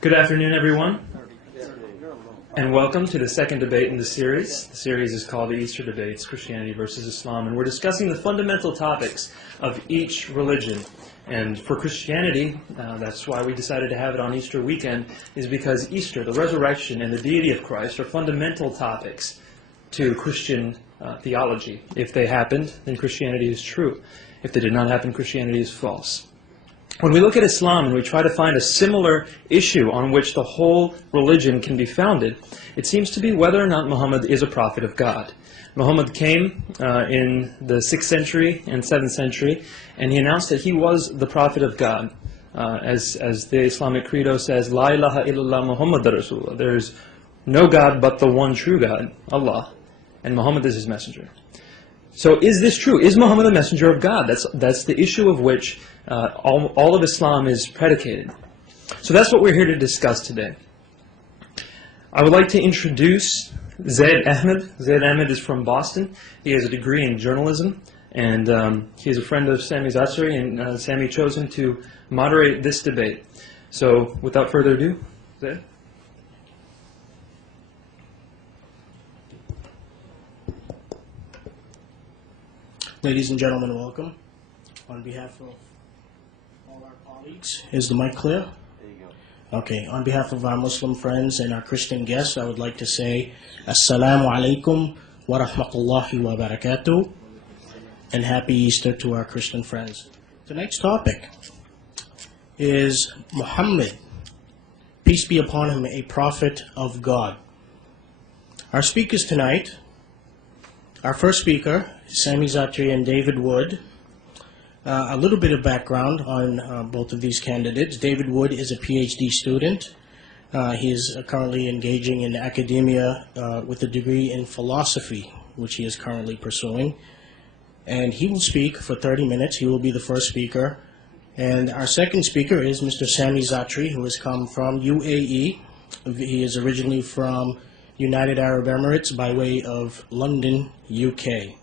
Good afternoon, everyone, and welcome to the second debate in the series. The series is called the Easter Debates, Christianity versus Islam, and we're discussing the fundamental topics of each religion. And for Christianity, that's why we decided to have it on Easter weekend, is because Easter, the resurrection, and the deity of Christ are fundamental topics to Christian theology. If they happened, then Christianity is true. If they did not happen, Christianity is false. When we look at Islam and we try to find a similar issue on which the whole religion can be founded, it seems to be whether or not Muhammad is a prophet of God. Muhammad came in the 6th century and 7th century, and he announced that he was the prophet of God. As the Islamic credo says, La ilaha illallah Muhammad Rasulullah. There is no God but the one true God, Allah, and Muhammad is his messenger. So is this true? Is Muhammad a messenger of God? That's the issue of which all of Islam is predicated. So that's what we're here to discuss today. I would like to introduce Zaid Ahmed. Zaid Ahmed is from Boston. He has a degree in journalism, and he is a friend of Sami Zaatari, and Sami chose him to moderate this debate. So without further ado, Zaid. Ladies and gentlemen, welcome. On behalf of all our colleagues, is the mic clear? There you go. Okay, on behalf of our Muslim friends and our Christian guests, I would like to say Assalamu alaikum wa rahmatullahi wa barakatuh, and Happy Easter to our Christian friends. Tonight's topic is Muhammad, peace be upon him, a prophet of God. Our speakers tonight, our first speaker, Sami Zaatari and David Wood. A little bit of background on both of these candidates. David Wood is a PhD student. He is currently engaging in academia with a degree in philosophy, which he is currently pursuing. And he will speak for 30 minutes. He will be the first speaker. And our second speaker is Mr. Sami Zaatari, who has come from UAE. He is originally from United Arab Emirates by way of London, UK.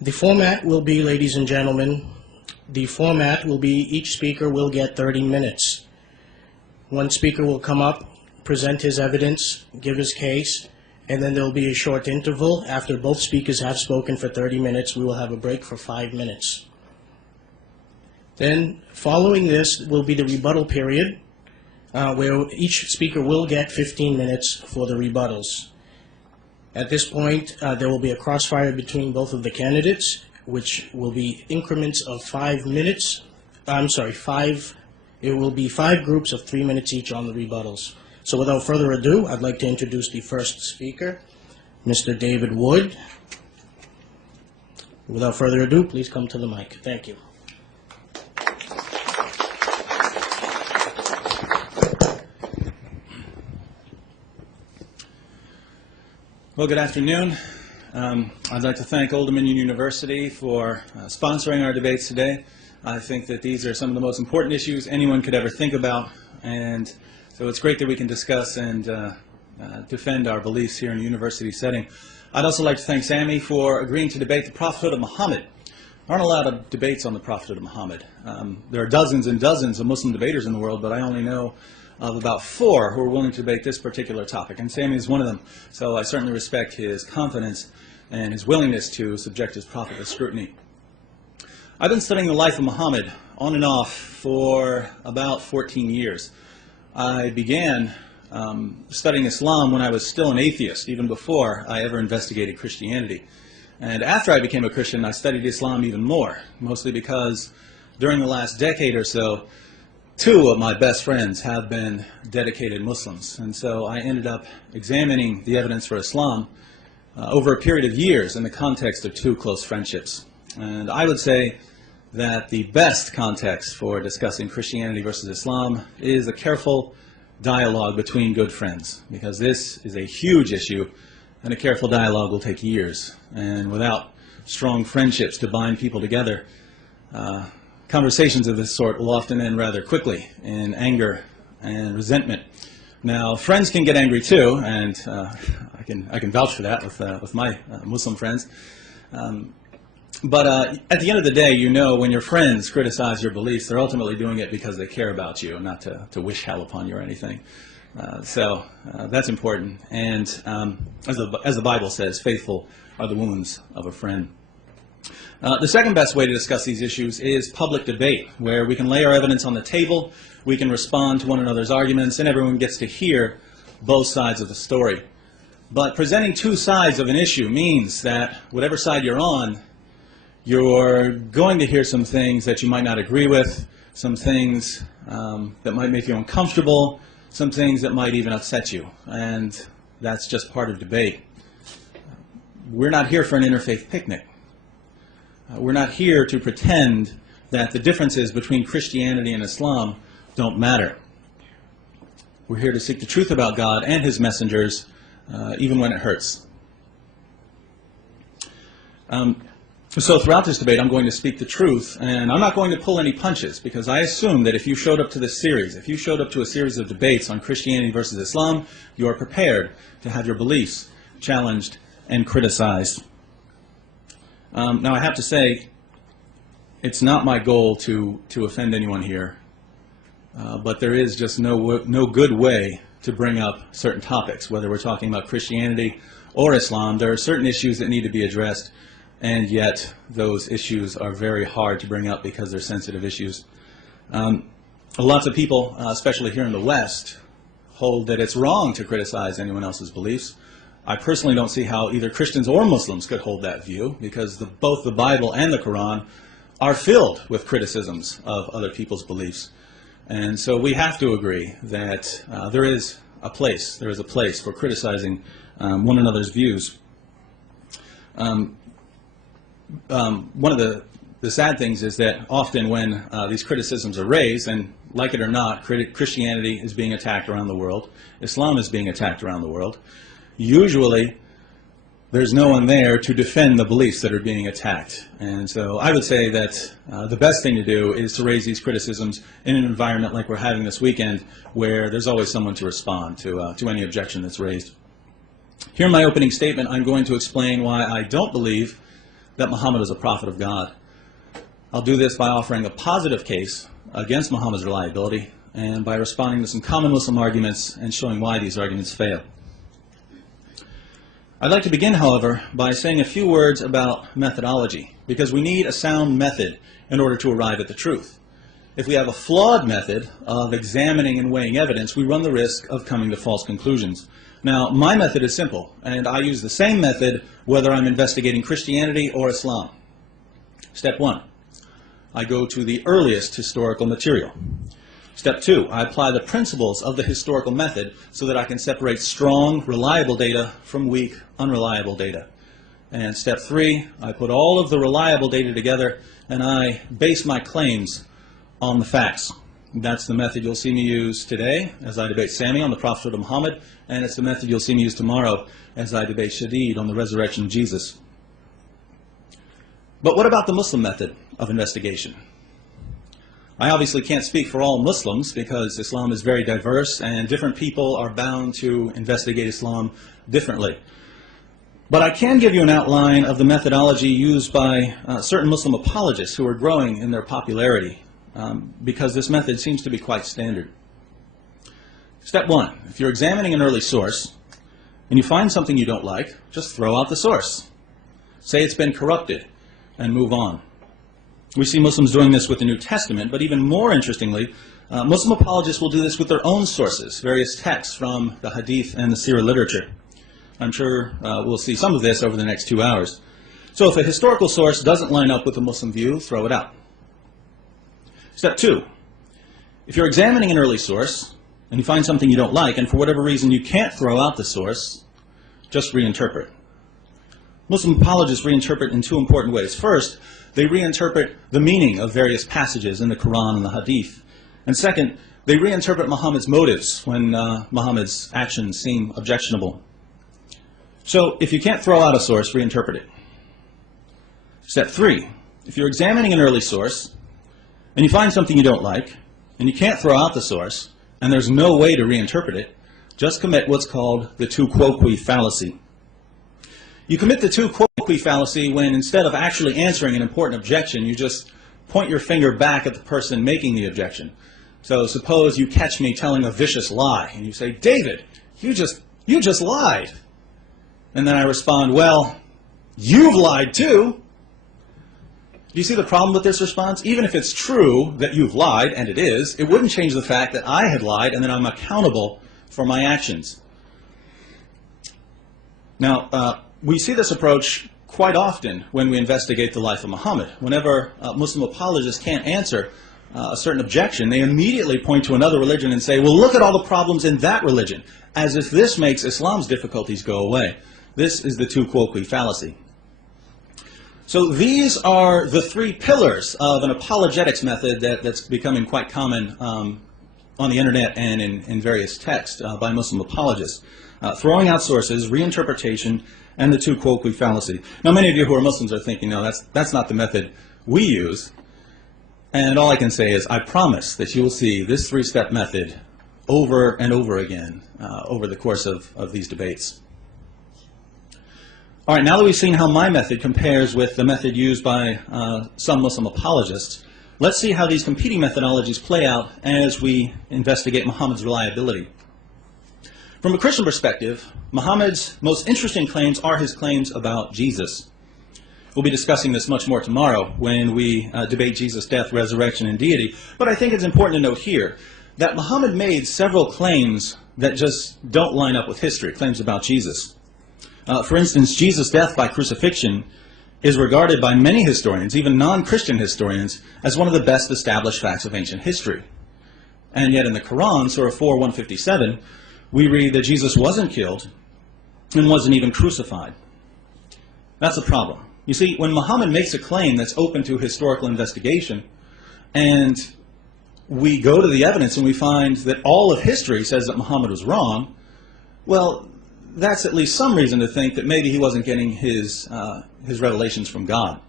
The format will be, ladies and gentlemen, each speaker will get 30 minutes. One speaker will come up, present his evidence, give his case, and then there will be a short interval. After both speakers have spoken for 30 minutes, we will have a break for 5 minutes. Then, following this will be the rebuttal period, where each speaker will get 15 minutes for the rebuttals. At this point, there will be a crossfire between both of the candidates, which will be increments of 5 minutes. It will be 5 groups of 3 minutes each on the rebuttals. So without further ado, I'd like to introduce the first speaker, Mr. David Wood. Without further ado, please come to the mic. Thank you. Well, good afternoon. I'd like to thank Old Dominion University for sponsoring our debates today. I think that these are some of the most important issues anyone could ever think about, and so it's great that we can discuss and defend our beliefs here in a university setting. I'd also like to thank Sami for agreeing to debate the prophethood of Muhammad. There aren't a lot of debates on the prophethood of Muhammad. There are dozens and dozens of Muslim debaters in the world, but I only know of about 4 who are willing to debate this particular topic, and Sami is one of them. So I certainly respect his confidence and his willingness to subject his prophet to scrutiny. I've been studying the life of Muhammad on and off for about 14 years. I began studying Islam when I was still an atheist, even before I ever investigated Christianity. And after I became a Christian, I studied Islam even more, mostly because during the last decade or so, 2 of my best friends have been dedicated Muslims, and so I ended up examining the evidence for Islam over a period of years in the context of 2 close friendships. And I would say that the best context for discussing Christianity versus Islam is a careful dialogue between good friends, because this is a huge issue, and a careful dialogue will take years. And without strong friendships to bind people together, conversations of this sort will often end rather quickly in anger and resentment. Now, friends can get angry too, and I can vouch for that with my Muslim friends. But at the end of the day, you know, when your friends criticize your beliefs, they're ultimately doing it because they care about you, not to wish hell upon you or anything. So that's important. And as the Bible says, faithful are the wounds of a friend. The second best way to discuss these issues is public debate, where we can lay our evidence on the table, we can respond to one another's arguments, and everyone gets to hear both sides of the story. But presenting two sides of an issue means that whatever side you're on, you're going to hear some things that you might not agree with, some things that might make you uncomfortable, some things that might even upset you. And that's just part of debate. We're not here for an interfaith picnic. We're not here to pretend that the differences between Christianity and Islam don't matter. We're here to seek the truth about God and His messengers, even when it hurts. So throughout this debate, I'm going to speak the truth, and I'm not going to pull any punches, because I assume that if you showed up to this series, if you showed up to a series of debates on Christianity versus Islam, you are prepared to have your beliefs challenged and criticized. Now, I have to say, it's not my goal to offend anyone here, but there is just no good way to bring up certain topics, whether we're talking about Christianity or Islam. There are certain issues that need to be addressed, and yet those issues are very hard to bring up because they're sensitive issues. Lots of people, especially here in the West, hold that it's wrong to criticize anyone else's beliefs. I personally don't see how either Christians or Muslims could hold that view, because both the Bible and the Quran are filled with criticisms of other people's beliefs. And so we have to agree that there is a place for criticizing one another's views. One of the sad things is that often when these criticisms are raised, and like it or not, Christianity is being attacked around the world, Islam is being attacked around the world, usually there's no one there to defend the beliefs that are being attacked. And so I would say that the best thing to do is to raise these criticisms in an environment like we're having this weekend, where there's always someone to respond to any objection that's raised. Here in my opening statement, I'm going to explain why I don't believe that Muhammad is a prophet of God. I'll do this by offering a positive case against Muhammad's reliability, and by responding to some common Muslim arguments and showing why these arguments fail. I'd like to begin, however, by saying a few words about methodology, because we need a sound method in order to arrive at the truth. If we have a flawed method of examining and weighing evidence, we run the risk of coming to false conclusions. Now, my method is simple, and I use the same method whether I'm investigating Christianity or Islam. Step 1, I go to the earliest historical material. Step 2, I apply the principles of the historical method so that I can separate strong, reliable data from weak, unreliable data. And step 3, I put all of the reliable data together and I base my claims on the facts. That's the method you'll see me use today as I debate Sami on the prophethood of Muhammad, and it's the method you'll see me use tomorrow as I debate Shadid on the resurrection of Jesus. But what about the Muslim method of investigation? I obviously can't speak for all Muslims, because Islam is very diverse and different people are bound to investigate Islam differently. But I can give you an outline of the methodology used by certain Muslim apologists who are growing in their popularity, because this method seems to be quite standard. Step 1, if you're examining an early source and you find something you don't like, just throw out the source. Say it's been corrupted and move on. We see Muslims doing this with the New Testament, but even more interestingly, Muslim apologists will do this with their own sources, various texts from the Hadith and the Sirah literature. I'm sure we'll see some of this over the next 2 hours. So if a historical source doesn't line up with the Muslim view, throw it out. Step 2, if you're examining an early source and you find something you don't like, and for whatever reason you can't throw out the source, just reinterpret. Muslim apologists reinterpret in 2 important ways. First, they reinterpret the meaning of various passages in the Quran and the Hadith. And second, they reinterpret Muhammad's motives when Muhammad's actions seem objectionable. So if you can't throw out a source, reinterpret it. Step 3, if you're examining an early source and you find something you don't like and you can't throw out the source and there's no way to reinterpret it, just commit what's called the tu quoque fallacy. You commit the tu quoque colloquy fallacy when instead of actually answering an important objection, you just point your finger back at the person making the objection. So suppose you catch me telling a vicious lie, and you say, David, you just lied. And then I respond, well, you've lied too. Do you see the problem with this response? Even if it's true that you've lied, and it is, it wouldn't change the fact that I had lied and that I'm accountable for my actions. Now, we see this approach quite often when we investigate the life of Muhammad. Whenever Muslim apologists can't answer a certain objection, they immediately point to another religion and say, well, look at all the problems in that religion, as if this makes Islam's difficulties go away. This is the tu quoque fallacy. So these are the three pillars of an apologetics method that's becoming quite common on the internet and in various texts by Muslim apologists. Throwing out sources, reinterpretation, and the tu quoque fallacy. Now many of you who are Muslims are thinking, no, that's not the method we use. And all I can say is, I promise that you will see this three-step method over and over again over the course of these debates. All right, now that we've seen how my method compares with the method used by some Muslim apologists, let's see how these competing methodologies play out as we investigate Muhammad's reliability. From a Christian perspective, Muhammad's most interesting claims are his claims about Jesus. We'll be discussing this much more tomorrow when we debate Jesus' death, resurrection, and deity. But I think it's important to note here that Muhammad made several claims that just don't line up with history, claims about Jesus. For instance, Jesus' death by crucifixion is regarded by many historians, even non-Christian historians, as one of the best established facts of ancient history. And yet in the Quran, Surah 4:157, we read that Jesus wasn't killed and wasn't even crucified. That's a problem. You see, when Muhammad makes a claim that's open to historical investigation, and we go to the evidence and we find that all of history says that Muhammad was wrong, well, that's at least some reason to think that maybe he wasn't getting his revelations from God.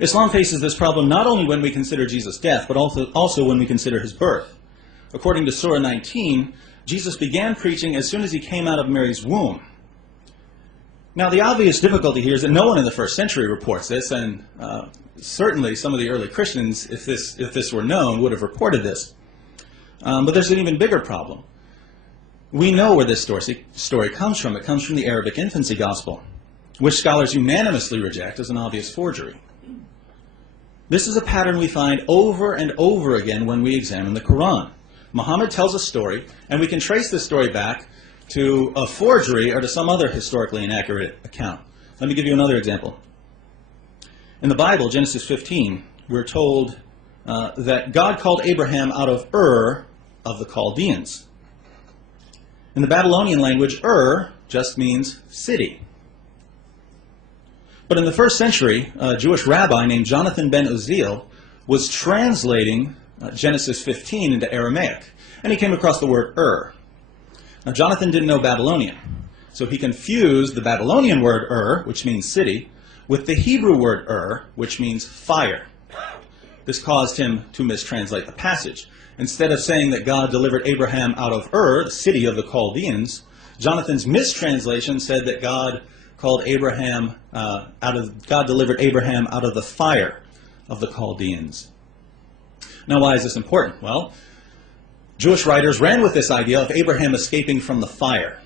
Islam faces this problem not only when we consider Jesus' death, but also when we consider his birth. According to Surah 19, Jesus began preaching as soon as he came out of Mary's womb. Now, the obvious difficulty here is that no one in the first century reports this, and certainly some of the early Christians, if this were known, would have reported this. But there's an even bigger problem. We know where this story comes from. It comes from the Arabic infancy gospel, which scholars unanimously reject as an obvious forgery. This is a pattern we find over and over again when we examine the Quran. Muhammad tells a story, and we can trace this story back to a forgery or to some other historically inaccurate account. Let me give you another example. In the Bible, Genesis 15, we're told that God called Abraham out of Ur of the Chaldeans. In the Babylonian language, Ur just means city. But in the first century, a Jewish rabbi named Jonathan ben Uzziel was translating Genesis 15 into Aramaic, and he came across the word Ur. Now, Jonathan didn't know Babylonian, so he confused the Babylonian word Ur, which means city, with the Hebrew word Ur, which means fire. This caused him to mistranslate the passage. Instead of saying that God delivered Abraham out of Ur, the city of the Chaldeans, Jonathan's mistranslation said that God delivered Abraham out of the fire of the Chaldeans. Now, why is this important? Well, Jewish writers ran with this idea of Abraham escaping from the fire.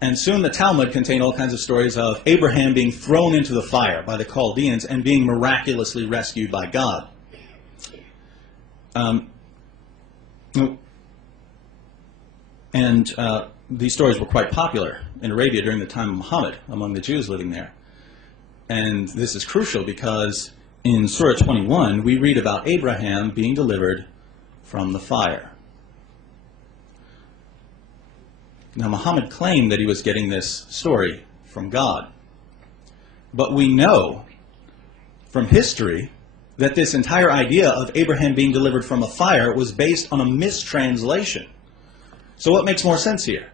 And soon the Talmud contained all kinds of stories of Abraham being thrown into the fire by the Chaldeans and being miraculously rescued by God. These stories were quite popular in Arabia during the time of Muhammad among the Jews living there. And this is crucial because in Surah 21, we read about Abraham being delivered from the fire. Now, Muhammad claimed that he was getting this story from God. But we know from history that this entire idea of Abraham being delivered from a fire was based on a mistranslation. So what makes more sense here?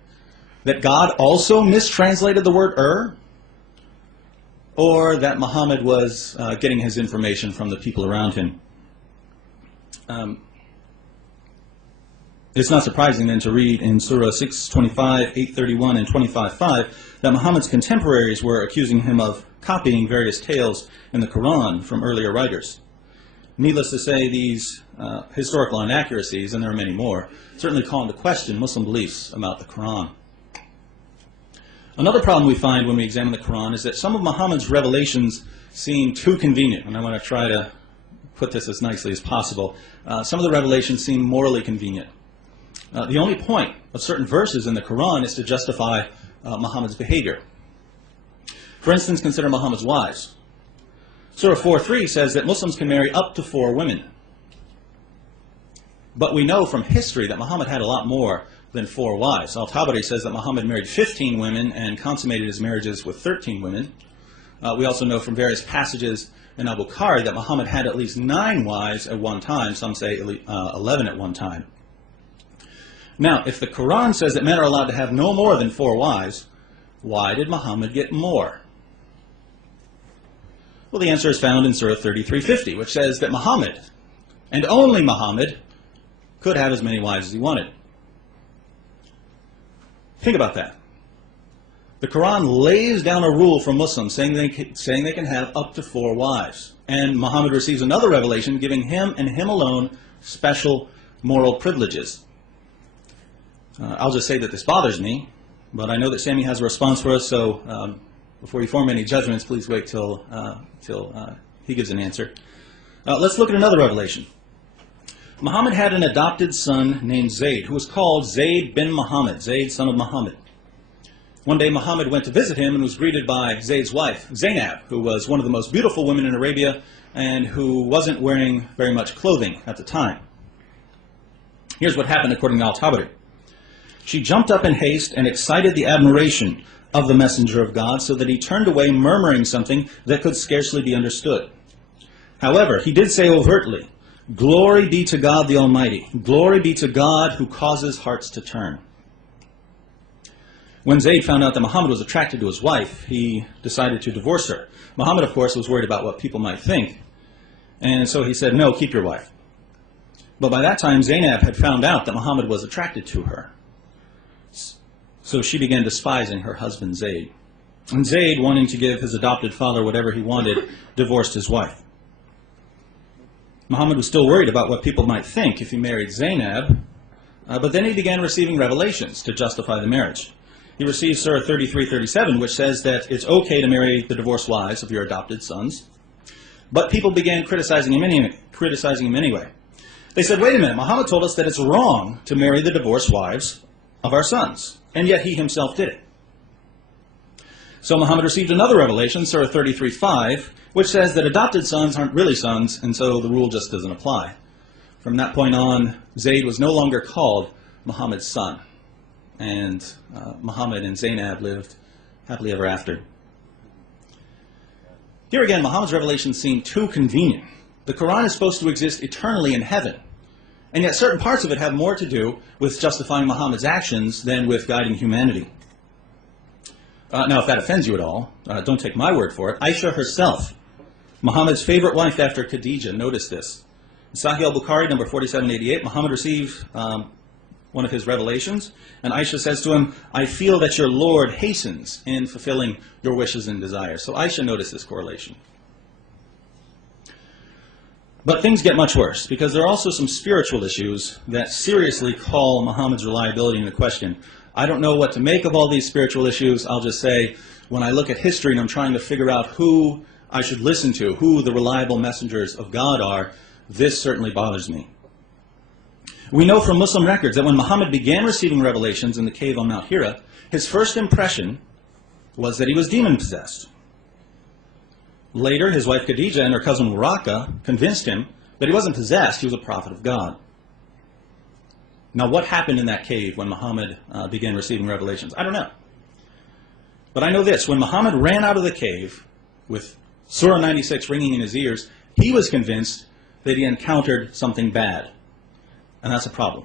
That God also mistranslated the word Ur? Or that Muhammad was getting his information from the people around him? It's not surprising then to read in Surah 6:25, 8:31, and 25:5 that Muhammad's contemporaries were accusing him of copying various tales in the Quran from earlier writers. Needless to say, these historical inaccuracies, and there are many more, certainly call into question Muslim beliefs about the Quran. Another problem we find when we examine the Quran is that some of Muhammad's revelations seem too convenient, and I want to try to put this as nicely as possible. Some of the revelations seem morally convenient. The only point of certain verses in the Quran is to justify Muhammad's behavior. For instance, consider Muhammad's wives. Surah 4:3 says that Muslims can marry up to 4 women. But we know from history that Muhammad had a lot more than 4 wives. Zaatari says that Muhammad married 15 women and consummated his marriages with 13 women. We also know from various passages in Al-Bukhari that Muhammad had at least 9 wives at one time. Some say 11 at one time. Now, if the Quran says that men are allowed to have no more than 4 wives, why did Muhammad get more? Well, the answer is found in Surah 33:50, which says that Muhammad, and only Muhammad, could have as many wives as he wanted. Think about that. The Quran lays down a rule for Muslims saying they can have up to 4 wives. And Muhammad receives another revelation giving him and him alone special moral privileges. I'll just say that this bothers me, but I know that Sami has a response for us, so before you form any judgments, please wait till he gives an answer. Let's look at another revelation. Muhammad had an adopted son named Zayd, who was called Zayd bin Muhammad, Zayd, son of Muhammad. One day Muhammad went to visit him and was greeted by Zayd's wife, Zainab, who was one of the most beautiful women in Arabia and who wasn't wearing very much clothing at the time. Here's what happened according to Al-Tabari. She jumped up in haste and excited the admiration of the messenger of God so that he turned away murmuring something that could scarcely be understood. However, he did say overtly, "Glory be to God the Almighty. Glory be to God who causes hearts to turn." When Zayd found out that Muhammad was attracted to his wife, he decided to divorce her. Muhammad, of course, was worried about what people might think, and so he said, "No, keep your wife." But by that time, Zainab had found out that Muhammad was attracted to her. So she began despising her husband Zayd. And Zayd, wanting to give his adopted father whatever he wanted, divorced his wife. Muhammad was still worried about what people might think if he married Zainab, but then he began receiving revelations to justify the marriage. He received Surah 33:37, which says that it's okay to marry the divorced wives of your adopted sons. But people began criticizing him anyway. They said, wait a minute, Muhammad told us that it's wrong to marry the divorced wives of our sons, and yet he himself did it. So Muhammad received another revelation, Surah 33:5, which says that adopted sons aren't really sons, and so the rule just doesn't apply. From that point on, Zayd was no longer called Muhammad's son, and Muhammad and Zainab lived happily ever after. Here again, Muhammad's revelations seem too convenient. The Quran is supposed to exist eternally in heaven, and yet certain parts of it have more to do with justifying Muhammad's actions than with guiding humanity. Now, if that offends you at all, don't take my word for it. Aisha herself, Muhammad's favorite wife after Khadijah, notice this. In Sahih al-Bukhari, number 4788, Muhammad received one of his revelations, and Aisha says to him, "I feel that your Lord hastens in fulfilling your wishes and desires." So Aisha noticed this correlation. But things get much worse, because there are also some spiritual issues that seriously call Muhammad's reliability into question. I don't know what to make of all these spiritual issues. I'll just say, when I look at history and I'm trying to figure out who I should listen to, who the reliable messengers of God are, this certainly bothers me. We know from Muslim records that when Muhammad began receiving revelations in the cave on Mount Hira, his first impression was that he was demon-possessed. Later, his wife Khadijah and her cousin Waraka convinced him that he wasn't possessed, he was a prophet of God. Now, what happened in that cave when Muhammad began receiving revelations? I don't know. But I know this, when Muhammad ran out of the cave with Surah 96 ringing in his ears, he was convinced that he encountered something bad. And that's a problem.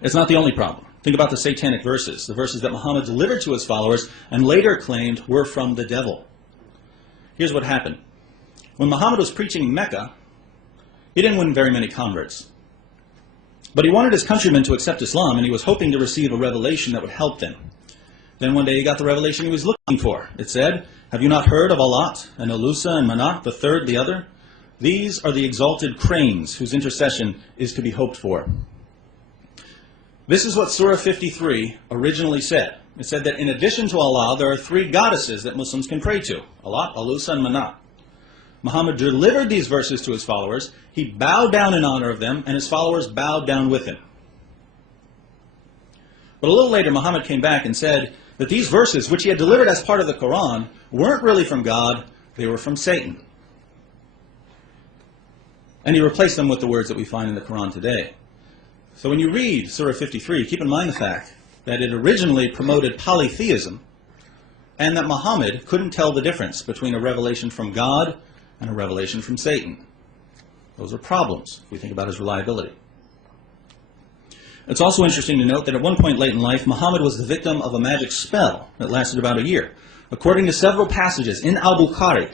It's not the only problem. Think about the satanic verses, the verses that Muhammad delivered to his followers and later claimed were from the devil. Here's what happened. When Muhammad was preaching in Mecca, he didn't win very many converts. But he wanted his countrymen to accept Islam, and he was hoping to receive a revelation that would help them. Then one day he got the revelation he was looking for. It said, "Have you not heard of Alat and Alusa and Manat, the third, the other? These are the exalted cranes whose intercession is to be hoped for." This is what Surah 53 originally said. It said that in addition to Allah, there are three goddesses that Muslims can pray to: Alat, Alusa, and Manat. Muhammad delivered these verses to his followers. He bowed down in honor of them, and his followers bowed down with him. But a little later, Muhammad came back and said that these verses, which he had delivered as part of the Quran, weren't really from God, they were from Satan. And he replaced them with the words that we find in the Quran today. So when you read Surah 53, keep in mind the fact that it originally promoted polytheism, and that Muhammad couldn't tell the difference between a revelation from God and a revelation from Satan. Those are problems if we think about his reliability. It's also interesting to note that at one point late in life, Muhammad was the victim of a magic spell that lasted about a year. According to several passages in Al-Bukhari,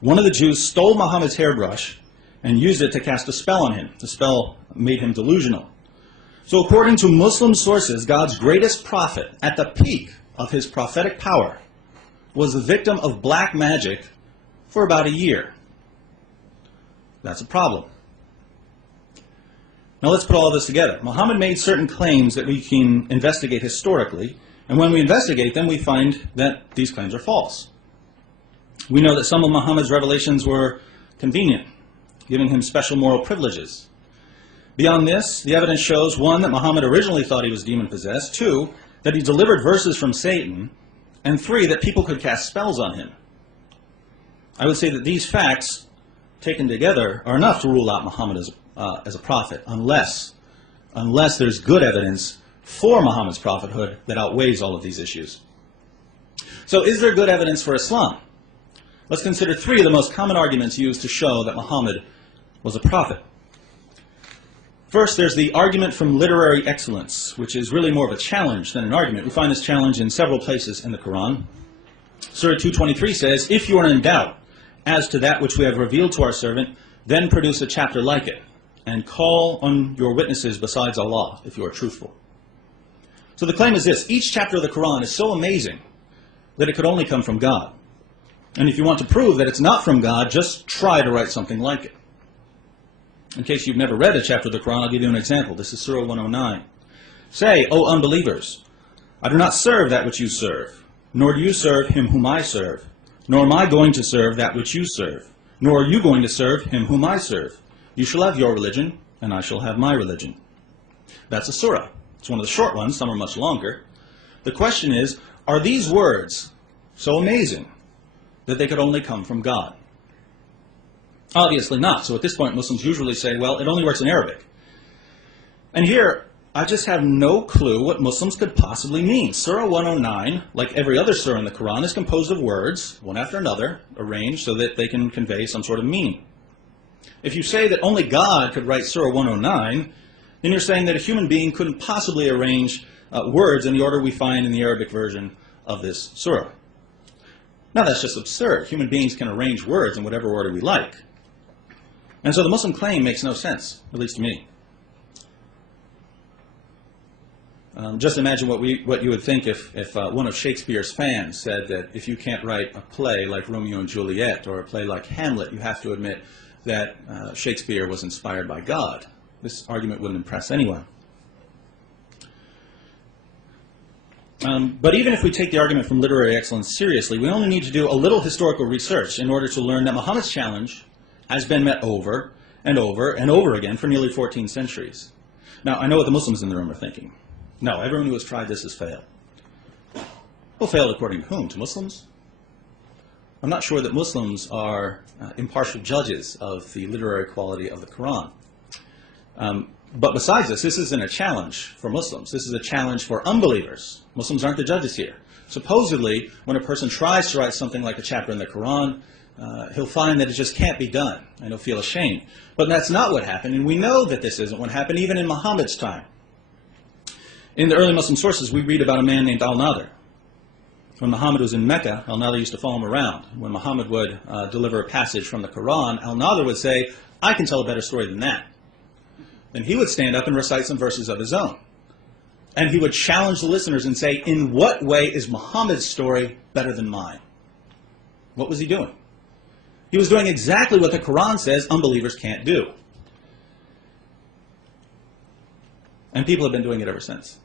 one of the Jews stole Muhammad's hairbrush and used it to cast a spell on him. The spell made him delusional. So according to Muslim sources, God's greatest prophet, at the peak of his prophetic power, was the victim of black magic for about a year. That's a problem. Now let's put all this together. Muhammad made certain claims that we can investigate historically, and when we investigate them, we find that these claims are false. We know that some of Muhammad's revelations were convenient, giving him special moral privileges. Beyond this, the evidence shows, one, that Muhammad originally thought he was demon-possessed, two, that he delivered verses from Satan, and three, that people could cast spells on him. I would say that these facts, taken together, are enough to rule out Muhammad as a prophet, unless there's good evidence for Muhammad's prophethood that outweighs all of these issues. So is there good evidence for Islam? Let's consider three of the most common arguments used to show that Muhammad was a prophet. First, there's the argument from literary excellence, which is really more of a challenge than an argument. We find this challenge in several places in the Quran. Surah 223 says, "If you are in doubt as to that which we have revealed to our servant, then produce a chapter like it, and call on your witnesses besides Allah, if you are truthful." So the claim is this: each chapter of the Quran is so amazing that it could only come from God. And if you want to prove that it's not from God, just try to write something like it. In case you've never read a chapter of the Quran, I'll give you an example. This is Surah 109. "Say, O unbelievers, I do not serve that which you serve, nor do you serve him whom I serve, nor am I going to serve that which you serve, nor are you going to serve him whom I serve. You shall have your religion, and I shall have my religion." That's a surah. It's one of the short ones. Some are much longer. The question is, are these words so amazing that they could only come from God? Obviously not. So at this point, Muslims usually say, well, it only works in Arabic. And here, I just have no clue what Muslims could possibly mean. Surah 109, like every other surah in the Quran, is composed of words, one after another, arranged so that they can convey some sort of meaning. If you say that only God could write Surah 109, then you're saying that a human being couldn't possibly arrange words in the order we find in the Arabic version of this surah. Now that's just absurd. Human beings can arrange words in whatever order we like. And so the Muslim claim makes no sense, at least to me. Just imagine what you would think if one of Shakespeare's fans said that if you can't write a play like Romeo and Juliet or a play like Hamlet, you have to admit that Shakespeare was inspired by God. This argument wouldn't impress anyone. But even if we take the argument from literary excellence seriously, we only need to do a little historical research in order to learn that Muhammad's challenge has been met over and over and over again for nearly 14 centuries. Now, I know what the Muslims in the room are thinking. No, everyone who has tried this has failed. Well, failed according to whom? To Muslims? I'm not sure that Muslims are impartial judges of the literary quality of the Quran. But besides this isn't a challenge for Muslims. This is a challenge for unbelievers. Muslims aren't the judges here. Supposedly, when a person tries to write something like a chapter in the Quran, he'll find that it just can't be done, and he'll feel ashamed. But that's not what happened, and we know that this isn't what happened even in Muhammad's time. In the early Muslim sources, we read about a man named Al-Nadir. When Muhammad was in Mecca, Al-Nadir used to follow him around. When Muhammad would deliver a passage from the Quran, Al-Nadir would say, "I can tell a better story than that." Then he would stand up and recite some verses of his own. And he would challenge the listeners and say, in what way is Muhammad's story better than mine? What was he doing? He was doing exactly what the Quran says unbelievers can't do. And people have been doing it ever since.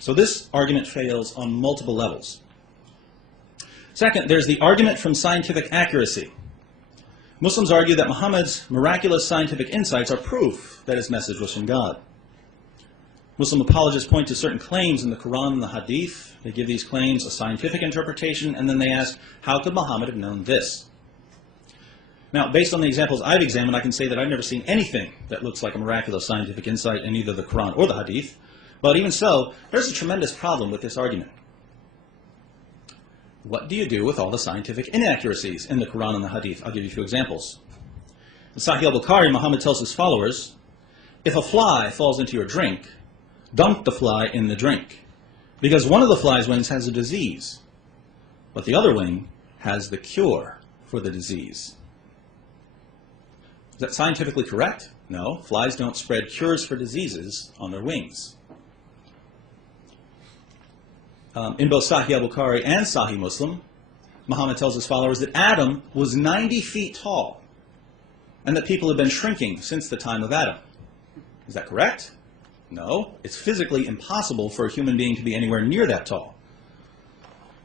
So this argument fails on multiple levels. Second, there's the argument from scientific accuracy. Muslims argue that Muhammad's miraculous scientific insights are proof that his message was from God. Muslim apologists point to certain claims in the Quran and the Hadith. They give these claims a scientific interpretation, and then they ask, how could Muhammad have known this? Now, based on the examples I've examined, I can say that I've never seen anything that looks like a miraculous scientific insight in either the Quran or the Hadith. But even so, there's a tremendous problem with this argument. What do you do with all the scientific inaccuracies in the Quran and the Hadith? I'll give you a few examples. In Sahih al-Bukhari, Muhammad tells his followers, if a fly falls into your drink, dump the fly in the drink, because one of the fly's wings has a disease, but the other wing has the cure for the disease. Is that scientifically correct? No, flies don't spread cures for diseases on their wings. In both Sahih al-Bukhari and Sahih Muslim, Muhammad tells his followers that Adam was 90 feet tall, and that people have been shrinking since the time of Adam. Is that correct? No, it's physically impossible for a human being to be anywhere near that tall.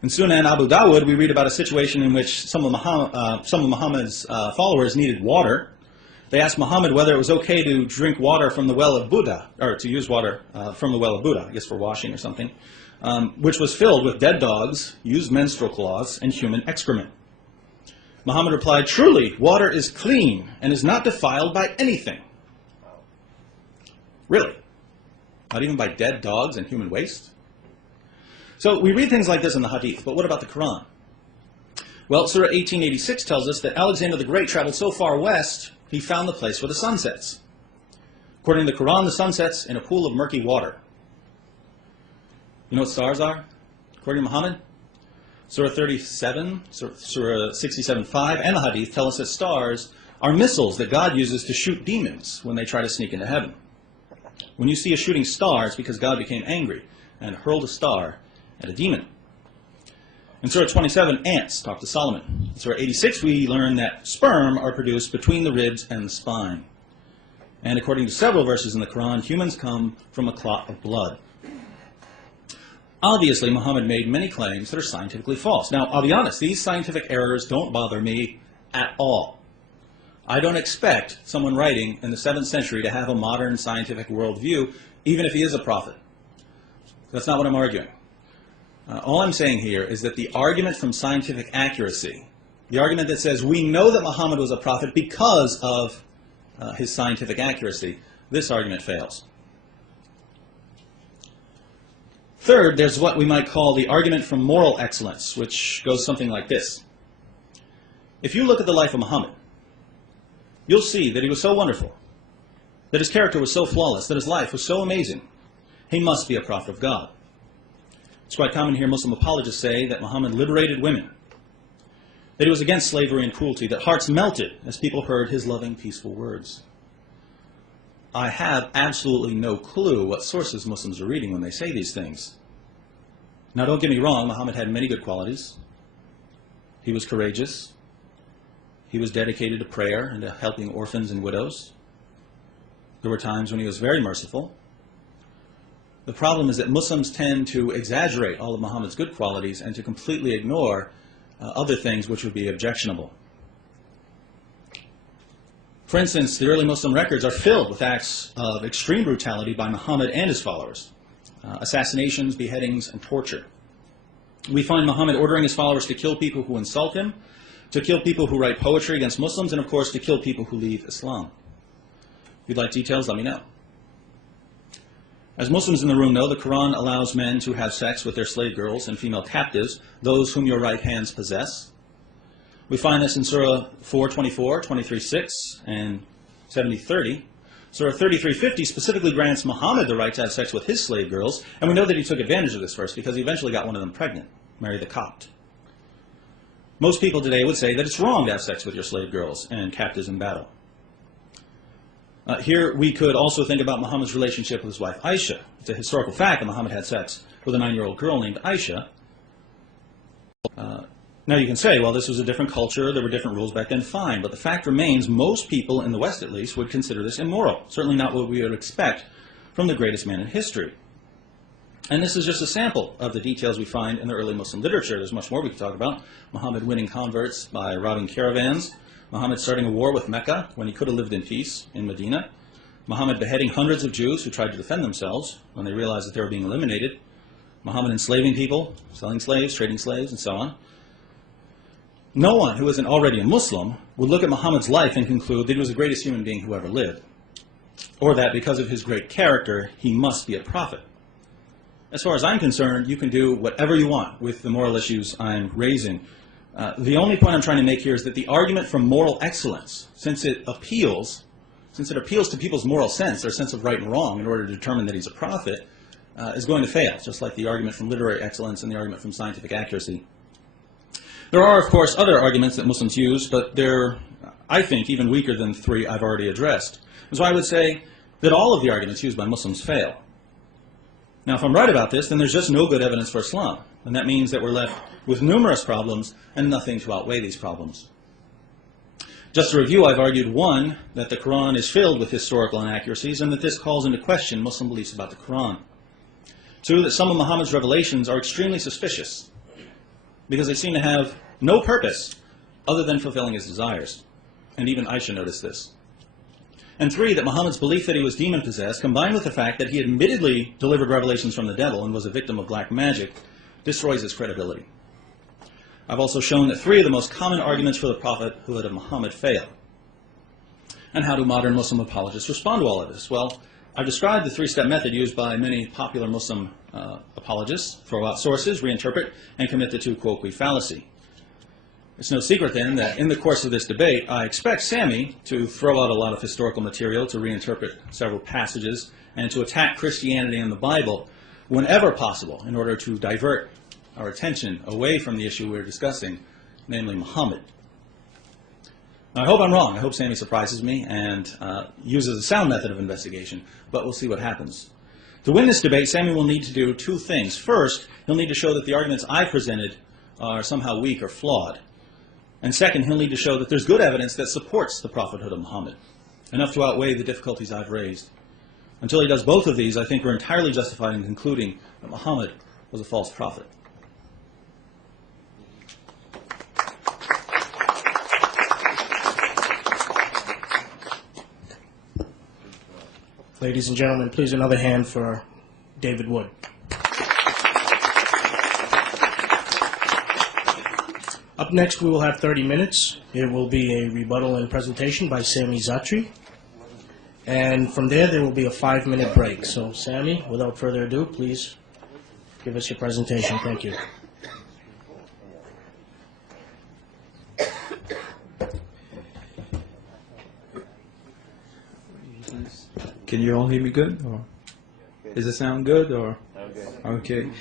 In Sunan Abu Dawud, we read about a situation in which some of Muhammad's followers needed water. They asked Muhammad whether it was okay to drink water from the well of Buddha, or to use water from the well of Buddha, I guess for washing or something, which was filled with dead dogs, used menstrual cloths, and human excrement. Muhammad replied, truly, water is clean and is not defiled by anything. Really? Not even by dead dogs and human waste? So we read things like this in the Hadith, but what about the Quran? Well, Surah 1886 tells us that Alexander the Great traveled so far west, he found the place where the sun sets. According to the Quran, the sun sets in a pool of murky water. You know what stars are? According to Muhammad, Surah 37, Surah 67:5, and the Hadith tell us that stars are missiles that God uses to shoot demons when they try to sneak into heaven. When you see a shooting star, it's because God became angry and hurled a star at a demon. In Surah 27, ants talk to Solomon. In Surah 86, we learn that sperm are produced between the ribs and the spine. And according to several verses in the Quran, humans come from a clot of blood. Obviously, Muhammad made many claims that are scientifically false. Now, I'll be honest, these scientific errors don't bother me at all. I don't expect someone writing in the 7th century to have a modern scientific worldview, even if he is a prophet. That's not what I'm arguing. All I'm saying here is that the argument from scientific accuracy, the argument that says we know that Muhammad was a prophet because of his scientific accuracy, this argument fails. Third, there's what we might call the argument from moral excellence, which goes something like this. If you look at the life of Muhammad, you'll see that he was so wonderful, that his character was so flawless, that his life was so amazing. He must be a prophet of God. It's quite common to hear Muslim apologists say that Muhammad liberated women, that he was against slavery and cruelty, that hearts melted as people heard his loving, peaceful words. I have absolutely no clue what sources Muslims are reading when they say these things. Now, don't get me wrong, Muhammad had many good qualities. He was courageous. He was dedicated to prayer and to helping orphans and widows. There were times when he was very merciful. The problem is that Muslims tend to exaggerate all of Muhammad's good qualities and to completely ignore other things which would be objectionable. For instance, the early Muslim records are filled with acts of extreme brutality by Muhammad and his followers. Assassinations, beheadings, and torture. We find Muhammad ordering his followers to kill people who insult him, to kill people who write poetry against Muslims, and of course to kill people who leave Islam. If you'd like details, let me know. As Muslims in the room know, the Quran allows men to have sex with their slave girls and female captives, those whom your right hands possess. We find this in Surah 4:24, 23:6, and 70:30. Surah 33:50 specifically grants Muhammad the right to have sex with his slave girls, and we know that he took advantage of this verse because he eventually got one of them pregnant, Mary the Copt. Most people today would say that it's wrong to have sex with your slave girls and captives in battle. Here we could also think about Muhammad's relationship with his wife Aisha. It's a historical fact that Muhammad had sex with a 9-year-old girl named Aisha. Now you can say, well, this was a different culture, there were different rules back then, fine. But the fact remains, most people in the West at least would consider this immoral. Certainly not what we would expect from the greatest man in history. And this is just a sample of the details we find in the early Muslim literature. There's much more we could talk about. Muhammad winning converts by robbing caravans. Muhammad starting a war with Mecca when he could have lived in peace in Medina. Muhammad beheading hundreds of Jews who tried to defend themselves when they realized that they were being eliminated. Muhammad enslaving people, selling slaves, trading slaves, and so on. No one who isn't already a Muslim would look at Muhammad's life and conclude that he was the greatest human being who ever lived, or that because of his great character, he must be a prophet. As far as I'm concerned, you can do whatever you want with the moral issues I'm raising. The only point I'm trying to make here is that the argument for moral excellence, since it appeals to people's moral sense, their sense of right and wrong, in order to determine that he's a prophet, is going to fail, just like the argument from literary excellence and the argument from scientific accuracy. There are, of course, other arguments that Muslims use, but they're, I think, even weaker than the 3 I've already addressed. So I would say that all of the arguments used by Muslims fail. Now, if I'm right about this, then there's just no good evidence for Islam, and that means that we're left with numerous problems and nothing to outweigh these problems. Just to review, I've argued, 1, that the Quran is filled with historical inaccuracies, and that this calls into question Muslim beliefs about the Quran. 2, that some of Muhammad's revelations are extremely suspicious, because they seem to have no purpose other than fulfilling his desires. And even Aisha noticed this. And 3, that Muhammad's belief that he was demon-possessed, combined with the fact that he admittedly delivered revelations from the devil and was a victim of black magic, destroys his credibility. I've also shown that 3 of the most common arguments for the prophethood of Muhammad fail. And how do modern Muslim apologists respond to all of this? Well, I've described the 3-step method used by many popular Muslim apologists: throw out sources, reinterpret, and commit the 2 quoque fallacy. It's no secret then that in the course of this debate, I expect Sami to throw out a lot of historical material, to reinterpret several passages, and to attack Christianity and the Bible whenever possible in order to divert our attention away from the issue we're discussing, namely Muhammad. Now, I hope I'm wrong. I hope Sami surprises me and uses a sound method of investigation, but we'll see what happens. To win this debate, Sami will need to do 2 things. First, he'll need to show that the arguments I presented are somehow weak or flawed. And second, he'll need to show that there's good evidence that supports the prophethood of Muhammad, enough to outweigh the difficulties I've raised. Until he does both of these, I think we're entirely justified in concluding that Muhammad was a false prophet. Ladies and gentlemen, please another hand for David Wood. Up next, we will have 30 minutes. It will be a rebuttal and presentation by Sami Zaatari. And from there will be a 5-minute break. So, Sami, without further ado, please give us your presentation. Thank you. Can you all hear me good? Or does it sound good? Or okay.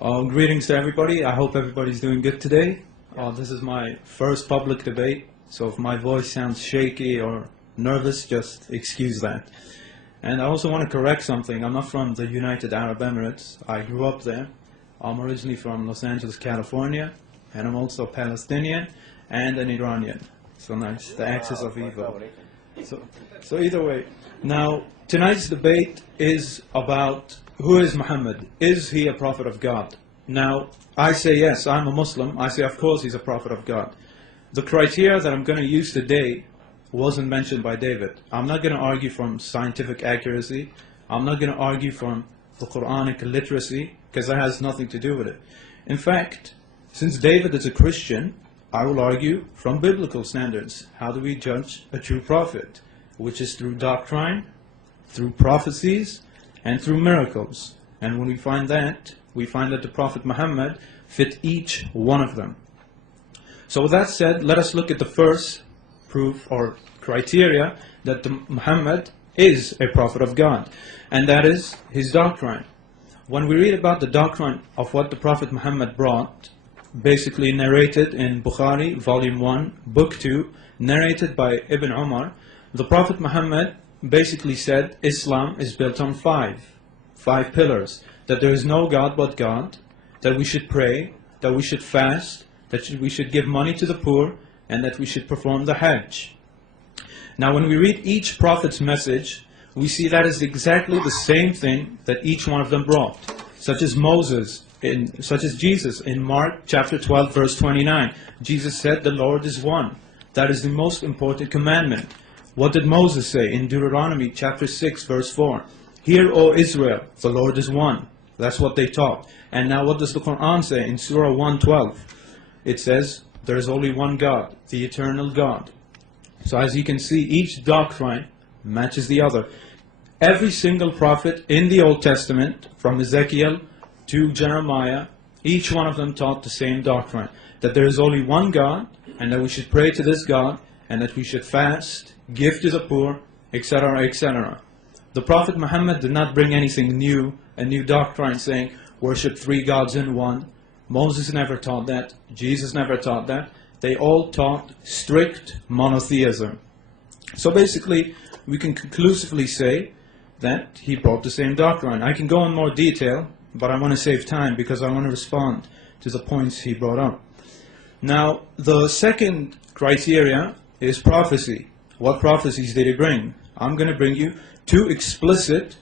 Greetings to everybody. I hope everybody's doing good today. This is my first public debate, so if my voice sounds shaky or nervous, just excuse that. And I also want to correct something. I'm not from the United Arab Emirates. I grew up there. I'm originally from Los Angeles, California, and I'm also Palestinian and an Iranian. So nice, the axis of evil. So either way, now tonight's debate is about who is Muhammad? Is he a prophet of God? Now, I say yes, I'm a Muslim. I say, of course, he's a prophet of God. The criteria that I'm going to use today wasn't mentioned by David. I'm not going to argue from scientific accuracy. I'm not going to argue from the Quranic literacy, because that has nothing to do with it. In fact, since David is a Christian, I will argue from biblical standards. How do we judge a true prophet? Which is through doctrine, through prophecies, and through miracles. And when we find that the Prophet Muhammad fit each one of them. So with that said, let us look at the first proof or criteria that Muhammad is a prophet of God, and that is his doctrine. When we read about the doctrine of what the Prophet Muhammad brought, basically narrated in Bukhari, Volume 1, Book 2, narrated by Ibn Umar, the Prophet Muhammad basically said Islam is built on five pillars. That there is no God but God, that we should pray, that we should fast, that we should give money to the poor, and that we should perform the Hajj. Now when we read each prophet's message, we see that is exactly the same thing that each one of them brought. Such as Jesus in Mark chapter 12 verse 29. Jesus said, the Lord is one. That is the most important commandment. What did Moses say in Deuteronomy chapter 6 verse 4? Hear, O Israel, the Lord is one. That's what they taught. And now what does the Quran say in Surah 112? It says, there is only one God, the eternal God. So as you can see, each doctrine matches the other. Every single prophet in the Old Testament, from Ezekiel to Jeremiah, each one of them taught the same doctrine. That there is only one God, and that we should pray to this God, and that we should fast, give to the poor, etc., etc. The Prophet Muhammad did not bring anything new, a new doctrine saying, worship three gods in one. Moses never taught that. Jesus never taught that. They all taught strict monotheism. So basically, we can conclusively say that he brought the same doctrine. I can go in more detail, but I want to save time because I want to respond to the points he brought up. Now, the second criteria is prophecy. What prophecies did he bring? I'm going to bring you two explicit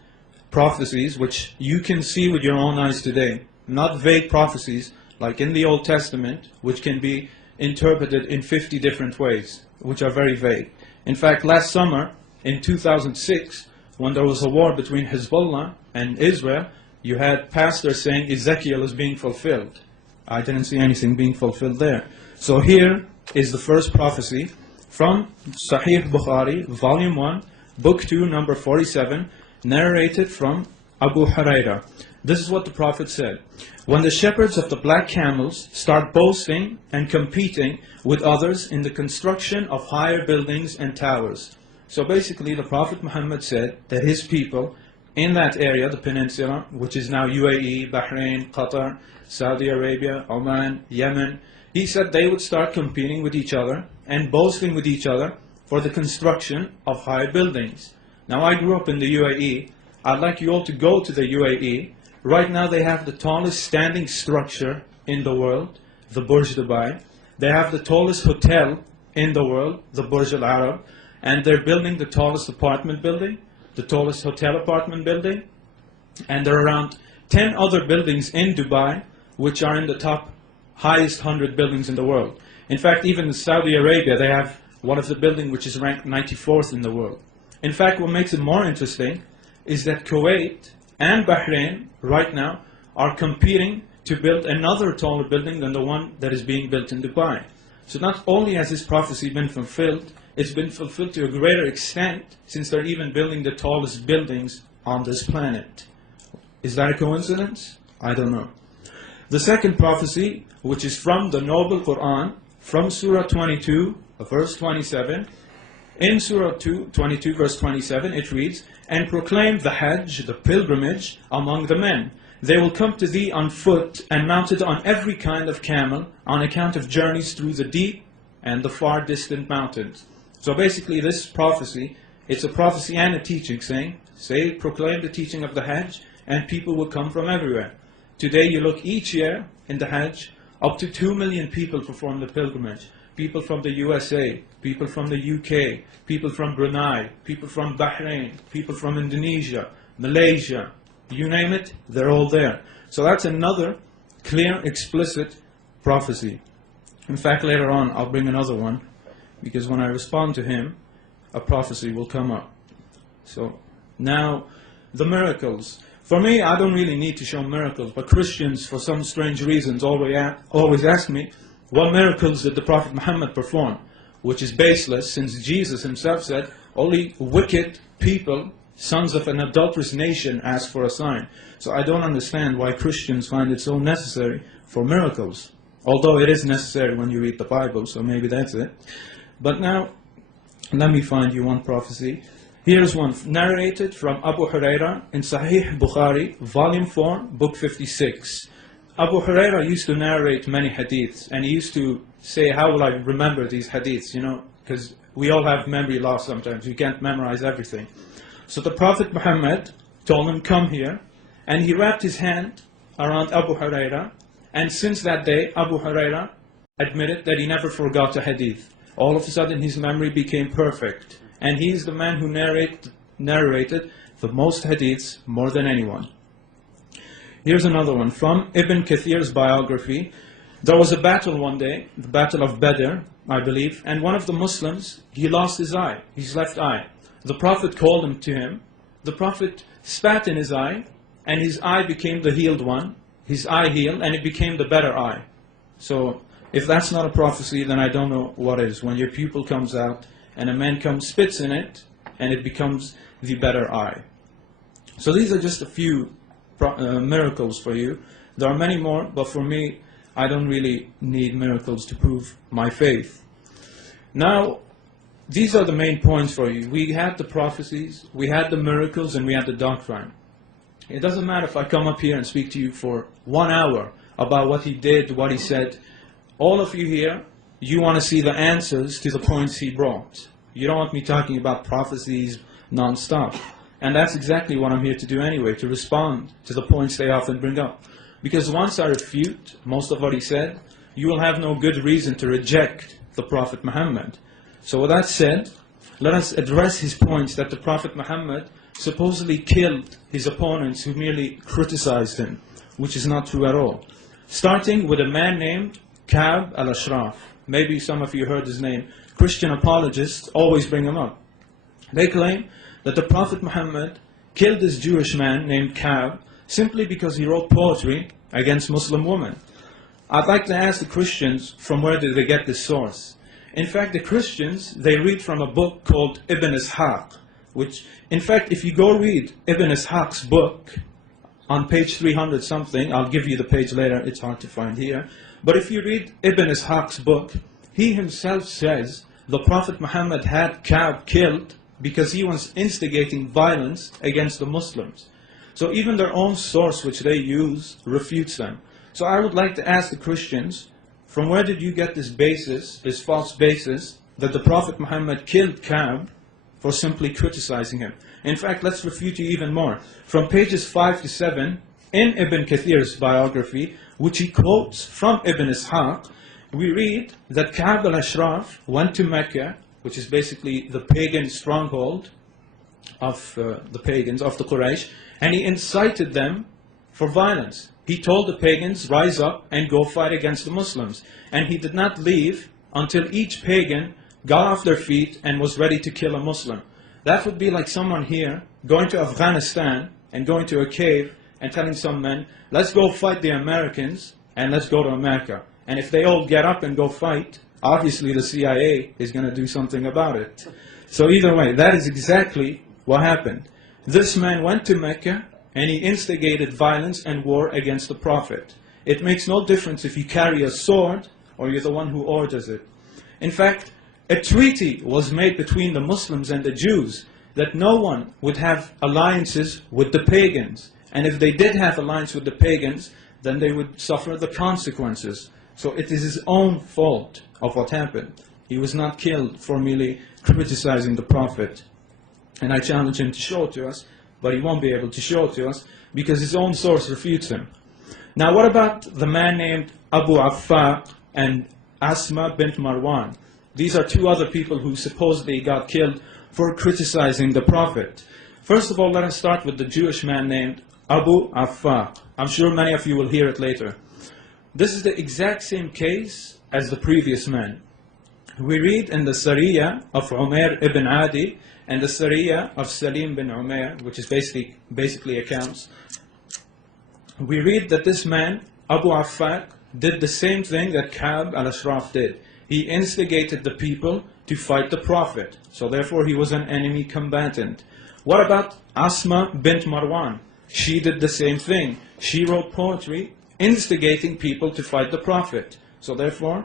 prophecies which you can see with your own eyes today. Not vague prophecies like in the Old Testament, which can be interpreted in 50 different ways, which are very vague. In fact, last summer, in 2006, when there was a war between Hezbollah and Israel, you had pastors saying Ezekiel is being fulfilled. I didn't see anything being fulfilled there. So here is the first prophecy from Sahih Bukhari, volume 1, book 2, number 47, narrated from Abu Huraira. This is what the Prophet said. When the shepherds of the black camels start boasting and competing with others in the construction of higher buildings and towers. So basically the Prophet Muhammad said that his people in that area, the peninsula, which is now UAE, Bahrain, Qatar, Saudi Arabia, Oman, Yemen, he said they would start competing with each other and boasting with each other for the construction of high buildings. Now I grew up in the UAE. I'd like you all to go to the UAE. Right now they have the tallest standing structure in the world, the Burj Dubai. They have the tallest hotel in the world, the Burj Al Arab. And they're building the tallest apartment building, the tallest hotel apartment building. And there are around 10 other buildings in Dubai which are in the top highest 100 buildings in the world. In fact, even in Saudi Arabia, they have one of the buildings which is ranked 94th in the world. In fact, what makes it more interesting is that Kuwait and Bahrain right now are competing to build another taller building than the one that is being built in Dubai. So not only has this prophecy been fulfilled, it's been fulfilled to a greater extent since they're even building the tallest buildings on this planet. Is that a coincidence? I don't know. The second prophecy, which is from the Noble Quran, from Surah 22, verse 27, in Surah 22, verse 27, it reads, and proclaim the Hajj, the pilgrimage, among the men. They will come to thee on foot and mounted on every kind of camel on account of journeys through the deep and the far distant mountains. So basically this prophecy, it's a prophecy and a teaching saying, proclaim the teaching of the Hajj and people will come from everywhere. Today you look each year in the Hajj, up to 2 million people perform the pilgrimage. People from the USA, people from the UK, people from Brunei, people from Bahrain, people from Indonesia, Malaysia, you name it, they're all there. So that's another clear, explicit prophecy. In fact, later on, I'll bring another one, because when I respond to him, a prophecy will come up. So, now, the miracles. For me, I don't really need to show miracles, but Christians, for some strange reasons, always ask me, what miracles did the Prophet Muhammad perform? Which is baseless, since Jesus himself said, only wicked people, sons of an adulterous nation, ask for a sign. So I don't understand why Christians find it so necessary for miracles. Although it is necessary when you read the Bible, so maybe that's it. But now, let me find you one prophecy. Here's one, narrated from Abu Huraira in Sahih Bukhari, volume 4, book 56. Abu Huraira used to narrate many hadiths, and he used to say, how will I remember these hadiths, because We all have memory loss sometimes. We can't memorize everything. So the Prophet Muhammad told him, come here. And he wrapped his hand around Abu Huraira. And since that day, Abu Huraira admitted that he never forgot a hadith. All of a sudden, his memory became perfect. And he is the man who narrated the most hadiths more than anyone. Here's another one from Ibn Kathir's biography. There was a battle one day, the Battle of Badr, I believe, and one of the Muslims, he lost his eye, his left eye. The Prophet called him to him. The Prophet spat in his eye, and his eye became the healed one. His eye healed, and it became the better eye. So, if that's not a prophecy, then I don't know what is. When your pupil comes out, and a man comes, spits in it, and it becomes the better eye. So these are just a few miracles for you. There are many more, but for me, I don't really need miracles to prove my faith. Now, these are the main points for you. We had the prophecies, we had the miracles, and we had the doctrine. It doesn't matter if I come up here and speak to you for 1 hour about what he did, what he said. All of you here, you want to see the answers to the points he brought. You don't want me talking about prophecies non-stop. And that's exactly what I'm here to do anyway, to respond to the points they often bring up. Because once I refute most of what he said, you will have no good reason to reject the Prophet Muhammad. So with that said, let us address his points that the Prophet Muhammad supposedly killed his opponents who merely criticized him, which is not true at all. Starting with a man named Ka'b al-Ashraf. Maybe some of you heard his name. Christian apologists always bring him up. They claim that the Prophet Muhammad killed this Jewish man named Ka'b simply because he wrote poetry against Muslim women. I'd like to ask the Christians, from where did they get this source? In fact, the Christians, they read from a book called Ibn Ishaq, which, in fact, if you go read Ibn Ishaq's book, on page 300 something, I'll give you the page later, it's hard to find here, but if you read Ibn Ishaq's book, he himself says the Prophet Muhammad had Ka'b killed because he was instigating violence against the Muslims. So even their own source, which they use, refutes them. So I would like to ask the Christians, from where did you get this basis, this false basis, that the Prophet Muhammad killed Ka'b for simply criticizing him? In fact, let's refute you even more. From pages 5 to 7, in Ibn Kathir's biography, which he quotes from Ibn Ishaq, we read that Ka'b al-Ashraf went to Mecca, which is basically the pagan stronghold of the pagans, of the Quraysh, and he incited them for violence. He told the pagans, rise up and go fight against the Muslims. And he did not leave until each pagan got off their feet and was ready to kill a Muslim. That would be like someone here going to Afghanistan and going to a cave and telling some men, let's go fight the Americans and let's go to America. And if they all get up and go fight, obviously the CIA is going to do something about it. So either way, that is exactly what happened. This man went to Mecca and he instigated violence and war against the Prophet. It makes no difference if you carry a sword or you're the one who orders it. In fact, a treaty was made between the Muslims and the Jews that no one would have alliances with the pagans. And if they did have alliance with the pagans, then they would suffer the consequences. So it is his own fault of what happened. He was not killed for merely criticizing the Prophet. And I challenge him to show it to us, but he won't be able to show it to us because his own source refutes him. Now what about the man named Abu Affaq and Asma bint Marwan? These are two other people who supposedly got killed for criticizing the Prophet. First of all, let us start with the Jewish man named Abu Affaq. I'm sure many of you will hear it later. This is the exact same case as the previous man. We read in the Sariya of Umair ibn Adi and the Sariya of Salim bin Umair, which is basically accounts. We read that this man, Abu Affaq, did the same thing that Ka'b al-Ashraf did. He instigated the people to fight the Prophet. So therefore he was an enemy combatant. What about Asma bint Marwan? She did the same thing. She wrote poetry instigating people to fight the Prophet. So therefore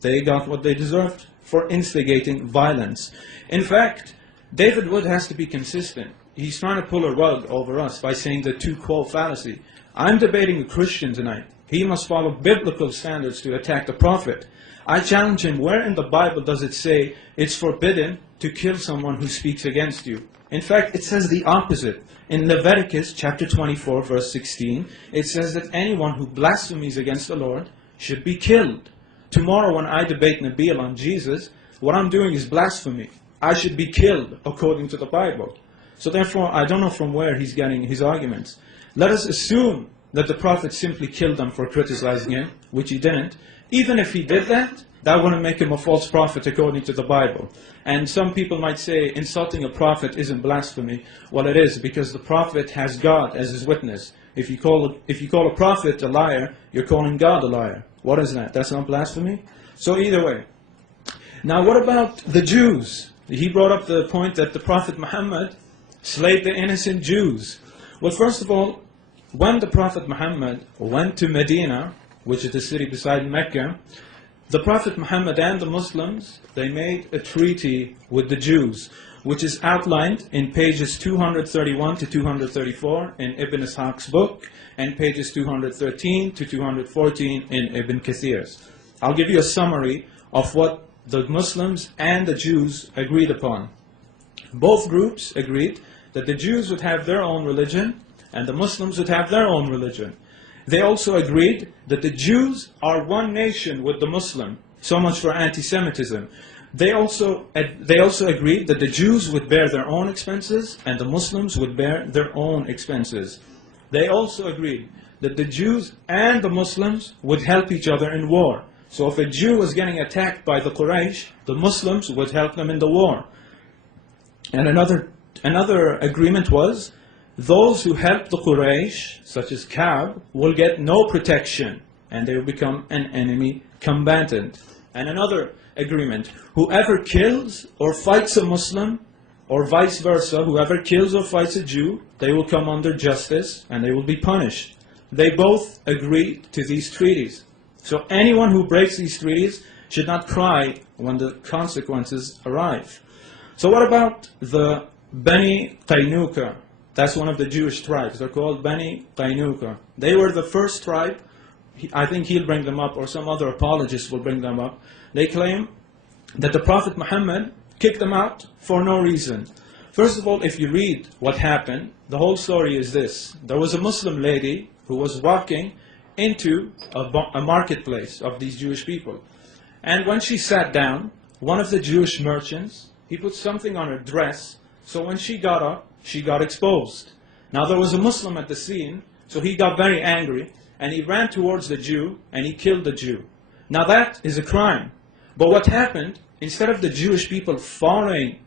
they got what they deserved for instigating violence. In fact, David Wood has to be consistent. He's trying to pull a rug over us by saying the two-quo fallacy. I'm debating a Christian tonight. He must follow biblical standards to attack the Prophet. I challenge him, where in the Bible does it say it's forbidden to kill someone who speaks against you? In fact, it says the opposite. In Leviticus chapter 24, verse 16, it says that anyone who blasphemes against the Lord should be killed. Tomorrow when I debate Nabil on Jesus, what I'm doing is blasphemy. I should be killed according to the Bible. So therefore, I don't know from where he's getting his arguments. Let us assume that the Prophet simply killed them for criticizing him, which he didn't. Even if he did that, that wouldn't make him a false prophet according to the Bible. And some people might say insulting a prophet isn't blasphemy. Well, it is, because the prophet has God as his witness. If you call a prophet a liar, you're calling God a liar. What is that? That's not blasphemy? So either way. Now what about the Jews? He brought up the point that the Prophet Muhammad slayed the innocent Jews. Well, first of all, when the Prophet Muhammad went to Medina, which is the city beside Mecca, the Prophet Muhammad and the Muslims, they made a treaty with the Jews, which is outlined in pages 231 to 234 in Ibn Ishaq's book, and pages 213 to 214 in Ibn Kathir's. I'll give you a summary of what the Muslims and the Jews agreed upon. Both groups agreed that the Jews would have their own religion, and the Muslims would have their own religion. They also agreed that the Jews are one nation with the Muslim. So much for anti-Semitism. They also agreed that the Jews would bear their own expenses and the Muslims would bear their own expenses. They also agreed that the Jews and the Muslims would help each other in war. So if a Jew was getting attacked by the Quraysh, the Muslims would help them in the war. And another agreement was, those who help the Quraysh, such as Ka'b, will get no protection and they will become an enemy combatant. And another agreement, whoever kills or fights a Muslim, or vice versa, whoever kills or fights a Jew, they will come under justice and they will be punished. They both agreed to these treaties. So anyone who breaks these treaties should not cry when the consequences arrive. So what about the Bani Qaynuqa? That's one of the Jewish tribes. They're called Bani Qaynuqa. They were the first tribe. I think he'll bring them up, or some other apologists will bring them up. They claim that the Prophet Muhammad kicked them out for no reason. First of all, if you read what happened, the whole story is this. There was a Muslim lady who was walking into a marketplace of these Jewish people. And when she sat down, one of the Jewish merchants, he put something on her dress, so when she got up, she got exposed. Now there was a Muslim at the scene, so he got very angry, and he ran towards the Jew, and he killed the Jew. Now that is a crime. But what happened, instead of the Jewish people following,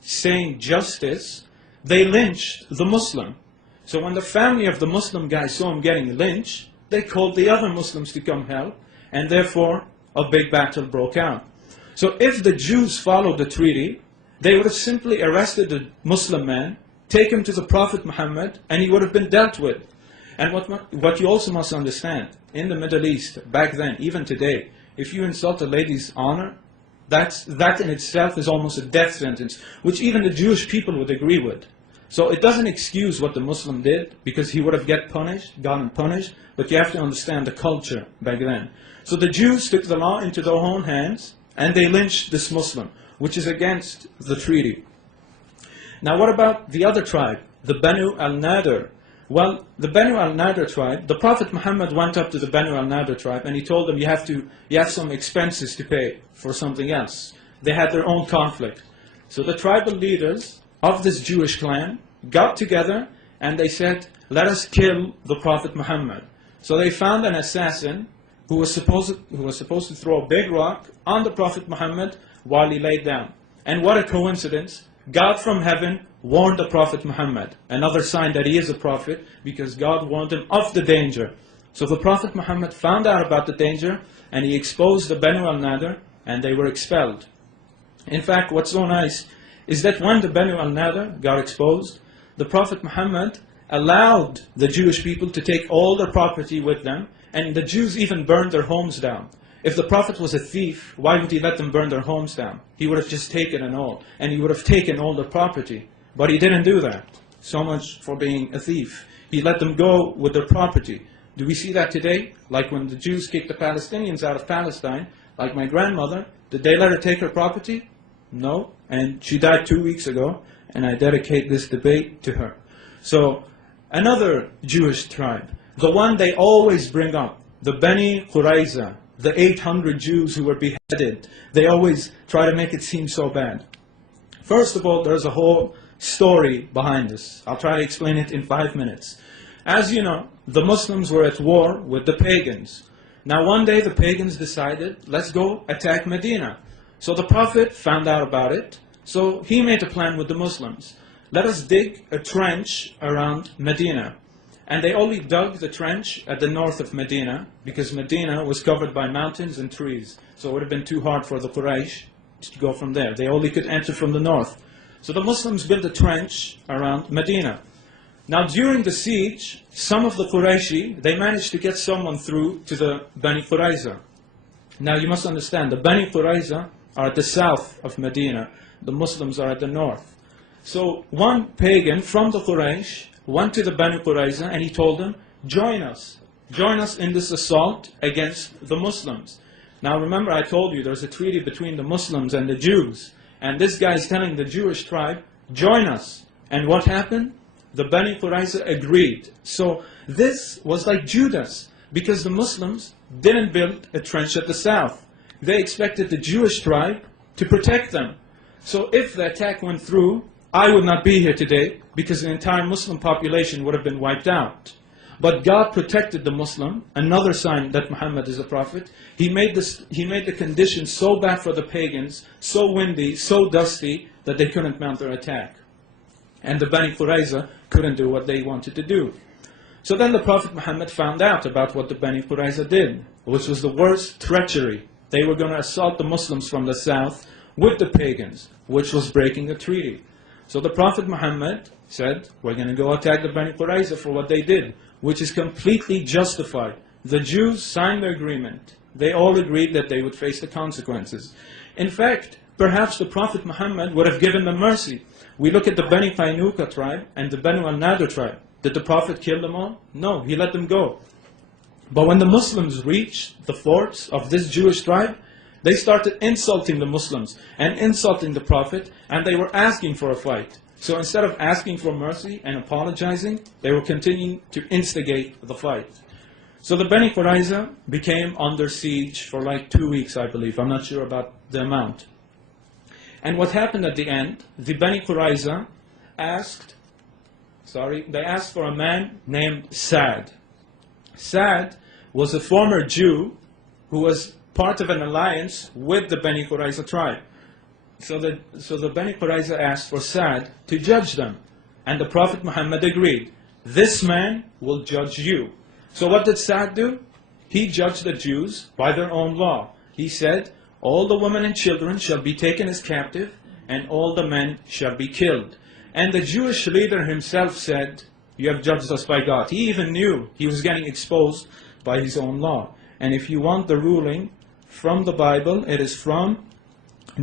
saying justice, they lynched the Muslim. So when the family of the Muslim guy saw him getting lynched, they called the other Muslims to come help, and therefore a big battle broke out. So if the Jews followed the treaty, they would have simply arrested the Muslim man, taken him to the Prophet Muhammad, and he would have been dealt with. And what you also must understand, in the Middle East, back then, even today, if you insult a lady's honor, that in itself is almost a death sentence, which even the Jewish people would agree with. So it doesn't excuse what the Muslim did, because he would have gotten punished, but you have to understand the culture back then. So the Jews took the law into their own hands, and they lynched this Muslim, which is against the treaty. Now what about the other tribe, the Banu al-Nadir? Well, the Banu al-Nadir tribe, the Prophet Muhammad went up to the Banu al-Nadir tribe and he told them, you have some expenses to pay for something else. They had their own conflict. So the tribal leaders of this Jewish clan got together and they said, let us kill the Prophet Muhammad. So they found an assassin who was supposed to throw a big rock on the Prophet Muhammad while he laid down. And what a coincidence. God from heaven warned the Prophet Muhammad. Another sign that he is a prophet, because God warned him of the danger. So the Prophet Muhammad found out about the danger and he exposed the Banu al-Nadir and they were expelled. In fact, what's so nice is that when the Banu al-Nadir got exposed, the Prophet Muhammad allowed the Jewish people to take all their property with them, and the Jews even burned their homes down. If the Prophet was a thief, why would he let them burn their homes down? He would have just taken it all, and he would have taken all their property. But he didn't do that. So much for being a thief. He let them go with their property. Do we see that today? Like when the Jews kicked the Palestinians out of Palestine, like my grandmother, did they let her take her property? No. And she died 2 weeks ago, and I dedicate this debate to her. So, another Jewish tribe, the one they always bring up, the Bani Qurayza, the 800 Jews who were beheaded, they always try to make it seem so bad. First of all, there's a whole story behind this. I'll try to explain it in 5 minutes. As you know, the Muslims were at war with the pagans. Now one day the pagans decided, let's go attack Medina. So the Prophet found out about it, so he made a plan with the Muslims. Let us dig a trench around Medina. And they only dug the trench at the north of Medina, because Medina was covered by mountains and trees. So it would have been too hard for the Quraysh to go from there. They only could enter from the north. So the Muslims built a trench around Medina. Now during the siege, some of the Qurayshi, they managed to get someone through to the Bani Qurayza. Now you must understand, the Bani Qurayza are at the south of Medina. The Muslims are at the north. So one pagan from the Quraysh went to the Bani Qurayza and he told them, join us in this assault against the Muslims. Now remember, I told you there's a treaty between the Muslims and the Jews. And this guy is telling the Jewish tribe, join us. And what happened? The Bani Qurayza agreed. So this was like Judas, because the Muslims didn't build a trench at the south. They expected the Jewish tribe to protect them. So if the attack went through, I would not be here today, because the entire Muslim population would have been wiped out. But God protected the Muslim, another sign that Muhammad is a prophet. He made the conditions so bad for the pagans, so windy, so dusty, that they couldn't mount their attack. And the Bani Qurayza couldn't do what they wanted to do. So then the Prophet Muhammad found out about what the Bani Qurayza did, which was the worst treachery. They were going to assault the Muslims from the south with the pagans, which was breaking the treaty. So the Prophet Muhammad said, we're going to go attack the Bani Qurayza for what they did, which is completely justified. The Jews signed the agreement. They all agreed that they would face the consequences. In fact, perhaps the Prophet Muhammad would have given them mercy. We look at the Bani Qaynuqa tribe and the Banu al-Nadir tribe. Did the Prophet kill them all? No, he let them go. But when the Muslims reached the forts of this Jewish tribe, they started insulting the Muslims and insulting the Prophet, and they were asking for a fight. So instead of asking for mercy and apologizing, they were continuing to instigate the fight. So the Bani Qurayza became under siege for like 2 weeks, I believe. I'm not sure about the amount. And what happened at the end, the Bani Qurayza asked for a man named Sa'd. Sa'd was a former Jew who was part of an alliance with the Bani Qurayza tribe. So the Bani Qurayza asked for Sa'd to judge them. And the Prophet Muhammad agreed. This man will judge you. So what did Sa'd do? He judged the Jews by their own law. He said, all the women and children shall be taken as captive, and all the men shall be killed. And the Jewish leader himself said, you have judged us by God. He even knew he was getting exposed by his own law. And if you want the ruling from the Bible, it is from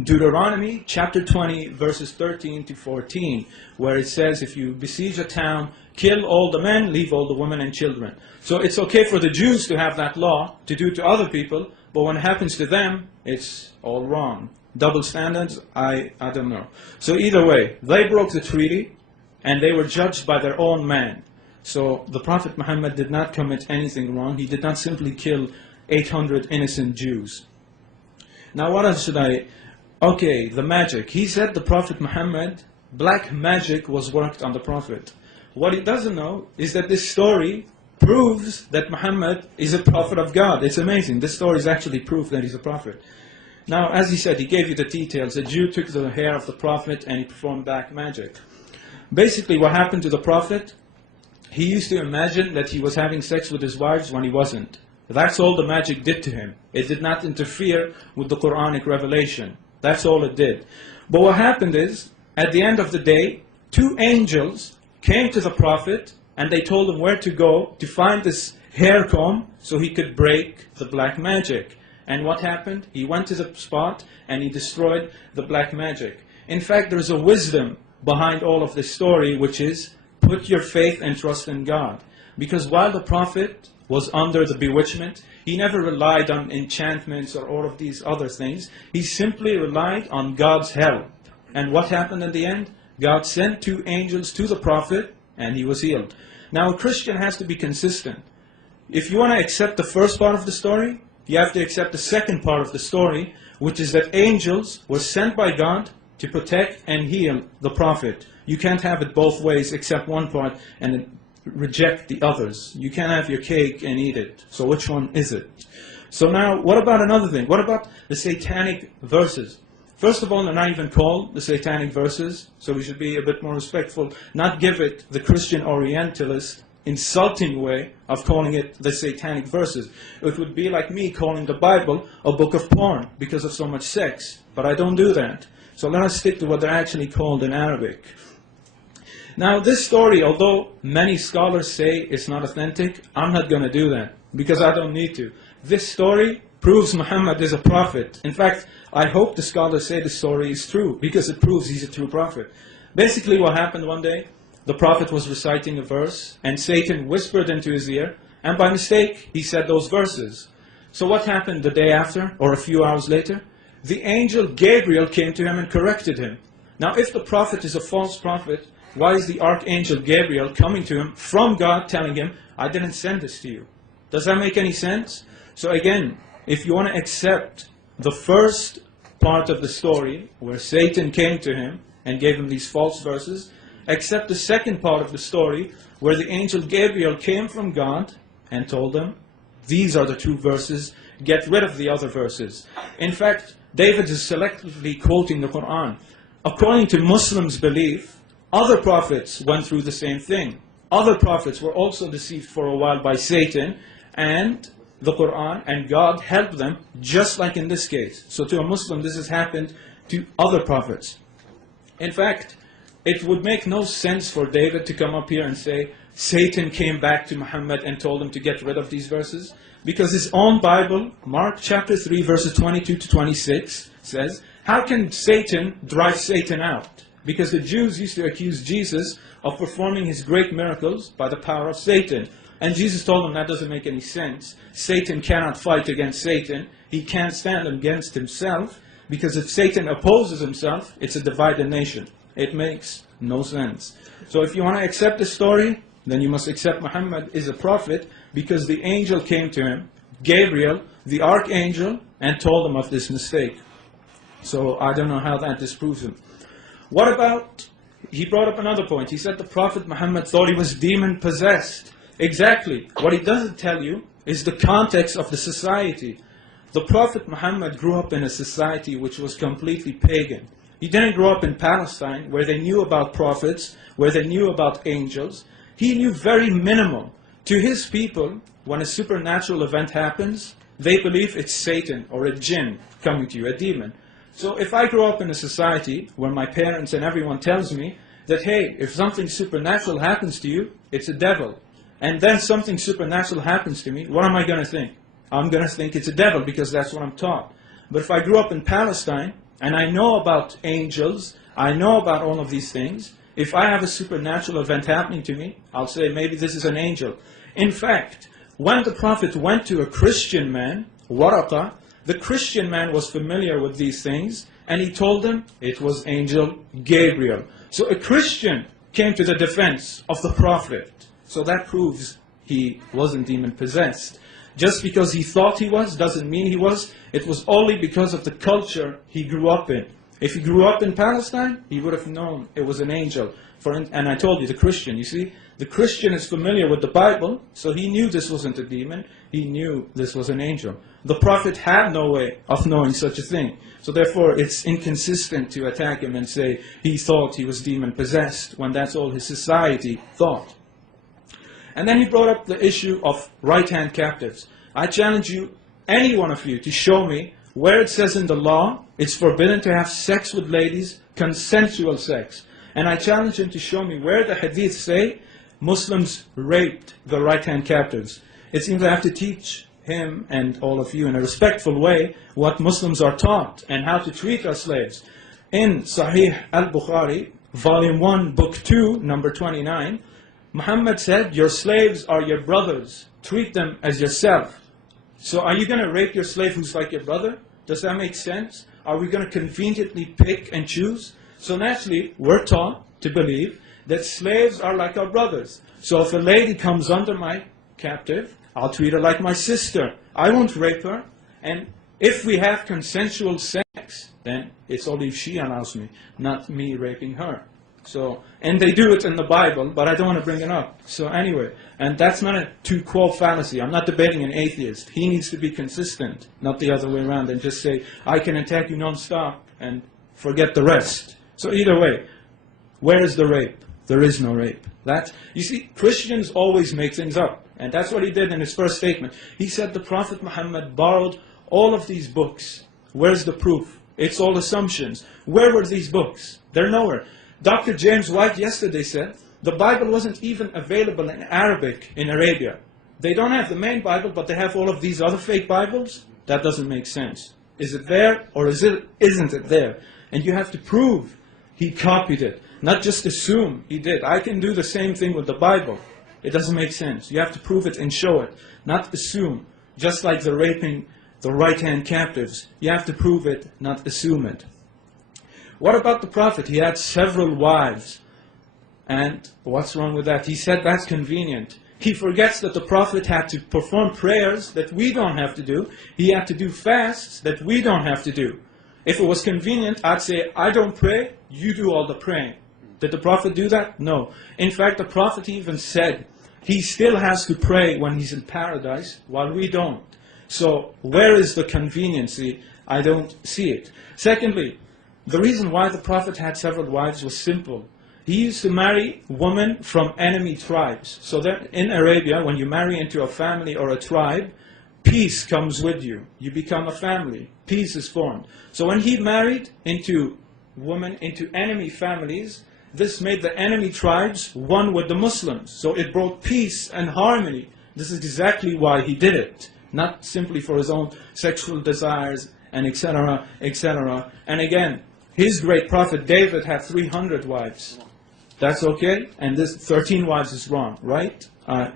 Deuteronomy chapter 20, verses 13 to 14, where it says, if you besiege a town, kill all the men, leave all the women and children. So it's okay for the Jews to have that law to do to other people, but when it happens to them, it's all wrong. Double standards, I don't know. So either way, they broke the treaty, and they were judged by their own man. So the Prophet Muhammad did not commit anything wrong. He did not simply kill 800 innocent Jews. Now what else should I... Okay, the magic. He said the Prophet Muhammad, black magic was worked on the Prophet. What he doesn't know is that this story proves that Muhammad is a prophet of God. It's amazing. This story is actually proof that he's a prophet. Now, as he said, he gave you the details. A Jew took the hair of the Prophet and he performed black magic. Basically, what happened to the Prophet, he used to imagine that he was having sex with his wives when he wasn't. That's all the magic did to him. It did not interfere with the Quranic revelation. That's all it did. But what happened is, at the end of the day, 2 angels came to the Prophet and they told him where to go to find this hair comb so he could break the black magic. And what happened? He went to the spot and he destroyed the black magic. In fact, there's a wisdom behind all of this story, which is, put your faith and trust in God. Because while the Prophet was under the bewitchment. He never relied on enchantments or all of these other things. He simply relied on God's help. And what happened in the end? God sent 2 angels to the prophet, and he was healed. Now, a Christian has to be consistent. If you want to accept the first part of the story, you have to accept the second part of the story, which is that angels were sent by God to protect and heal the prophet. You can't have it both ways, accept one part and reject the others. You can't have your cake and eat it. So which one is it? So now, what about another thing? What about the satanic verses? First of all, they're not even called the satanic verses, so we should be a bit more respectful, not give it the Christian Orientalist insulting way of calling it the satanic verses. It would be like me calling the Bible a book of porn because of so much sex, but I don't do that. So let us stick to what they're actually called in Arabic. Now this story, although many scholars say it's not authentic, I'm not going to do that because I don't need to. This story proves Muhammad is a prophet. In fact, I hope the scholars say the story is true because it proves he's a true prophet. Basically what happened one day, the prophet was reciting a verse and Satan whispered into his ear and by mistake he said those verses. So what happened the day after or a few hours later? The angel Gabriel came to him and corrected him. Now if the prophet is a false prophet, why is the archangel Gabriel coming to him from God telling him, I didn't send this to you? Does that make any sense? So again, if you want to accept the first part of the story where Satan came to him and gave him these false verses, accept the second part of the story where the angel Gabriel came from God and told him, these are the true verses, get rid of the other verses. In fact, David is selectively quoting the Quran. According to Muslims' belief, other prophets went through the same thing. Other prophets were also deceived for a while by Satan, and the Quran and God helped them, just like in this case. So to a Muslim, this has happened to other prophets. In fact, it would make no sense for David to come up here and say, Satan came back to Muhammad and told him to get rid of these verses. Because his own Bible, Mark chapter 3, verses 22 to 26, says, how can Satan drive Satan out? Because the Jews used to accuse Jesus of performing his great miracles by the power of Satan. And Jesus told them that doesn't make any sense. Satan cannot fight against Satan. He can't stand against himself. Because if Satan opposes himself, it's a divided nation. It makes no sense. So if you want to accept the story, then you must accept Muhammad is a prophet because the angel came to him, Gabriel, the archangel, and told him of this mistake. So I don't know how that disproves him. What about, he brought up another point. He said the Prophet Muhammad thought he was demon-possessed. Exactly. What he doesn't tell you is the context of the society. The Prophet Muhammad grew up in a society which was completely pagan. He didn't grow up in Palestine where they knew about prophets, where they knew about angels. He knew very minimal. To his people, when a supernatural event happens, they believe it's Satan or a jinn coming to you, a demon. So if I grow up in a society where my parents and everyone tells me that, hey, if something supernatural happens to you, it's a devil. And then something supernatural happens to me, what am I going to think? I'm going to think it's a devil because that's what I'm taught. But if I grew up in Palestine and I know about angels, I know about all of these things, if I have a supernatural event happening to me, I'll say maybe this is an angel. In fact, when the Prophet went to a Christian man, Waraqa, the Christian man was familiar with these things, and he told him it was angel Gabriel. So a Christian came to the defense of the Prophet. So that proves he wasn't demon-possessed. Just because he thought he was doesn't mean he was. It was only because of the culture he grew up in. If he grew up in Palestine, he would have known it was an angel. And I told you, the Christian, you see, the Christian is familiar with the Bible, so he knew this wasn't a demon. He knew this was an angel. The Prophet had no way of knowing such a thing. So therefore, it's inconsistent to attack him and say he thought he was demon-possessed when that's all his society thought. And then he brought up the issue of right-hand captives. I challenge you, any one of you, to show me where it says in the law it's forbidden to have sex with ladies, consensual sex. And I challenge him to show me where the hadith say Muslims raped the right-hand captives. It seems I have to teach him and all of you in a respectful way what Muslims are taught and how to treat our slaves. In Sahih al-Bukhari, volume 1, book 2, number 29, Muhammad said, your slaves are your brothers. Treat them as yourself. So are you going to rape your slave who's like your brother? Does that make sense? Are we going to conveniently pick and choose? So naturally, we're taught to believe that slaves are like our brothers. So if a lady comes under my captive, I'll treat her like my sister. I won't rape her. And if we have consensual sex, then it's only if she allows me, not me raping her. So, and they do it in the Bible, but I don't want to bring it up. So anyway, and that's not a two-quo fallacy. I'm not debating an atheist. He needs to be consistent, not the other way around, and just say, I can attack you non-stop and forget the rest. So either way, where is the rape? There is no rape. You see, Christians always make things up. And that's what he did in his first statement. He said the Prophet Muhammad borrowed all of these books. Where's the proof? It's all assumptions. Where were these books? They're nowhere. Dr. James White yesterday said the Bible wasn't even available in Arabic in Arabia. They don't have the main Bible, but they have all of these other fake Bibles. That doesn't make sense. Is it there or isn't it there? And you have to prove he copied it, not just assume he did. I can do the same thing with the Bible. It doesn't make sense. You have to prove it and show it, not assume. Just like the raping the right-hand captives. You have to prove it, not assume it. What about the Prophet? He had several wives. And what's wrong with that? He said that's convenient. He forgets that the Prophet had to perform prayers that we don't have to do. He had to do fasts that we don't have to do. If it was convenient, I'd say, I don't pray, you do all the praying. Did the Prophet do that? No. In fact, the Prophet even said he still has to pray when he's in paradise, while we don't. So where is the conveniency? I don't see it. Secondly, the reason why the Prophet had several wives was simple. He used to marry women from enemy tribes. So that in Arabia, when you marry into a family or a tribe, peace comes with you. You become a family. Peace is formed. So when he married into women into enemy families, this made the enemy tribes one with the Muslims. So it brought peace and harmony. This is exactly why he did it. Not simply for his own sexual desires and etc., etc. And again, his great prophet David had 300 wives. That's okay? And this 13 wives is wrong, right? I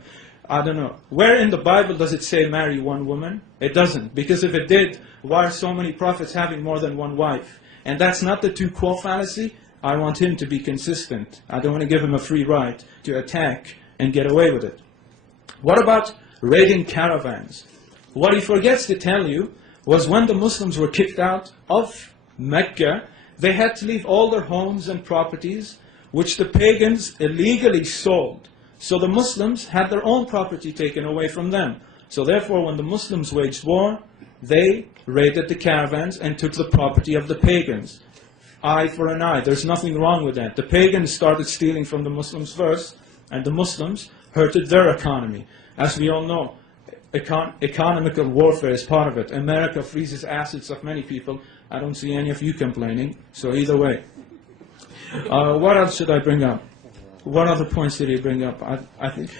don't know. Where in the Bible does it say marry one woman? It doesn't. Because if it did, why are so many prophets having more than one wife? And that's not the two-quo fallacy. I want him to be consistent. I don't want to give him a free ride to attack and get away with it. What about raiding caravans? What he forgets to tell you was when the Muslims were kicked out of Mecca, they had to leave all their homes and properties, which the pagans illegally sold. So the Muslims had their own property taken away from them. So therefore, when the Muslims waged war, they raided the caravans and took the property of the pagans. Eye for an eye. There's nothing wrong with that. The pagans started stealing from the Muslims first, and the Muslims hurted their economy. As we all know, economical warfare is part of it. America freezes assets of many people. I don't see any of you complaining, so either way. What else should I bring up? What other points did he bring up? I think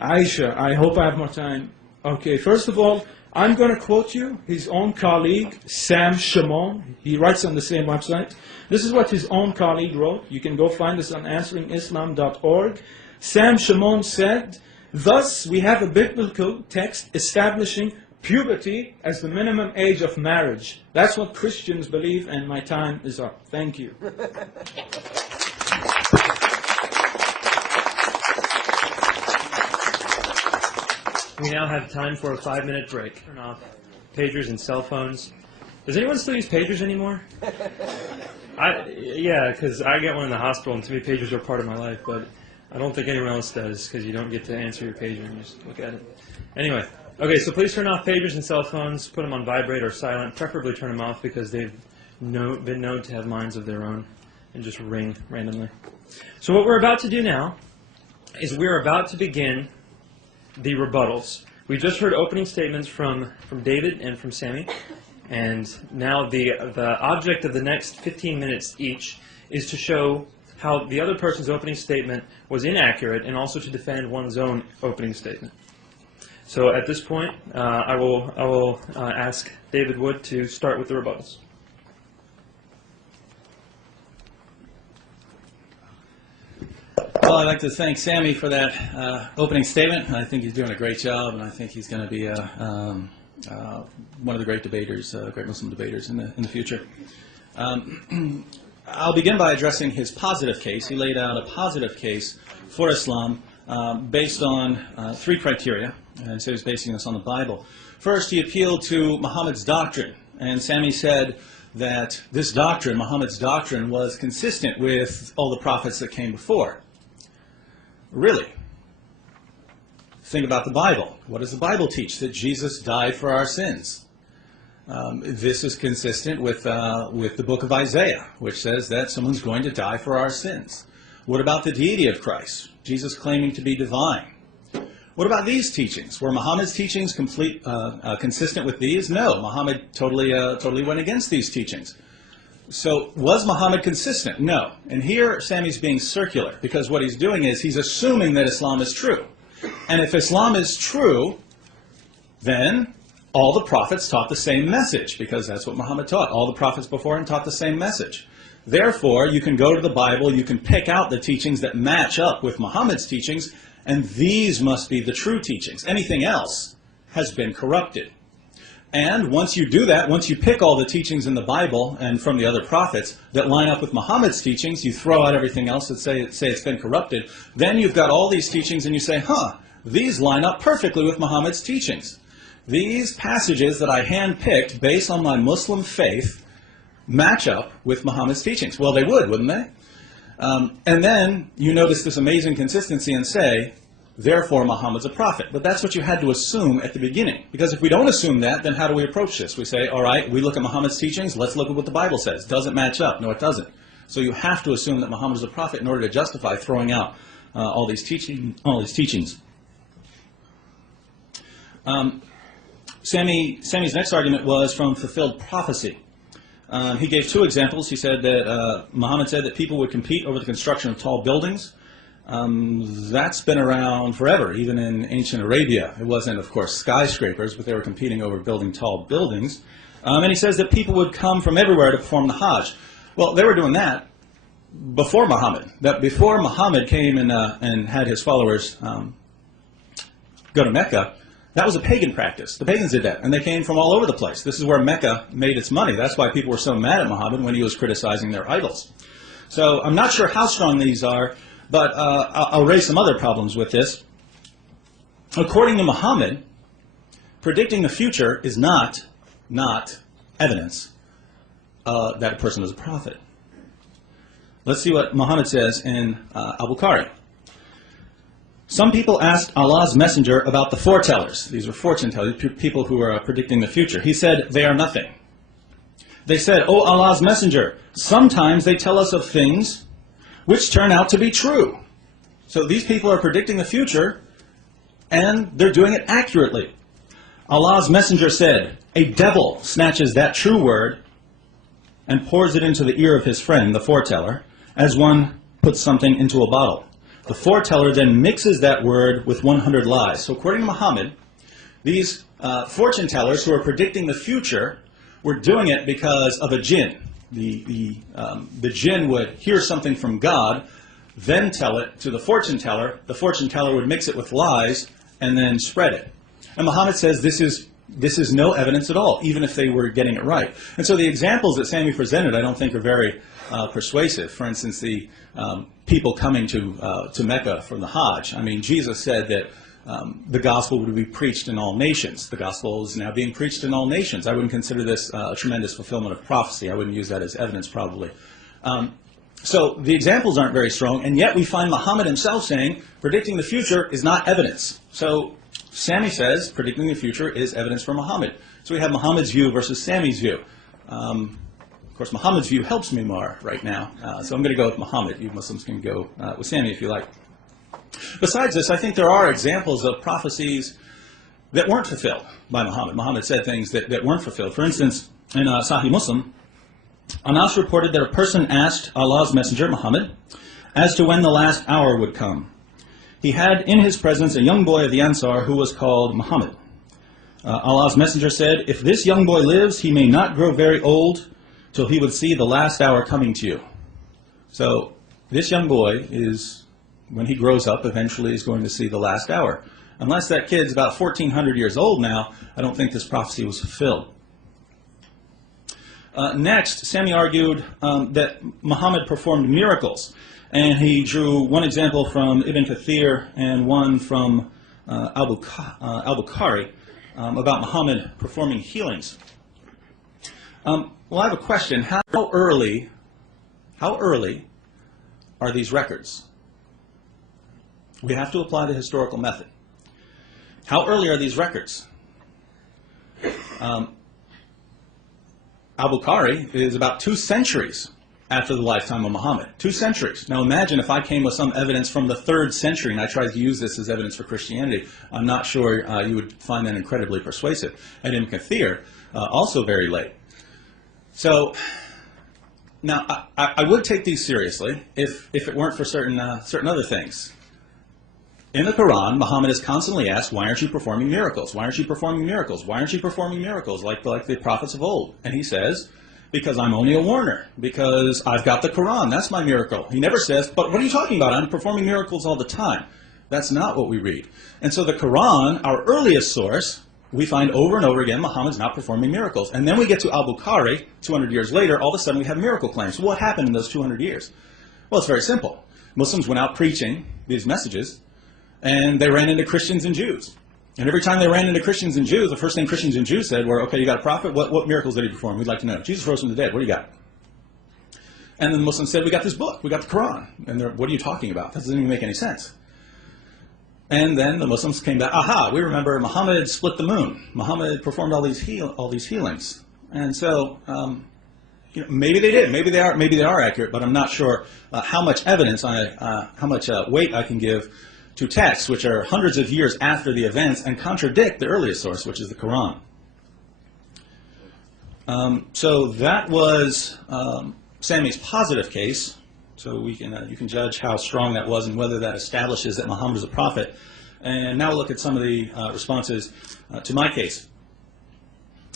Aisha, I hope I have more time. Okay, first of all, I'm going to quote you his own colleague, Sam Shimon. He writes on the same website. This is what his own colleague wrote. You can go find this on answeringislam.org. Sam Shimon said, thus we have a biblical text establishing puberty as the minimum age of marriage. That's what Christians believe, and my time is up. Thank you. We now have time for a 5-minute break. Turn off pagers and cell phones. Does anyone still use pagers anymore? Yeah, because I get one in the hospital, and to me pagers are part of my life, but I don't think anyone else does, because you don't get to answer your pager and just look at it. Anyway, okay, so please turn off pagers and cell phones, put them on vibrate or silent, preferably turn them off because they've been known to have minds of their own and just ring randomly. So what we're about to do now is we're about to begin the rebuttals. We just heard opening statements from David and from Sami, and now the object of the next 15 minutes each is to show how the other person's opening statement was inaccurate and also to defend one's own opening statement. So at this point, I will ask David Wood to start with the rebuttals. Well, I'd like to thank Sami for that opening statement. I think he's doing a great job, and I think he's going to be one of the great debaters, great Muslim debaters in the future. I'll begin by addressing his positive case. He laid out a positive case for Islam based on three criteria, and so he's basing this on the Bible. First, he appealed to Muhammad's doctrine, and Sami said that this doctrine, Muhammad's doctrine, was consistent with all the prophets that came before. Really? Think about the Bible. What does the Bible teach? That Jesus died for our sins. This is consistent with the book of Isaiah, which says that someone's going to die for our sins. What about the deity of Christ? Jesus claiming to be divine. What about these teachings? Were Muhammad's teachings consistent with these? No, Muhammad totally went against these teachings. So was Muhammad consistent? No. And here Sami's being circular, because what he's doing is he's assuming that Islam is true. And if Islam is true, then all the prophets taught the same message, because that's what Muhammad taught. All the prophets before him taught the same message. Therefore, you can go to the Bible, you can pick out the teachings that match up with Muhammad's teachings, and these must be the true teachings. Anything else has been corrupted. And once you do that, once you pick all the teachings in the Bible and from the other prophets that line up with Muhammad's teachings, you throw out everything else that say it's been corrupted, then you've got all these teachings and you say, these line up perfectly with Muhammad's teachings. These passages that I handpicked based on my Muslim faith match up with Muhammad's teachings. Well, they would, wouldn't they? And then you notice this amazing consistency and say, therefore Muhammad's a prophet. But that's what you had to assume at the beginning. Because if we don't assume that, then how do we approach this? We say, all right, we look at Muhammad's teachings, let's look at what the Bible says. Does it match up? No, it doesn't. So you have to assume that Muhammad is a prophet in order to justify throwing out all these teachings. Sami's next argument was from fulfilled prophecy. He gave two examples. He said that Muhammad said that people would compete over the construction of tall buildings. That's been around forever, even in ancient Arabia. It wasn't, of course, skyscrapers, but they were competing over building tall buildings. And he says that people would come from everywhere to perform the Hajj. Well, they were doing that before Muhammad. That before Muhammad came and had his followers go to Mecca, that was a pagan practice. The pagans did that, and they came from all over the place. This is where Mecca made its money. That's why people were so mad at Muhammad when he was criticizing their idols. So I'm not sure how strong these are, but I'll raise some other problems with this. According to Muhammad, predicting the future is not evidence that a person is a prophet. Let's see what Muhammad says in Al-Bukhari. Some people asked Allah's messenger about the foretellers. These were fortune tellers, people who were predicting the future. He said, they are nothing. They said, "O Allah's messenger, sometimes they tell us of things which turn out to be true." So these people are predicting the future, and they're doing it accurately. Allah's messenger said, "A devil snatches that true word and pours it into the ear of his friend, the foreteller, as one puts something into a bottle. The foreteller then mixes that word with 100 lies." So according to Muhammad, these fortune tellers who are predicting the future were doing it because of a jinn. The jinn would hear something from God, then tell it to the fortune teller. The fortune teller would mix it with lies and then spread it. And Muhammad says this is no evidence at all, even if they were getting it right. And so the examples that Sami presented I don't think are very persuasive. For instance, the people coming to Mecca from the Hajj. I mean, Jesus said that the gospel would be preached in all nations. The gospel is now being preached in all nations. I wouldn't consider this a tremendous fulfillment of prophecy. I wouldn't use that as evidence, probably. So the examples aren't very strong, and yet we find Muhammad himself saying predicting the future is not evidence. So Sami says predicting the future is evidence for Muhammad. So we have Muhammad's view versus Sami's view. Of course, Muhammad's view helps me more right now, so I'm going to go with Muhammad. You Muslims can go with Sami if you like. Besides this, I think there are examples of prophecies that weren't fulfilled by Muhammad. Muhammad said things that weren't fulfilled. For instance, in Sahih Muslim, Anas reported that a person asked Allah's messenger, Muhammad, as to when the last hour would come. He had in his presence a young boy of the Ansar who was called Muhammad. Allah's messenger said, "If this young boy lives, he may not grow very old till he would see the last hour coming to you." So this young boy is when he grows up, eventually is going to see the last hour. Unless that kid's about 1,400 years old now, I don't think this prophecy was fulfilled. Next, Sami argued that Muhammad performed miracles. And he drew one example from Ibn Kathir and one from al-Bukhari about Muhammad performing healings. Well, I have a question. How early are these records? We have to apply the historical method. How early are these records? Al-Bukhari is about 2 centuries after the lifetime of Muhammad. 2 centuries. Now imagine if I came with some evidence from the 3rd century and I tried to use this as evidence for Christianity. I'm not sure you would find that incredibly persuasive. And Ibn Kathir, also very late. So, now I would take these seriously if it weren't for certain other things. In the Quran, Muhammad is constantly asked, why aren't you performing miracles? Why aren't you performing miracles? Why aren't you performing miracles like the prophets of old? And he says, because I'm only a warner, because I've got the Quran, that's my miracle. He never says, but what are you talking about? I'm performing miracles all the time. That's not what we read. And so the Quran, our earliest source, we find over and over again Muhammad's not performing miracles. And then we get to Al-Bukhari, 200 years later, all of a sudden we have miracle claims. What happened in those 200 years? Well, it's very simple. Muslims went out preaching these messages, and they ran into Christians and Jews. And every time they ran into Christians and Jews, the first thing Christians and Jews said were, okay, you got a prophet? What miracles did he perform? We'd like to know. Jesus rose from the dead. What do you got? And then the Muslims said, we got this book. We got the Quran. And they're, what are you talking about? That doesn't even make any sense. And then the Muslims came back, aha, we remember Muhammad split the moon. Muhammad performed all these healings. And so, maybe they did. Maybe they are accurate, but I'm not sure how much evidence, how much weight I can give to texts which are hundreds of years after the events and contradict the earliest source, which is the Quran. So that was Sami's positive case. So you can judge how strong that was and whether that establishes that Muhammad is a prophet. And now we'll look at some of the responses to my case.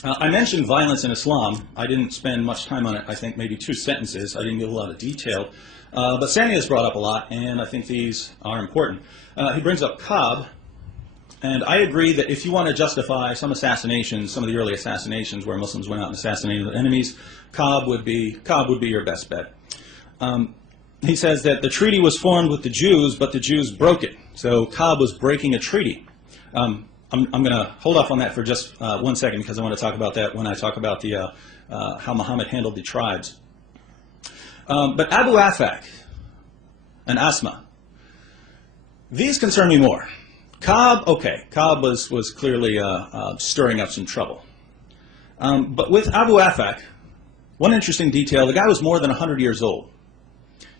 I mentioned violence in Islam. I didn't spend much time on it. I think maybe 2 sentences. I didn't give a lot of detail. But Sami has brought up a lot, and I think these are important. He brings up Ka'b, and I agree that if you want to justify some assassinations, some of the early assassinations where Muslims went out and assassinated their enemies, Ka'b would be your best bet. He says that the treaty was formed with the Jews, but the Jews broke it. So Ka'b was breaking a treaty. I'm going to hold off on that for just 1 second because I want to talk about that when I talk about the how Muhammad handled the tribes. But Abu Afak and Asma, these concern me more. Ka'b, okay, Ka'b was clearly stirring up some trouble. But with Abu Afak, one interesting detail, the guy was more than 100 years old.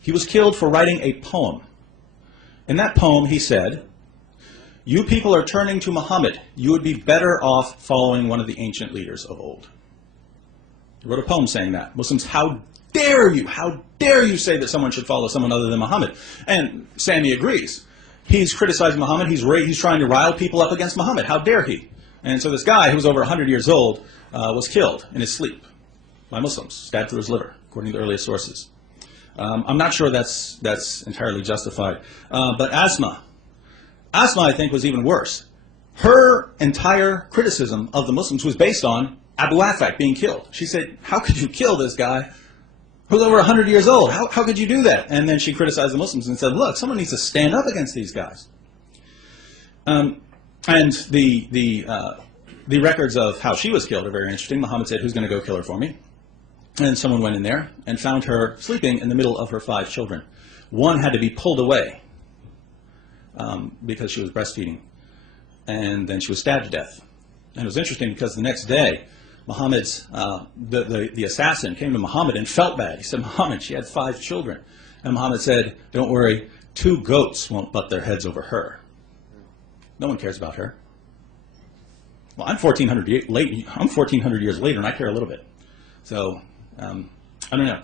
He was killed for writing a poem. In that poem, he said, you people are turning to Muhammad. You would be better off following one of the ancient leaders of old. He wrote a poem saying that. Muslims, how dare you say that someone should follow someone other than Muhammad? And Sami agrees. He's criticizing Muhammad. He's trying to rile people up against Muhammad. How dare he? And so this guy, who was over 100 years old, was killed in his sleep by Muslims, stabbed through his liver, according to the earliest sources. I'm not sure that's entirely justified. But Asma, I think, was even worse. Her entire criticism of the Muslims was based on Abu Afak being killed. She said, how could you kill this guy who's over 100 years old? How could you do that? And then she criticized the Muslims and said, look, someone needs to stand up against these guys. And the records of how she was killed are very interesting. Muhammad said, who's going to go kill her for me? And someone went in there and found her sleeping in the middle of her 5 children. One had to be pulled away because she was breastfeeding. And then she was stabbed to death. And it was interesting because the next day, Muhammad's, the assassin came to Muhammad and felt bad. He said, Muhammad, she had 5 children. And Muhammad said, don't worry, 2 goats won't butt their heads over her. No one cares about her. Well, I'm 1,400 years later, and I care a little bit. So, I don't know.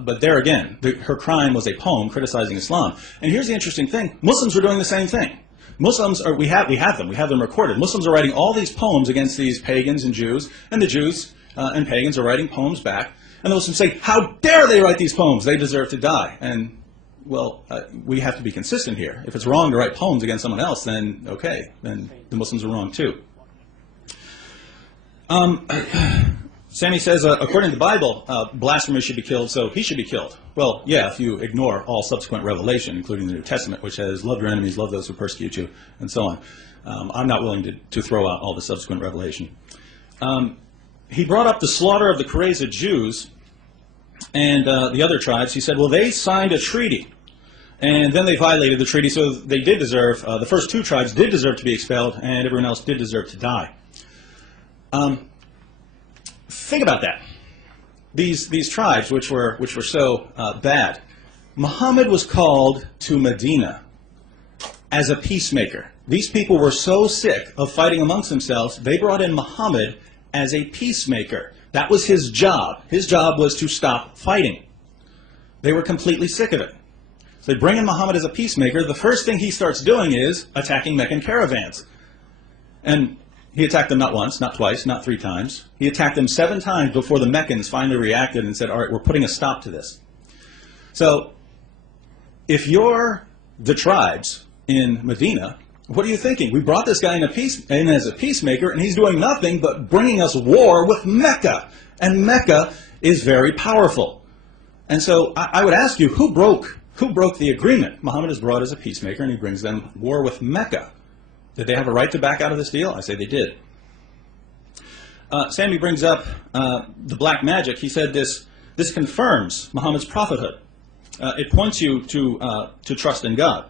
But there again, her crime was a poem criticizing Islam. And here's the interesting thing. Muslims were doing the same thing. Muslims, we have them recorded. Muslims are writing all these poems against these pagans and Jews, and the Jews and pagans are writing poems back. And the Muslims say, how dare they write these poems? They deserve to die. And well, we have to be consistent here. If it's wrong to write poems against someone else, then okay, then the Muslims are wrong too. Sami says, according to the Bible, blasphemy should be killed, so he should be killed. Well, yeah, if you ignore all subsequent revelation, including the New Testament, which says, love your enemies, love those who persecute you, and so on. I'm not willing to throw out all the subsequent revelation. He brought up the slaughter of the Qurayza Jews and the other tribes. He said, well, they signed a treaty, and then they violated the treaty, so they did deserve, the first two tribes did deserve to be expelled, and everyone else did deserve to die. Think about that. These tribes, which were so bad, Muhammad was called to Medina as a peacemaker. These people were so sick of fighting amongst themselves, they brought in Muhammad as a peacemaker. That was his job. His job was to stop fighting. They were completely sick of it. So they bring in Muhammad as a peacemaker. The first thing he starts doing is attacking Meccan caravans. And he attacked them not once, not twice, not 3 times. He attacked them 7 times before the Meccans finally reacted and said, all right, we're putting a stop to this. So if you're the tribes in Medina, what are you thinking? We brought this guy in as a peacemaker, and he's doing nothing but bringing us war with Mecca. And Mecca is very powerful. And so I would ask you, who broke the agreement? Muhammad is brought as a peacemaker, and he brings them war with Mecca. Did they have a right to back out of this deal? I say they did. Sami brings up the black magic. He said this confirms Muhammad's prophethood. It points you to trust in God.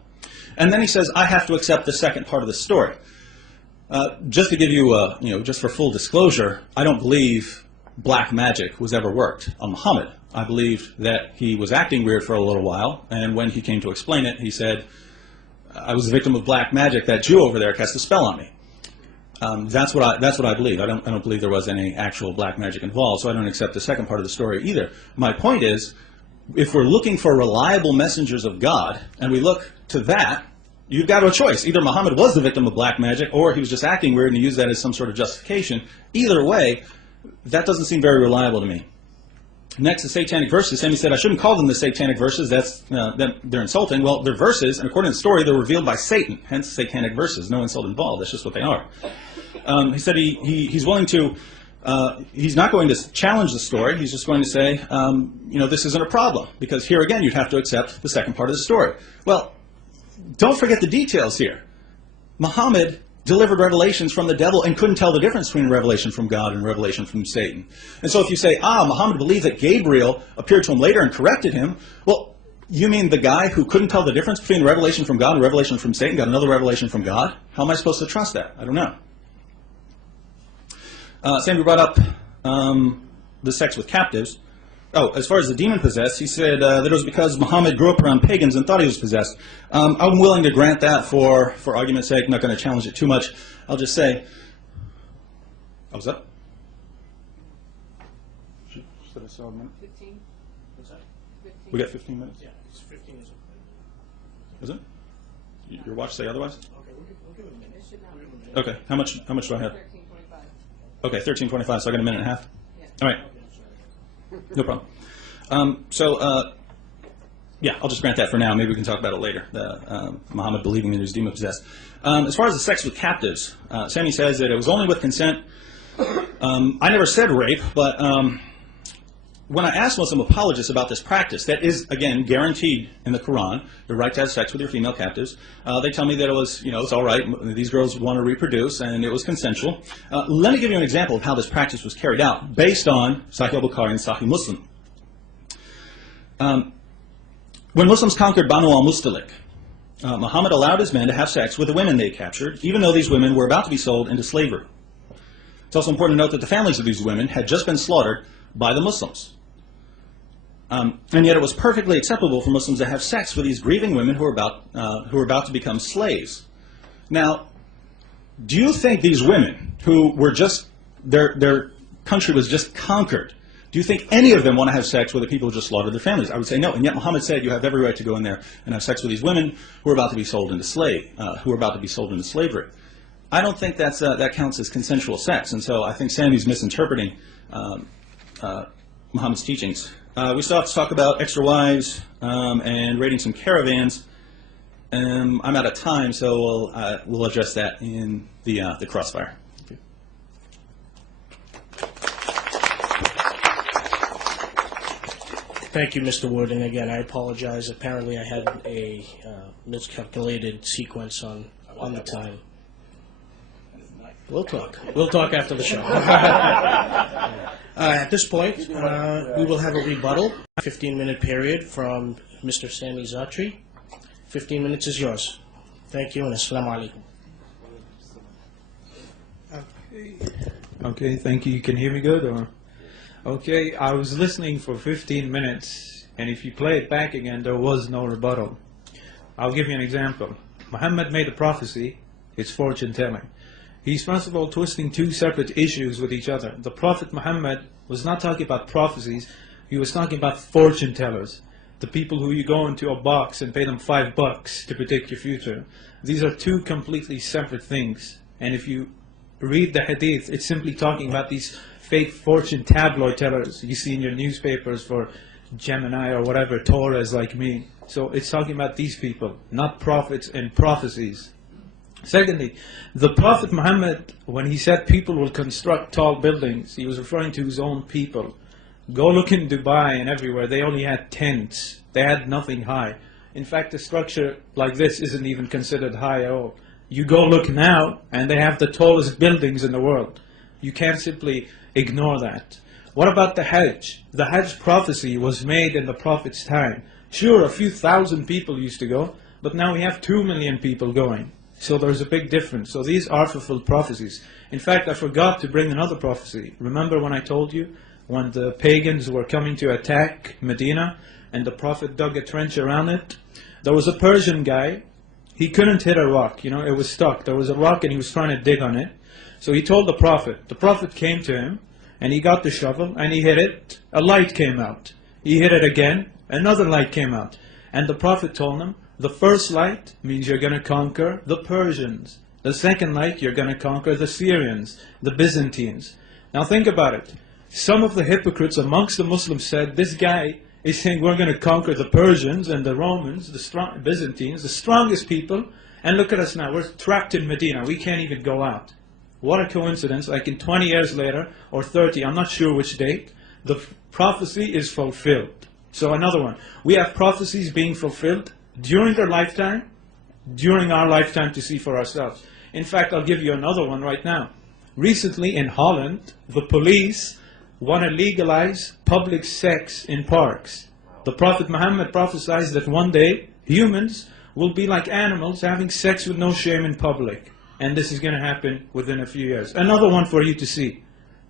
And then he says, I have to accept the second part of the story. Just to give you, just for full disclosure, I don't believe black magic was ever worked on Muhammad. I believe that he was acting weird for a little while, and when he came to explain it, he said, I was a victim of black magic. That Jew over there cast a spell on me. That's what I believe. I don't believe there was any actual black magic involved, so I don't accept the second part of the story either. My point is, if we're looking for reliable messengers of God, and we look to that, you've got a choice. Either Muhammad was the victim of black magic, or he was just acting weird and he used that as some sort of justification. Either way, that doesn't seem very reliable to me. Next, the satanic verses. Sami said, I shouldn't call them the satanic verses. They're insulting. Well, they're verses, and according to the story, they're revealed by Satan. Hence, satanic verses. No insult involved. That's just what they are. He said he's willing to, he's not going to challenge the story. He's just going to say, this isn't a problem. Because here again, you'd have to accept the second part of the story. Well, don't forget the details here. Muhammad delivered revelations from the devil and couldn't tell the difference between revelation from God and revelation from Satan. And so if you say, Muhammad believed that Gabriel appeared to him later and corrected him, well, you mean the guy who couldn't tell the difference between revelation from God and revelation from Satan got another revelation from God? How am I supposed to trust that? I don't know. Sami brought up the sex with captives. Oh, as far as the demon possessed, he said that it was because Muhammad grew up around pagans and thought he was possessed. I'm willing to grant that for argument's sake. I'm not going to challenge it too much. I'll just say, what's up? Should I saw a minute? 15. What's that? 15. We got 15 minutes? Yeah, it's 15 is okay. Is it? Your watch say otherwise? Okay, we'll give it a minute. Okay, how much do I have? 13:25. Okay, 13:25, so I got a minute and a half? Yeah. All right. No problem. Yeah, I'll just grant that for now. Maybe we can talk about it later, Muhammad believing that he was demon-possessed. As far as the sex with captives, Sami says that it was only with consent. I never said rape, but when I asked Muslim apologists about this practice, that is, again, guaranteed in the Quran, the right to have sex with your female captives, they tell me that it was, it's all right, these girls want to reproduce, and it was consensual. Let me give you an example of how this practice was carried out, based on Sahih al-Bukhari and Sahih Muslim. When Muslims conquered Banu al-Mustalik, Muhammad allowed his men to have sex with the women they captured, even though these women were about to be sold into slavery. It's also important to note that the families of these women had just been slaughtered by the Muslims. And yet it was perfectly acceptable for Muslims to have sex with these grieving women who were about to become slaves. Now, do you think these women who were just, their country was just conquered, do you think any of them want to have sex with the people who just slaughtered their families? I would say no. And yet Muhammad said you have every right to go in there and have sex with these women who are about to be sold into slavery. I don't think that counts as consensual sex. And so I think Sami's misinterpreting Muhammad's teachings. We still have to talk about extra wives and raiding some caravans. I'm out of time, so we'll address that in the crossfire. Thank you, Mr. Wood. And again, I apologize. Apparently, I had a miscalculated sequence on the time. We'll talk. We'll talk after the show. At this point, we will have a rebuttal, 15-minute period from Mr. Sami Zaatari. 15 minutes is yours. Thank you, and assalamu alaikum. Okay, thank you. You can hear me good? Or? Okay, I was listening for 15 minutes, and if you play it back again, there was no rebuttal. I'll give you an example. Muhammad made a prophecy. It's fortune-telling. He's first of all twisting two separate issues with each other. The Prophet Muhammad was not talking about prophecies. He was talking about fortune-tellers. The people who you go into a box and pay them $5 to predict your future. These are two completely separate things. And if you read the hadith, it's simply talking about these fake fortune tabloid tellers you see in your newspapers for Gemini or whatever, Torahs like me. So it's talking about these people, not prophets and prophecies. Secondly, the Prophet Muhammad, when he said people will construct tall buildings, he was referring to his own people. Go look in Dubai and everywhere, they only had tents. They had nothing high. In fact, a structure like this isn't even considered high at all. You go look now, and they have the tallest buildings in the world. You can't simply ignore that. What about the Hajj? The Hajj prophecy was made in the Prophet's time. Sure, a few thousand people used to go, but now we have 2 million people going. So there's a big difference. So these are fulfilled prophecies. In fact, I forgot to bring another prophecy. Remember when I told you, when the pagans were coming to attack Medina, and the Prophet dug a trench around it? There was a Persian guy. He couldn't hit a rock. It was stuck. There was a rock and he was trying to dig on it. So he told the Prophet. The Prophet came to him, and he got the shovel, and he hit it. A light came out. He hit it again. Another light came out. And the Prophet told him, the first light means you're going to conquer the Persians. The second light, you're going to conquer the Syrians, the Byzantines. Now think about it. Some of the hypocrites amongst the Muslims said, this guy is saying we're going to conquer the Persians and the Romans, the Byzantines, the strongest people. And look at us now. We're trapped in Medina. We can't even go out. What a coincidence. Like in 20 years later, or 30, I'm not sure which date, the prophecy is fulfilled. So another one. We have prophecies being fulfilled during their lifetime, during our lifetime to see for ourselves. In fact, I'll give you another one right now. Recently in Holland, the police want to legalize public sex in parks. The Prophet Muhammad prophesied that one day humans will be like animals having sex with no shame in public. And this is going to happen within a few years. Another one for you to see.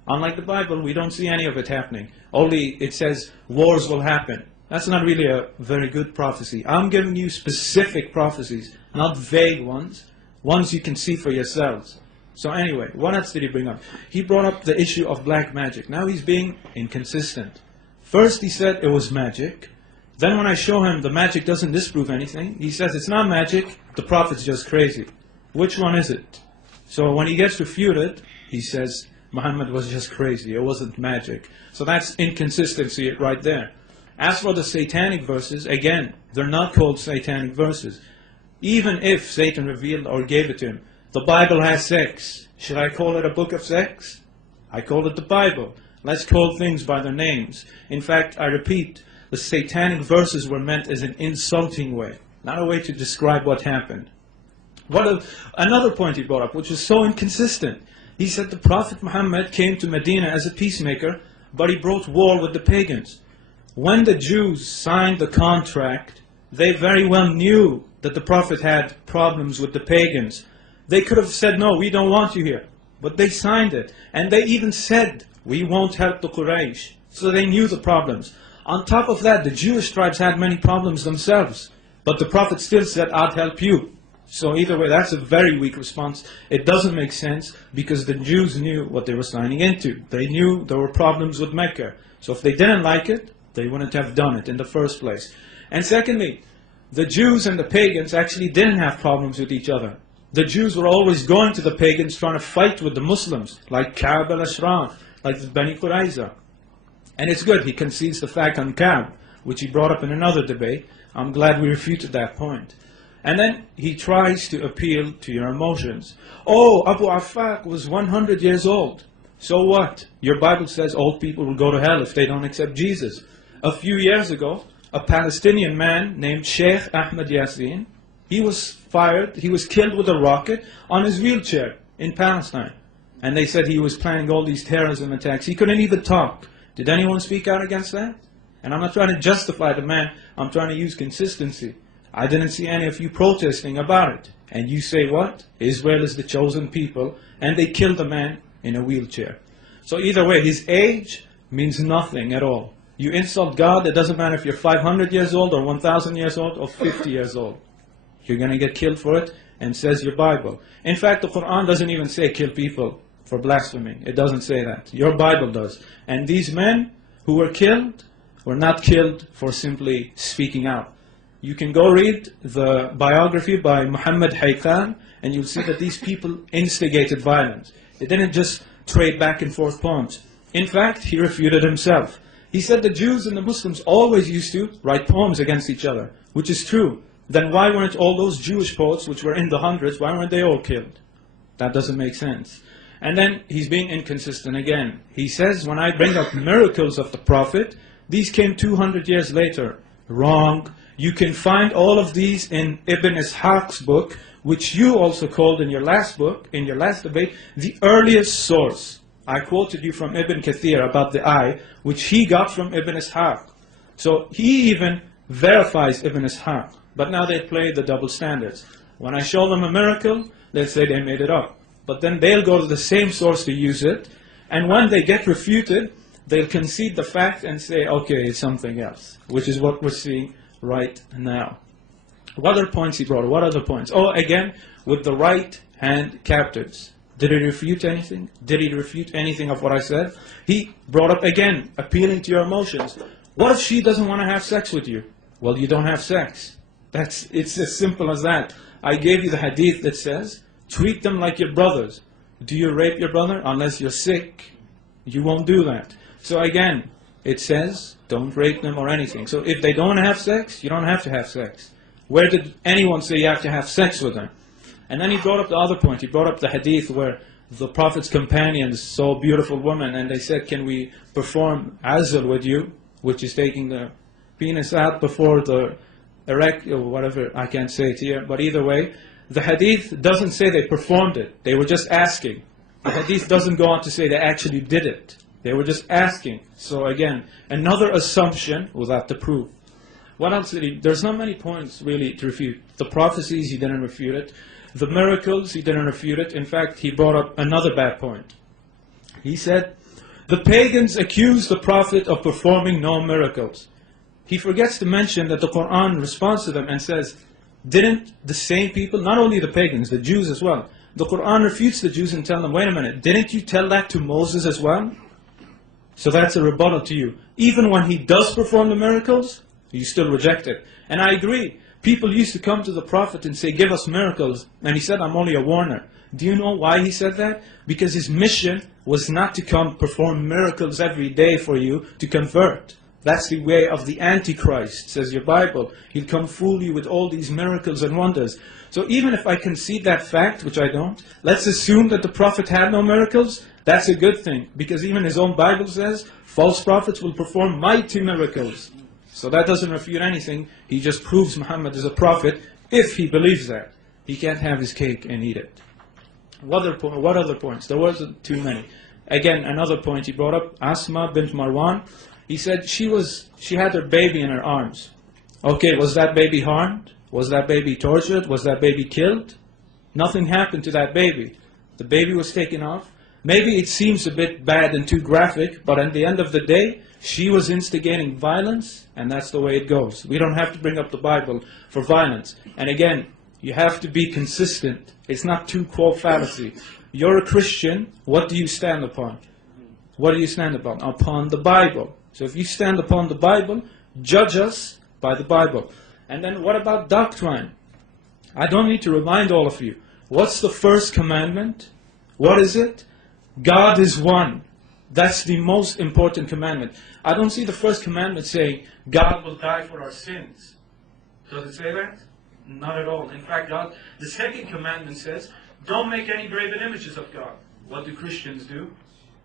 Unlike the Bible, we don't see any of it happening. Only it says wars will happen. That's not really a very good prophecy. I'm giving you specific prophecies, not vague ones, ones you can see for yourselves. So anyway, what else did he bring up? He brought up the issue of black magic. Now he's being inconsistent. First he said it was magic. Then when I show him the magic doesn't disprove anything, he says it's not magic, the prophet's just crazy. Which one is it? So when he gets refuted, he says Muhammad was just crazy, it wasn't magic. So that's inconsistency right there. As for the satanic verses, again, they're not called satanic verses. Even if Satan revealed or gave it to him, the Bible has sex. Should I call it a book of sex? I call it the Bible. Let's call things by their names. In fact, I repeat, the satanic verses were meant as an insulting way, not a way to describe what happened. Another point he brought up, which is so inconsistent. He said the Prophet Muhammad came to Medina as a peacemaker, but he brought war with the pagans. When the Jews signed the contract, they very well knew that the Prophet had problems with the pagans. They could have said, no, we don't want you here. But they signed it. And they even said, we won't help the Quraysh. So they knew the problems. On top of that, the Jewish tribes had many problems themselves. But the Prophet still said, I'd help you. So either way, that's a very weak response. It doesn't make sense because the Jews knew what they were signing into. They knew there were problems with Mecca. So if they didn't like it, they wouldn't have done it in the first place. And secondly, the Jews and the pagans actually didn't have problems with each other. The Jews were always going to the pagans trying to fight with the Muslims, like Ka'b al-Ashraf, like the Bani Qurayza. And it's good, he concedes the fact on Ka'b, which he brought up in another debate. I'm glad we refuted that point. And then he tries to appeal to your emotions. Oh, Abu Affaq was 100 years old. So what? Your Bible says old people will go to hell if they don't accept Jesus. A few years ago, a Palestinian man named Sheikh Ahmed Yassin, he was fired, he was killed with a rocket on his wheelchair in Palestine. And they said he was planning all these terrorism attacks. He couldn't even talk. Did anyone speak out against that? And I'm not trying to justify the man, I'm trying to use consistency. I didn't see any of you protesting about it. And you say what? Israel is the chosen people, and they killed a man in a wheelchair. So either way, his age means nothing at all. You insult God, it doesn't matter if you're 500 years old or 1,000 years old or 50 years old. You're going to get killed for it, and says your Bible. In fact, the Quran doesn't even say kill people for blasphemy. It doesn't say that. Your Bible does. And these men who were killed were not killed for simply speaking out. You can go read the biography by Muhammad Hayqan, and you'll see that these people instigated violence. They didn't just trade back and forth poems. In fact, he refuted himself. He said the Jews and the Muslims always used to write poems against each other, which is true. Then why weren't all those Jewish poets, which were in the hundreds, why weren't they all killed? That doesn't make sense. And then he's being inconsistent again. He says, when I bring up miracles of the Prophet, these came 200 years later. Wrong. You can find all of these in Ibn Ishaq's book, which you also called in your last book, in your last debate, the earliest source. I quoted you from Ibn Kathir about the eye, which he got from Ibn Ishaq. So he even verifies Ibn Ishaq. But now they play the double standards. When I show them a miracle, they'll say they made it up. But then they'll go to the same source to use it. And when they get refuted, they'll concede the fact and say, okay, it's something else. Which is what we're seeing right now. What other points he brought? What other points? Oh, again, with the right hand captives. Did he refute anything? Did he refute anything of what I said? He brought up again, appealing to your emotions. What if she doesn't want to have sex with you? Well, you don't have sex. It's as simple as that. I gave you the hadith that says, treat them like your brothers. Do you rape your brother? Unless you're sick, you won't do that. So again, it says, don't rape them or anything. So if they don't have sex, you don't have to have sex. Where did anyone say you have to have sex with them? And then he brought up the other point. He brought up the hadith where the Prophet's companions saw a beautiful woman and they said, can we perform azl with you? Which is taking the penis out before the erect, or whatever, I can't say it here. But either way, the hadith doesn't say they performed it. They were just asking. The hadith doesn't go on to say they actually did it. They were just asking. So again, another assumption without the proof. What else did he? There's not many points really to refute. The prophecies, he didn't refute it. The miracles, he didn't refute it. In fact, he brought up another bad point. He said, the pagans accused the Prophet of performing no miracles. He forgets to mention that the Quran responds to them and says, didn't the same people, not only the pagans, the Jews as well, the Quran refutes the Jews and tells them, wait a minute, didn't you tell that to Moses as well? So that's a rebuttal to you. Even when he does perform the miracles, you still reject it. And I agree. People used to come to the Prophet and say, give us miracles. And he said, I'm only a warner. Do you know why he said that? Because his mission was not to come perform miracles every day for you to convert. That's the way of the Antichrist, says your Bible. He'll come fool you with all these miracles and wonders. So even if I concede that fact, which I don't, let's assume that the Prophet had no miracles. That's a good thing. Because even his own Bible says, false prophets will perform mighty miracles. So that doesn't refute anything. He just proves Muhammad is a prophet if he believes that. He can't have his cake and eat it. What other points? There wasn't too many. Again, another point he brought up, Asma bint Marwan. He said she had her baby in her arms. Okay, was that baby harmed? Was that baby tortured? Was that baby killed? Nothing happened to that baby. The baby was taken off. Maybe it seems a bit bad and too graphic, but at the end of the day, she was instigating violence, and that's the way it goes. We don't have to bring up the Bible for violence. And again, you have to be consistent. It's not two-quote fallacy. You're a Christian, what do you stand upon? What do you stand upon? Upon the Bible. So if you stand upon the Bible, judge us by the Bible. And then what about doctrine? I don't need to remind all of you. What's the first commandment? What is it? God is one. That's the most important commandment. I don't see the first commandment saying, God will die for our sins. Does it say that? Not at all. In fact, the second commandment says, don't make any graven images of God. What do Christians do?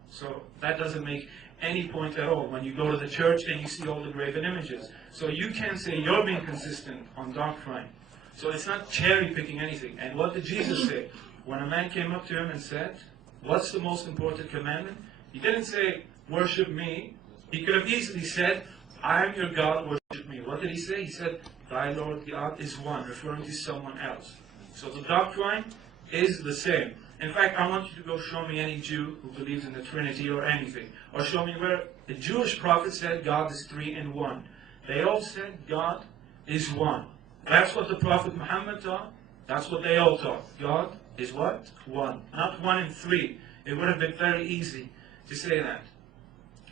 So that doesn't make any point at all when you go to the church and you see all the graven images. So you can't say you're being consistent on doctrine. So it's not cherry picking anything. And what did Jesus say? When a man came up to him and said, what's the most important commandment? He didn't say, worship me. He could have easily said, I am your God, worship me. What did he say? He said, thy Lord God is one, referring to someone else. So the doctrine is the same. In fact, I want you to go show me any Jew who believes in the Trinity or anything. Or show me where the Jewish prophet said God is 3 in 1. They all said God is one. That's what the Prophet Muhammad taught. That's what they all taught. God is what? One. Not 1 in 3. It would have been very easy to say that.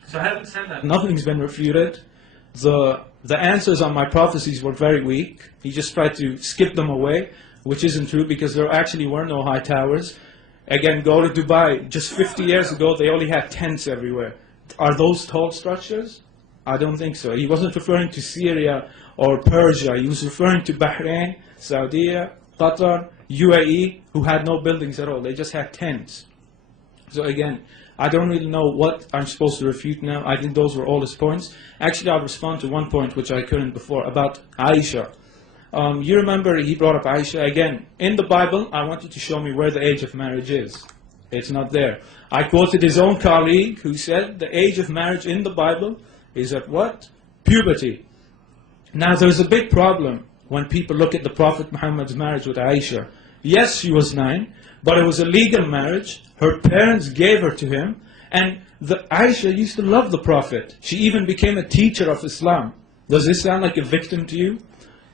So I haven't said that. Nothing's been refuted. The answers on my prophecies were very weak. He just tried to skip them away, which isn't true because there actually were no high towers. Again, go to Dubai. Just 50 years ago, they only had tents everywhere. Are those tall structures? I don't think so. He wasn't referring to Syria or Persia. He was referring to Bahrain, Saudi, Qatar, UAE, who had no buildings at all. They just had tents. So again, I don't really know what I'm supposed to refute now. I think those were all his points. Actually, I'll respond to one point which I couldn't before, about Aisha. You remember he brought up Aisha. Again, in the Bible, I want you to show me where the age of marriage is. It's not there. I quoted his own colleague who said the age of marriage in the Bible is at what? Puberty. Now, there's a big problem when people look at the Prophet Muhammad's marriage with Aisha. Yes, she was 9, but it was a legal marriage. Her parents gave her to him, and Aisha used to love the Prophet. She even became a teacher of Islam. Does this sound like a victim to you?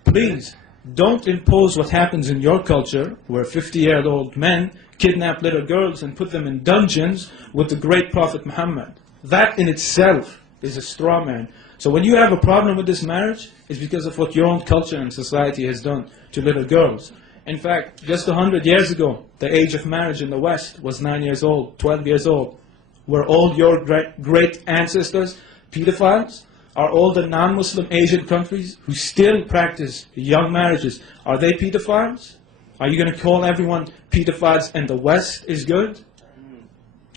Please, don't impose what happens in your culture, where 50-year-old men kidnap little girls and put them in dungeons with the great Prophet Muhammad. That in itself is a straw man. So when you have a problem with this marriage, it's because of what your own culture and society has done to little girls. In fact, just 100 years ago, the age of marriage in the West was 9 years old, 12 years old. Were all your great ancestors pedophiles? Are all the non-Muslim Asian countries who still practice young marriages, are they pedophiles? Are you going to call everyone pedophiles and the West is good?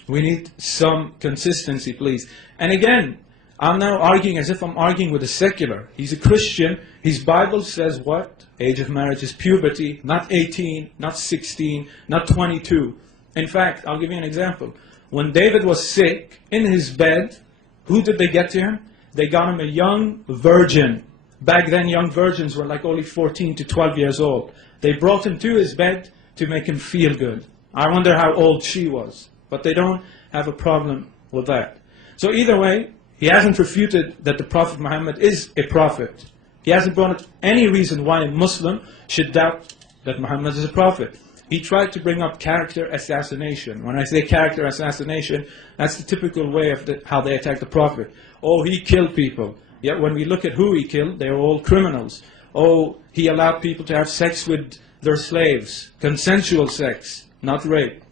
We need some consistency, please. And again, I'm now arguing as if I'm arguing with a secular. He's a Christian. His Bible says what? Age of marriage is puberty, not 18, not 16, not 22. In fact, I'll give you an example. When David was sick, in his bed, who did they get to him? They got him a young virgin. Back then, young virgins were like only 14 to 12 years old. They brought him to his bed to make him feel good. I wonder how old she was. But they don't have a problem with that. So either way, he hasn't refuted that the Prophet Muhammad is a prophet. He hasn't brought up any reason why a Muslim should doubt that Muhammad is a prophet. He tried to bring up character assassination. When I say character assassination, that's the typical way of how they attack the Prophet. Oh, he killed people. Yet when we look at who he killed, they were all criminals. Oh, he allowed people to have sex with their slaves. Consensual sex, not rape.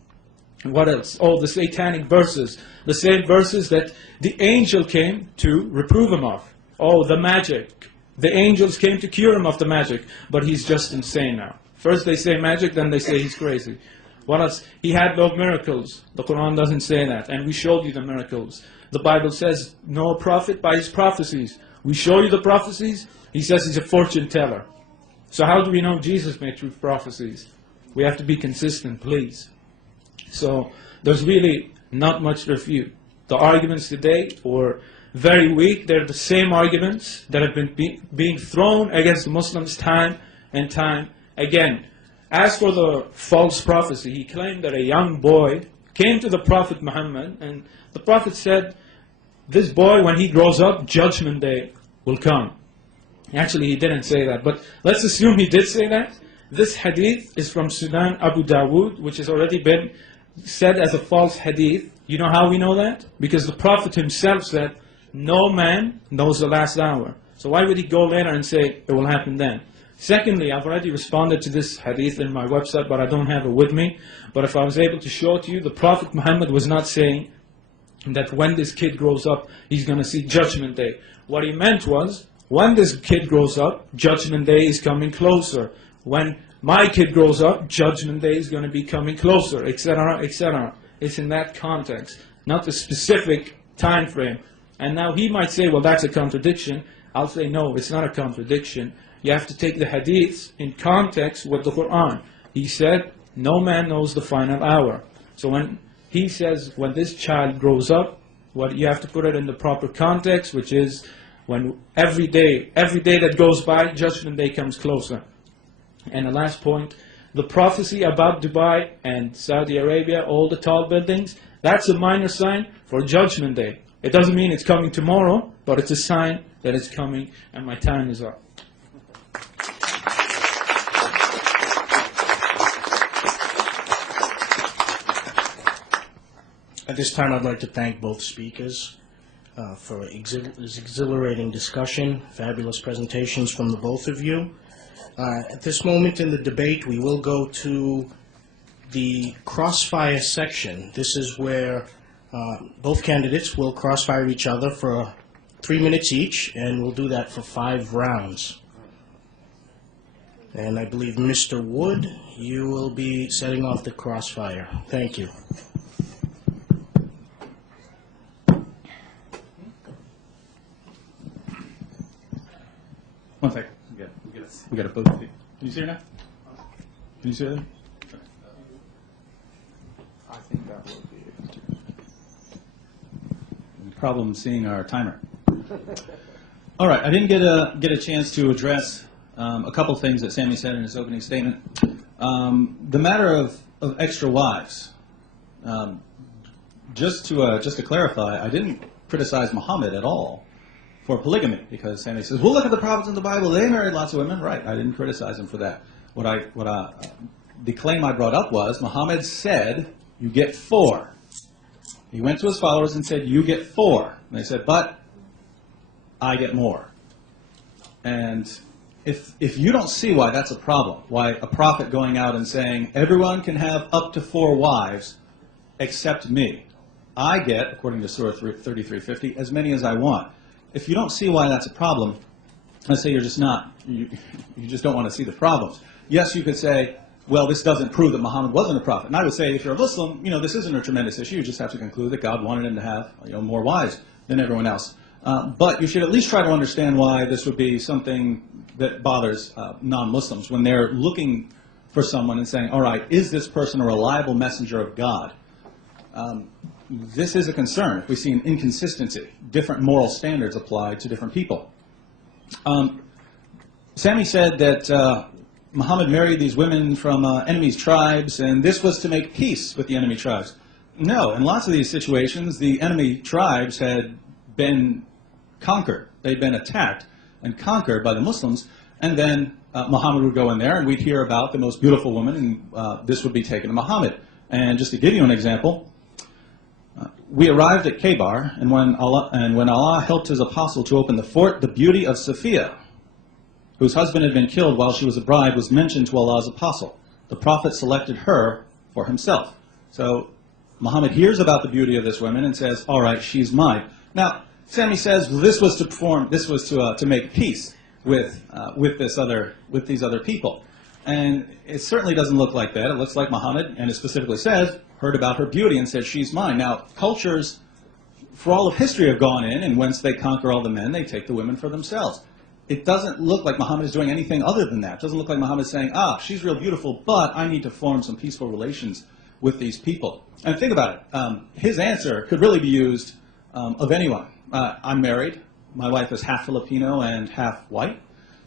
What else? Oh, the satanic verses. The same verses that the angel came to reprove him of. Oh, the magic. The angels came to cure him of the magic. But he's just insane now. First they say magic, then they say he's crazy. What else? He had no miracles. The Quran doesn't say that. And we showed you the miracles. The Bible says, no prophet by his prophecies. We show you the prophecies. He says he's a fortune teller. So how do we know Jesus made true prophecies? We have to be consistent, please. So there's really not much to refute. The arguments today were very weak. They're the same arguments that have been being thrown against Muslims time and time again. As for the false prophecy, he claimed that a young boy came to the Prophet Muhammad, and the Prophet said, this boy, when he grows up, Judgment Day will come. Actually, he didn't say that, but let's assume he did say that. This hadith is from Sunan Abu Dawood, which has already been said as a false hadith. You know how we know that? Because the Prophet himself said, no man knows the last hour. So why would he go later and say it will happen then? Secondly, I've already responded to this hadith in my website, but I don't have it with me. But if I was able to show it to you, the Prophet Muhammad was not saying that when this kid grows up, he's going to see Judgment Day. What he meant was, when this kid grows up, Judgment Day is coming closer. When my kid grows up, Judgment Day is going to be coming closer, etc., etc. It's in that context, not the specific time frame. And now he might say, well, that's a contradiction. I'll say, no, it's not a contradiction. You have to take the hadiths in context with the Quran. He said, no man knows the final hour. So when he says, when this child grows up, what you have to put it in the proper context, which is when every day that goes by, Judgment Day comes closer. And the last point, the prophecy about Dubai and Saudi Arabia, all the tall buildings, that's a minor sign for Judgment Day. It doesn't mean it's coming tomorrow, but it's a sign that it's coming, and my time is up. At this time, I'd like to thank both speakers for exhilarating discussion, fabulous presentations from the both of you. At this moment in the debate, we will go to the crossfire section. This is where both candidates will crossfire each other for 3 minutes each, and we'll do that for 5 rounds. And I believe, Mr. Wood, you will be setting off the crossfire. Thank you. One second. We got a both. Can you see her now? Can you see her there? I think that will be it. Problem seeing our timer. All right, I didn't get a chance to address a couple things that Sami said in his opening statement. The matter of extra wives. Just to clarify, I didn't criticize Muhammad at all for polygamy, because Sami says, well, look at the prophets in the Bible, they married lots of women. Right, I didn't criticize him for that. The claim I brought up was, Muhammad said, you get 4. He went to his followers and said, you get 4. And they said, but I get more. And if you don't see why that's a problem, why a prophet going out and saying, everyone can have up to 4 wives except me, I get, according to Surah 3350, as many as I want. If you don't see why that's a problem, I say you're just not, you just don't want to see the problems. Yes, you could say, well, this doesn't prove that Muhammad wasn't a prophet. And I would say, if you're a Muslim, this isn't a tremendous issue. You just have to conclude that God wanted him to have more wives than everyone else. But you should at least try to understand why this would be something that bothers non-Muslims when they're looking for someone and saying, all right, is this person a reliable messenger of God? This is a concern if we see an inconsistency, different moral standards applied to different people. Sami said that Muhammad married these women from enemy's tribes, and this was to make peace with the enemy tribes. No, in lots of these situations, the enemy tribes had been conquered. They'd been attacked and conquered by the Muslims, and then Muhammad would go in there, and we'd hear about the most beautiful woman, and this would be taken to Muhammad. And just to give you an example, we arrived at Khaybar, and when Allah helped his apostle to open the fort, the beauty of Safiya, whose husband had been killed while she was a bride, was mentioned to Allah's apostle. The prophet selected her for himself. So Muhammad hears about the beauty of this woman and says, all right, she's mine. Now, Sami says, well, this was to make peace with these other people. And it certainly doesn't look like that. It looks like Muhammad, and it specifically says, heard about her beauty and said, she's mine. Now, cultures, for all of history, have gone in, and once they conquer all the men, they take the women for themselves. It doesn't look like Muhammad is doing anything other than that. It doesn't look like Muhammad is saying, she's real beautiful, but I need to form some peaceful relations with these people. And think about it. His answer could really be used of anyone. I'm married. My wife is half Filipino and half white.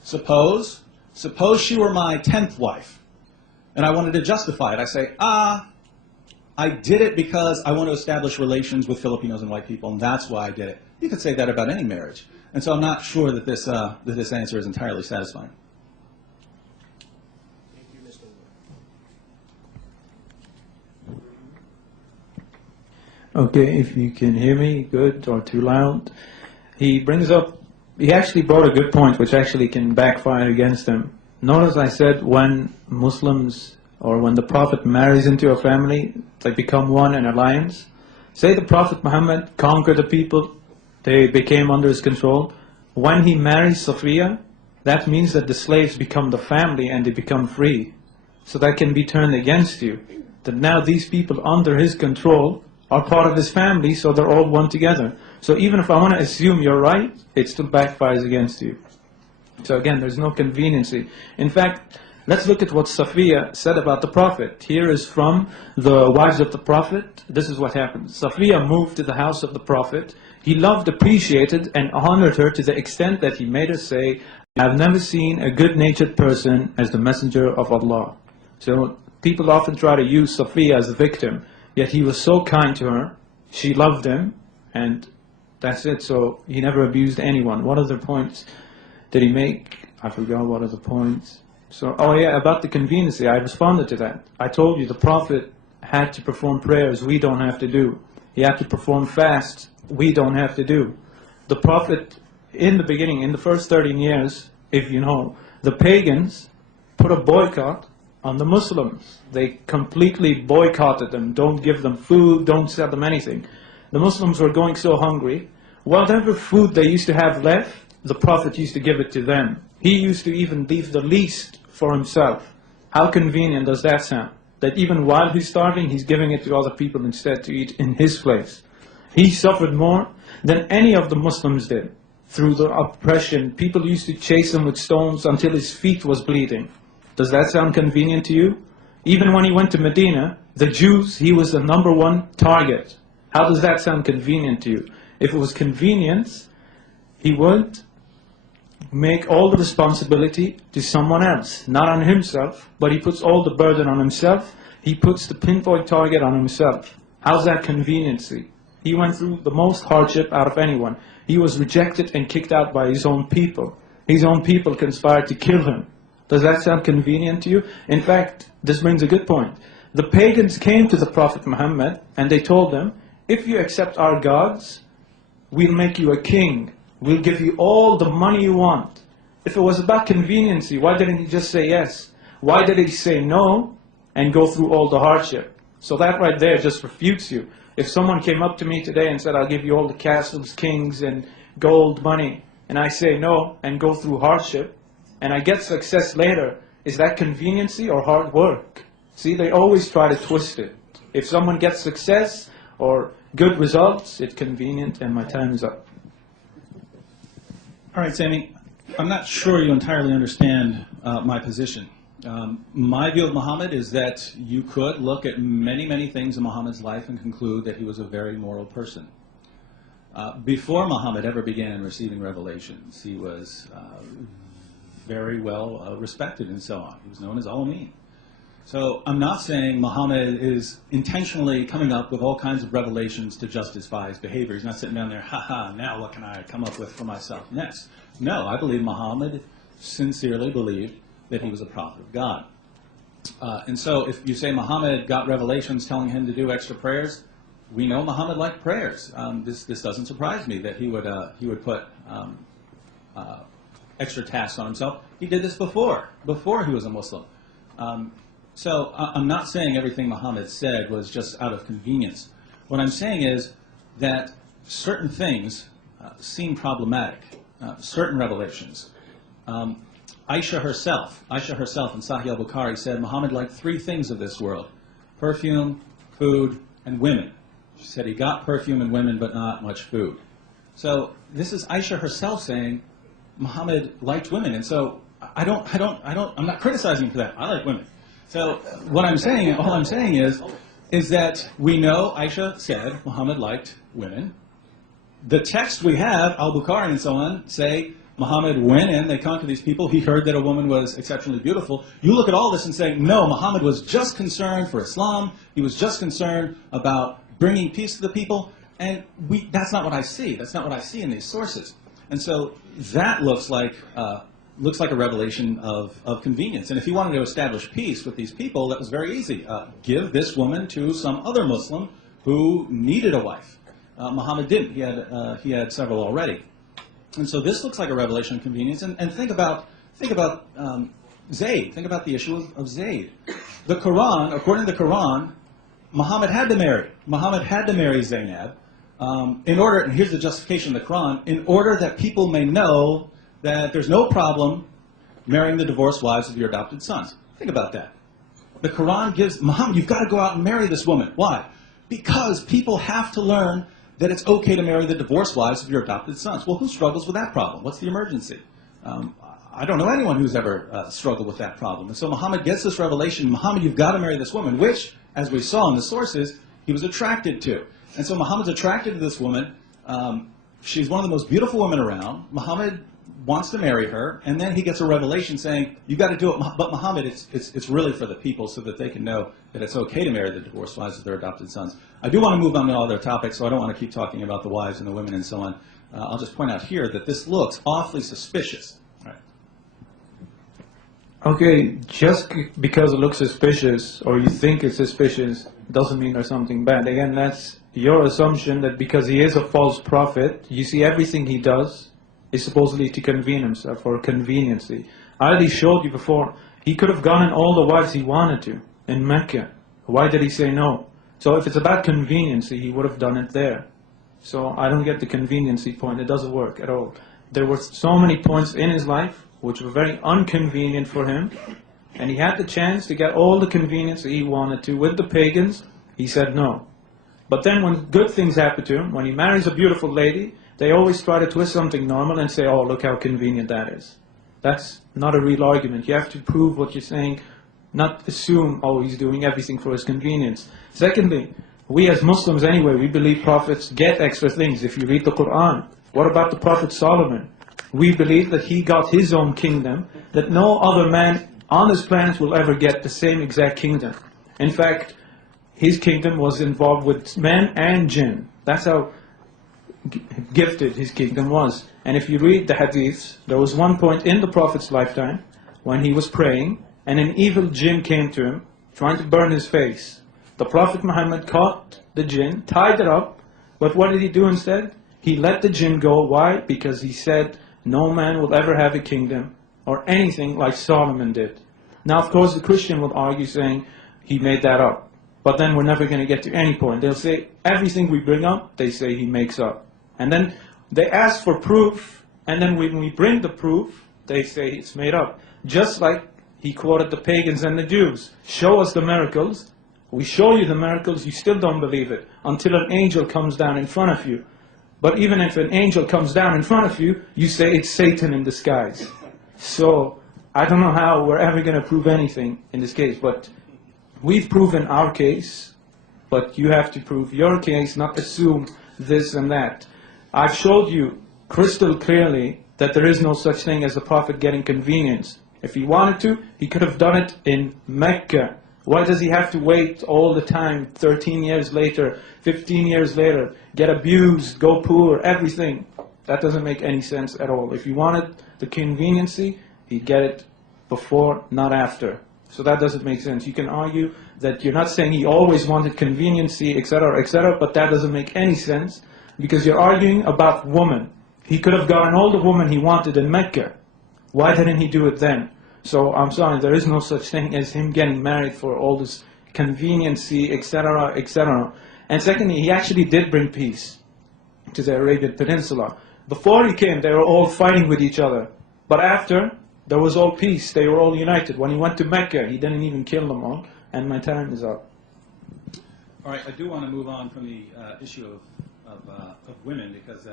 Suppose she were my 10th wife, and I wanted to justify it. I say, I did it because I want to establish relations with Filipinos and white people, and that's why I did it. You could say that about any marriage. And so I'm not sure that this answer is entirely satisfying. Thank you, Mr. Wood. Okay, if you can hear me, good, or too loud. He actually brought a good point, which actually can backfire against him. Notice I said when Muslims, or when the Prophet marries into a family, they become one in alliance. Say the Prophet Muhammad conquered the people, they became under his control. When he marries Safiya, that means that the slaves become the family and they become free. So that can be turned against you. That now these people under his control are part of his family, so they're all one together. So even if I want to assume you're right, it still backfires against you. So again, there's no conveniency. In fact, let's look at what Safiya said about the Prophet. Here is from the wives of the Prophet. This is what happened. Safiya moved to the house of the Prophet. He loved, appreciated, and honored her to the extent that he made her say, "I've never seen a good-natured person as the messenger of Allah." So people often try to use Safiya as the victim, yet he was so kind to her, she loved him, and that's it. So he never abused anyone. What other points did he make? I forgot what other points. So, oh yeah, about the conveniency, I responded to that. I told you the Prophet had to perform prayers we don't have to do. He had to perform fasts we don't have to do. The Prophet, in the beginning, in the first 13 years, if you know, the pagans put a boycott on the Muslims. They completely boycotted them. Don't give them food, don't sell them anything. The Muslims were going so hungry. Whatever food they used to have left, the Prophet used to give it to them. He used to even leave the least for himself. How convenient does that sound? That even while he's starving, he's giving it to other people instead to eat in his place. He suffered more than any of the Muslims did. Through the oppression, people used to chase him with stones until his feet was bleeding. Does that sound convenient to you? Even when he went to Medina, the Jews, he was the #1 target. How does that sound convenient to you? If it was convenience, he would make all the responsibility to someone else, not on himself, but he puts all the burden on himself. He puts the pinpoint target on himself. How's that conveniency? He went through the most hardship out of anyone. He was rejected and kicked out by his own people. His own people conspired to kill him. Does that sound convenient to you? In fact, this brings a good point. The pagans came to the Prophet Muhammad and they told him, if you accept our gods, we'll make you a king. We'll give you all the money you want. If it was about conveniency, why didn't he just say yes? Why did he say no and go through all the hardship? So that right there just refutes you. If someone came up to me today and said, I'll give you all the castles, kings, and gold money, and I say no and go through hardship, and I get success later, is that conveniency or hard work? See, they always try to twist it. If someone gets success or good results, it's convenient, and my time is up. All right, Sami, I'm not sure you entirely understand my position. My view of Muhammad is that you could look at many, many things in Muhammad's life and conclude that he was a very moral person. Before Muhammad ever began receiving revelations, he was very well respected and so on. He was known as Al-Amin. So I'm not saying Muhammad is intentionally coming up with all kinds of revelations to justify his behavior. He's not sitting down there, now what can I come up with for myself next? No, I believe Muhammad sincerely believed that he was a prophet of God. And so if you say Muhammad got revelations telling him to do extra prayers, we know Muhammad liked prayers. This doesn't surprise me that he would put extra tasks on himself. He did this before he was a Muslim. So I'm not saying everything Muhammad said was just out of convenience. What I'm saying is that certain things seem problematic, certain revelations. Aisha herself in Sahih al-Bukhari said Muhammad liked 3 things of this world: perfume, food, and women. She said he got perfume and women, but not much food. So this is Aisha herself saying Muhammad liked women, and so I'm not criticizing him for that. I like women. So what I'm saying, all I'm saying is that we know Aisha said Muhammad liked women. The text we have, al-Bukhari and so on, say Muhammad went in, they conquered these people, he heard that a woman was exceptionally beautiful. You look at all this and say, no, Muhammad was just concerned for Islam, he was just concerned about bringing peace to the people, and that's not what I see. That's not what I see in these sources. And so that looks like a revelation of convenience. And if he wanted to establish peace with these people, that was very easy. Give this woman to some other Muslim who needed a wife. Muhammad didn't. He had several already. And so this looks like a revelation of convenience. And think about Zayd. Think about the issue of Zayd. The Quran, according to the Quran, Muhammad had to marry. Muhammad had to marry Zainab in order, and here's the justification of the Quran, in order that people may know that there's no problem marrying the divorced wives of your adopted sons. Think about that. The Quran gives, Muhammad, you've got to go out and marry this woman. Why? Because people have to learn that it's okay to marry the divorced wives of your adopted sons. Well, who struggles with that problem? What's the emergency? I don't know anyone who's ever struggled with that problem. And so Muhammad gets this revelation, Muhammad, you've got to marry this woman, which, as we saw in the sources, he was attracted to. And so Muhammad's attracted to this woman. She's one of the most beautiful women around. Muhammad wants to marry her, and then he gets a revelation saying, you've got to do it, but Muhammad, it's really for the people so that they can know that it's okay to marry the divorced wives of their adopted sons. I do want to move on to other topics, so I don't want to keep talking about the wives and the women and so on. I'll just point out here that this looks awfully suspicious. Right. Okay, just because it looks suspicious or you think it's suspicious doesn't mean there's something bad. Again, that's your assumption that because he is a false prophet, you see everything he does is supposedly to convene himself or conveniency. I already showed you before, he could have gotten all the wives he wanted to in Mecca. Why did he say no? So if it's about conveniency, he would have done it there. So I don't get the conveniency point. It doesn't work at all. There were so many points in his life which were very inconvenient for him, and he had the chance to get all the convenience that he wanted to with the pagans. He said no. But then when good things happen to him, when he marries a beautiful lady, they always try to twist something normal and say, oh, look how convenient that is. That's not a real argument. You have to prove what you're saying, not assume, oh, he's doing everything for his convenience. Secondly, we as Muslims anyway, we believe prophets get extra things. If you read the Quran, what about the Prophet Solomon? We believe that he got his own kingdom, that no other man on this planet will ever get the same exact kingdom. In fact, his kingdom was involved with men and jinn. That's how gifted his kingdom was. And if you read the hadiths, there was one point in the Prophet's lifetime when he was praying and an evil jinn came to him trying to burn his face. The Prophet Muhammad caught the jinn, tied it up, but what did he do instead? He let the jinn go. Why? Because he said no man will ever have a kingdom or anything like Solomon did. Now of course the Christian would argue saying he made that up. But then we're never going to get to any point. They'll say everything we bring up, they say he makes up. And then they ask for proof, and then when we bring the proof, they say it's made up. Just like he quoted the pagans and the Jews. Show us the miracles. We show you the miracles, you still don't believe it, until an angel comes down in front of you. But even if an angel comes down in front of you, you say it's Satan in disguise. So, I don't know how we're ever going to prove anything in this case, but we've proven our case, but you have to prove your case, not assume this and that. I've showed you crystal clearly that there is no such thing as the Prophet getting convenience. If he wanted to, he could have done it in Mecca. Why does he have to wait all the time, 13 years later, 15 years later, get abused, go poor, everything? That doesn't make any sense at all. If he wanted the conveniency, he'd get it before, not after. So that doesn't make sense. You can argue that you're not saying he always wanted conveniency, etc., but that doesn't make any sense because you're arguing about woman. He could have gotten all the woman he wanted in Mecca. Why didn't he do it then? So I'm sorry, there is no such thing as him getting married for all this conveniency, etc. And secondly, he actually did bring peace to the Arabian Peninsula. Before he came, they were all fighting with each other. But after, there was all peace. They were all united. When he went to Mecca, he didn't even kill them all. And my time is up. All right, I do want to move on from the issue of women because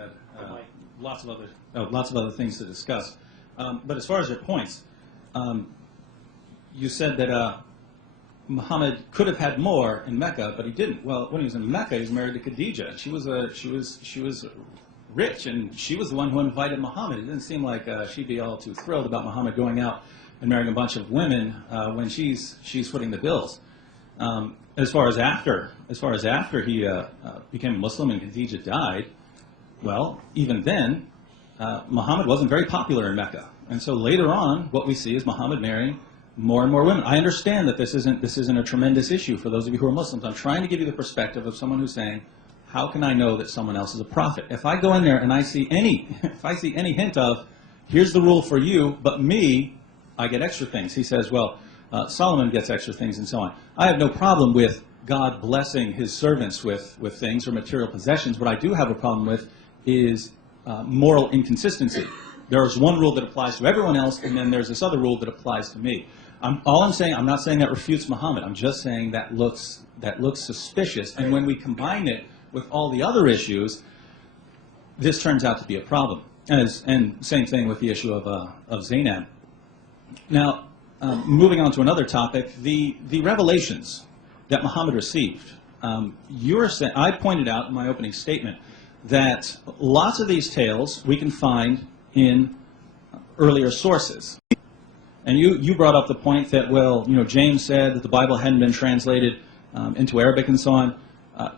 lots of other things to discuss. But as far as your points, you said that Muhammad could have had more in Mecca, but he didn't. Well, when he was in Mecca, he was married to Khadija. She was rich, and she was the one who invited Muhammad. It didn't seem like she'd be all too thrilled about Muhammad going out and marrying a bunch of women when she's footing the bills. As far as after he became a Muslim and Khadija died, well, even then, Muhammad wasn't very popular in Mecca. And so later on, what we see is Muhammad marrying more and more women. I understand that this isn't a tremendous issue for those of you who are Muslims. I'm trying to give you the perspective of someone who's saying, how can I know that someone else is a prophet? If I go in there and I see any hint of, here's the rule for you, but me, I get extra things. He says, well, Solomon gets extra things and so on. I have no problem with God blessing his servants with things or material possessions. What I do have a problem with is moral inconsistency. There's one rule that applies to everyone else, and then there's this other rule that applies to me. All I'm saying, I'm not saying that refutes Muhammad. I'm just saying that looks suspicious. And when we combine it with all the other issues, this turns out to be a problem. And same thing with the issue of Zainab. Now, moving on to another topic, the revelations that Muhammad received. I pointed out in my opening statement that lots of these tales we can find in earlier sources. And you brought up the point that, well, James said that the Bible hadn't been translated into Arabic and so on.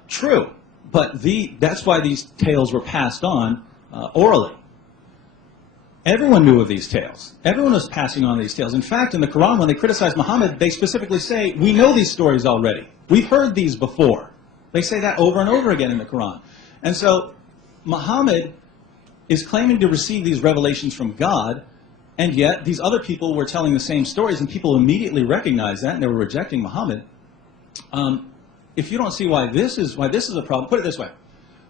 True, but that's why these tales were passed on orally. Everyone knew of these tales. Everyone was passing on these tales. In fact, in the Quran, when they criticize Muhammad, they specifically say, we know these stories already. We've heard these before. They say that over and over again in the Quran. And so Muhammad is claiming to receive these revelations from God, and yet these other people were telling the same stories, and people immediately recognized that, and they were rejecting Muhammad. If you don't see why this is a problem, put it this way.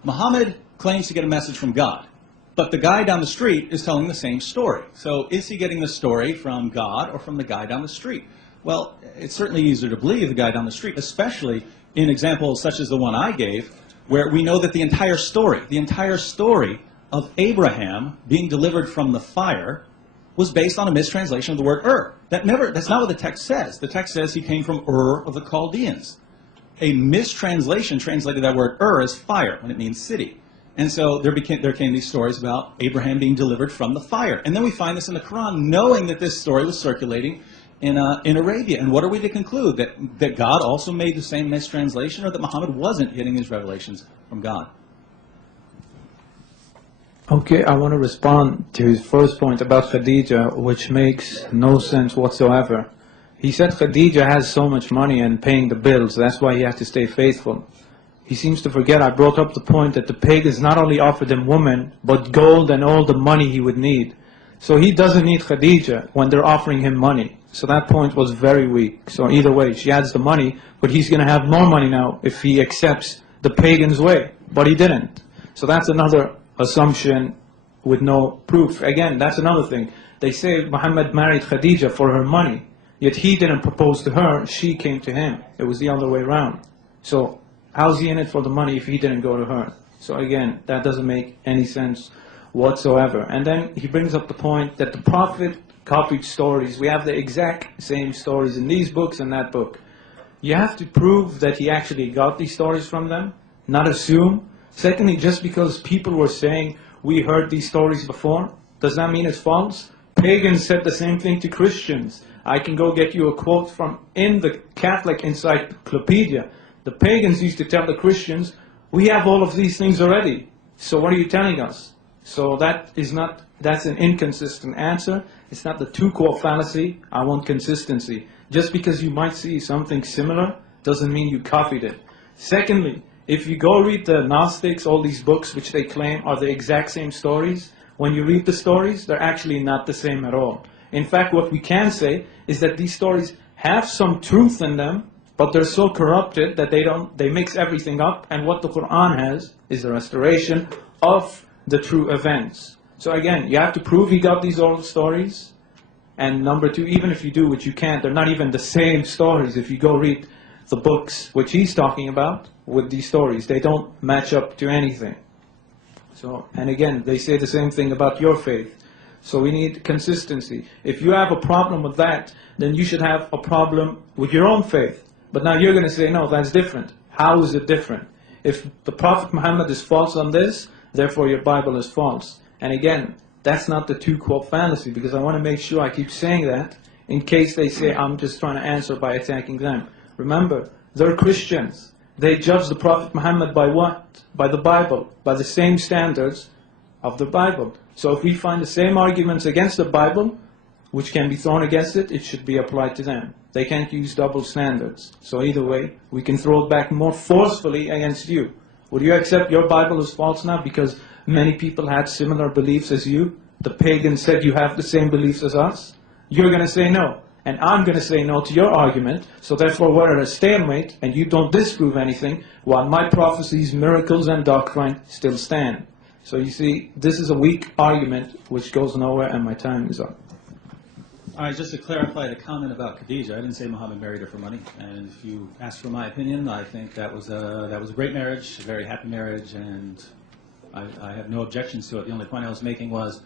Muhammad claims to get a message from God, but the guy down the street is telling the same story. So is he getting the story from God or from the guy down the street? Well, it's certainly easier to believe the guy down the street, especially in examples such as the one I gave, where we know that the entire story of Abraham being delivered from the fire was based on a mistranslation of the word Ur. That's not what the text says. The text says he came from Ur of the Chaldeans. A mistranslation translated that word Ur as fire when it means city. And so there came these stories about Abraham being delivered from the fire. And then we find this in the Quran, knowing that this story was circulating in Arabia. And what are we to conclude? That God also made the same mistranslation, or that Muhammad wasn't getting his revelations from God? Okay, I want to respond to his first point about Khadija, which makes no sense whatsoever. He said Khadija has so much money and paying the bills, that's why he has to stay faithful. He seems to forget I brought up the point that the pagans not only offered him women, but gold and all the money he would need. So he doesn't need Khadija when they're offering him money. So that point was very weak. So either way, she has the money, but he's going to have more money now if he accepts the pagan's way. But he didn't. So that's another assumption with no proof. Again, that's another thing. They say Muhammad married Khadija for her money, yet he didn't propose to her, she came to him. It was the other way around. So how's he in it for the money if he didn't go to her? So again, that doesn't make any sense whatsoever. And then he brings up the point that the Prophet copied stories. We have the exact same stories in these books and that book. You have to prove that he actually got these stories from them, not assume. Secondly, just because people were saying, we heard these stories before, does that mean it's false? Pagans said the same thing to Christians. I can go get you a quote from in the Catholic Encyclopedia. The pagans used to tell the Christians, we have all of these things already. So what are you telling us? So that's an inconsistent answer. It's not the two-quote fallacy. I want consistency. Just because you might see something similar doesn't mean you copied it. Secondly, if you go read the Gnostics, all these books which they claim are the exact same stories, when you read the stories, they're actually not the same at all. In fact, what we can say is that these stories have some truth in them, but they're so corrupted that they mix everything up, and what the Quran has is the restoration of the true events. So again, you have to prove he got these old stories, and number two, even if you do, which you can't, they're not even the same stories. If you go read the books which he's talking about with these stories, they don't match up to anything. So, and again, they say the same thing about your faith. So we need consistency. If you have a problem with that, then you should have a problem with your own faith. But now you're going to say, no, that's different. How is it different? If the Prophet Muhammad is false on this, therefore your Bible is false. And again, that's not the two-quote fallacy, because I want to make sure I keep saying that in case they say I'm just trying to answer by attacking them. Remember, they're Christians. They judge the Prophet Muhammad by what? By the Bible, by the same standards of the Bible. So if we find the same arguments against the Bible, which can be thrown against it, it should be applied to them. They can't use double standards. So either way, we can throw it back more forcefully against you. Would you accept your Bible is false now because many people had similar beliefs as you? The pagans said you have the same beliefs as us? You're going to say no. and I'm going to say no to your argument, so therefore we're at a stalemate, and you don't disprove anything, while my prophecies, miracles, and doctrine still stand. So you see, this is a weak argument which goes nowhere, and my time is up. All right, just to clarify the comment about Khadijah, I didn't say Muhammad married her for money. And if you ask for my opinion, I think that was a great marriage, a very happy marriage, and I have no objections to it. The only point I was making was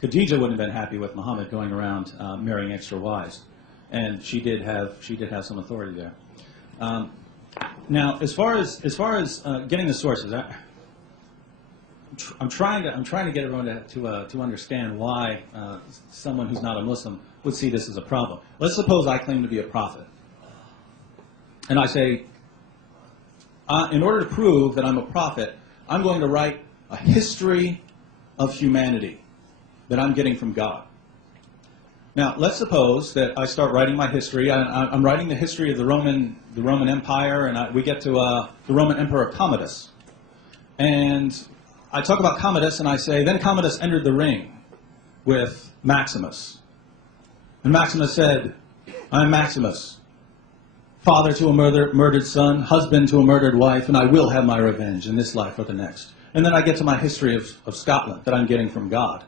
Khadijah wouldn't have been happy with Muhammad going around marrying extra wives, and she did have some authority there. Now, as far as getting the sources, I'm trying to get everyone to understand why someone who's not a Muslim would see this as a problem. Let's suppose I claim to be a prophet, and I say, in order to prove that I'm a prophet, I'm going to write a history of humanity that I'm getting from God. Now, let's suppose that I start writing my history. I'm writing the history of the Roman Empire, and we get to the Roman Emperor Commodus, and I talk about Commodus, and I say, then Commodus entered the ring with Maximus. And Maximus said, I'm Maximus, father to a murdered son, husband to a murdered wife, and I will have my revenge in this life or the next. And then I get to my history of Scotland that I'm getting from God.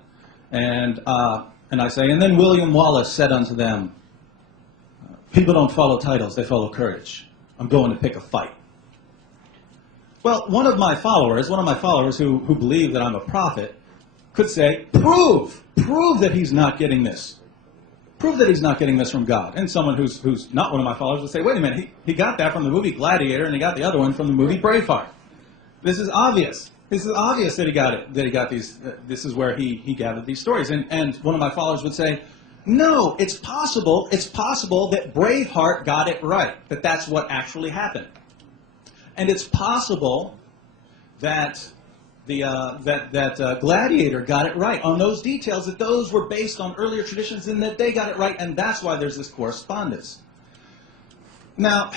And I say, and then William Wallace said unto them, people don't follow titles, they follow courage. I'm going to pick a fight. Well, one of my followers who believe that I'm a prophet, could say, prove that he's not getting this. Prove that he's not getting this from God. And someone who's not one of my followers would say, wait a minute, he got that from the movie Gladiator, and he got the other one from the movie Braveheart. This is obvious. This is obvious that he got these, this is where he gathered these stories. And one of my followers would say, no, it's possible that Braveheart got it right, that that's what actually happened. And it's possible that Gladiator got it right on those details, that those were based on earlier traditions and that they got it right, and that's why there's this correspondence. Now,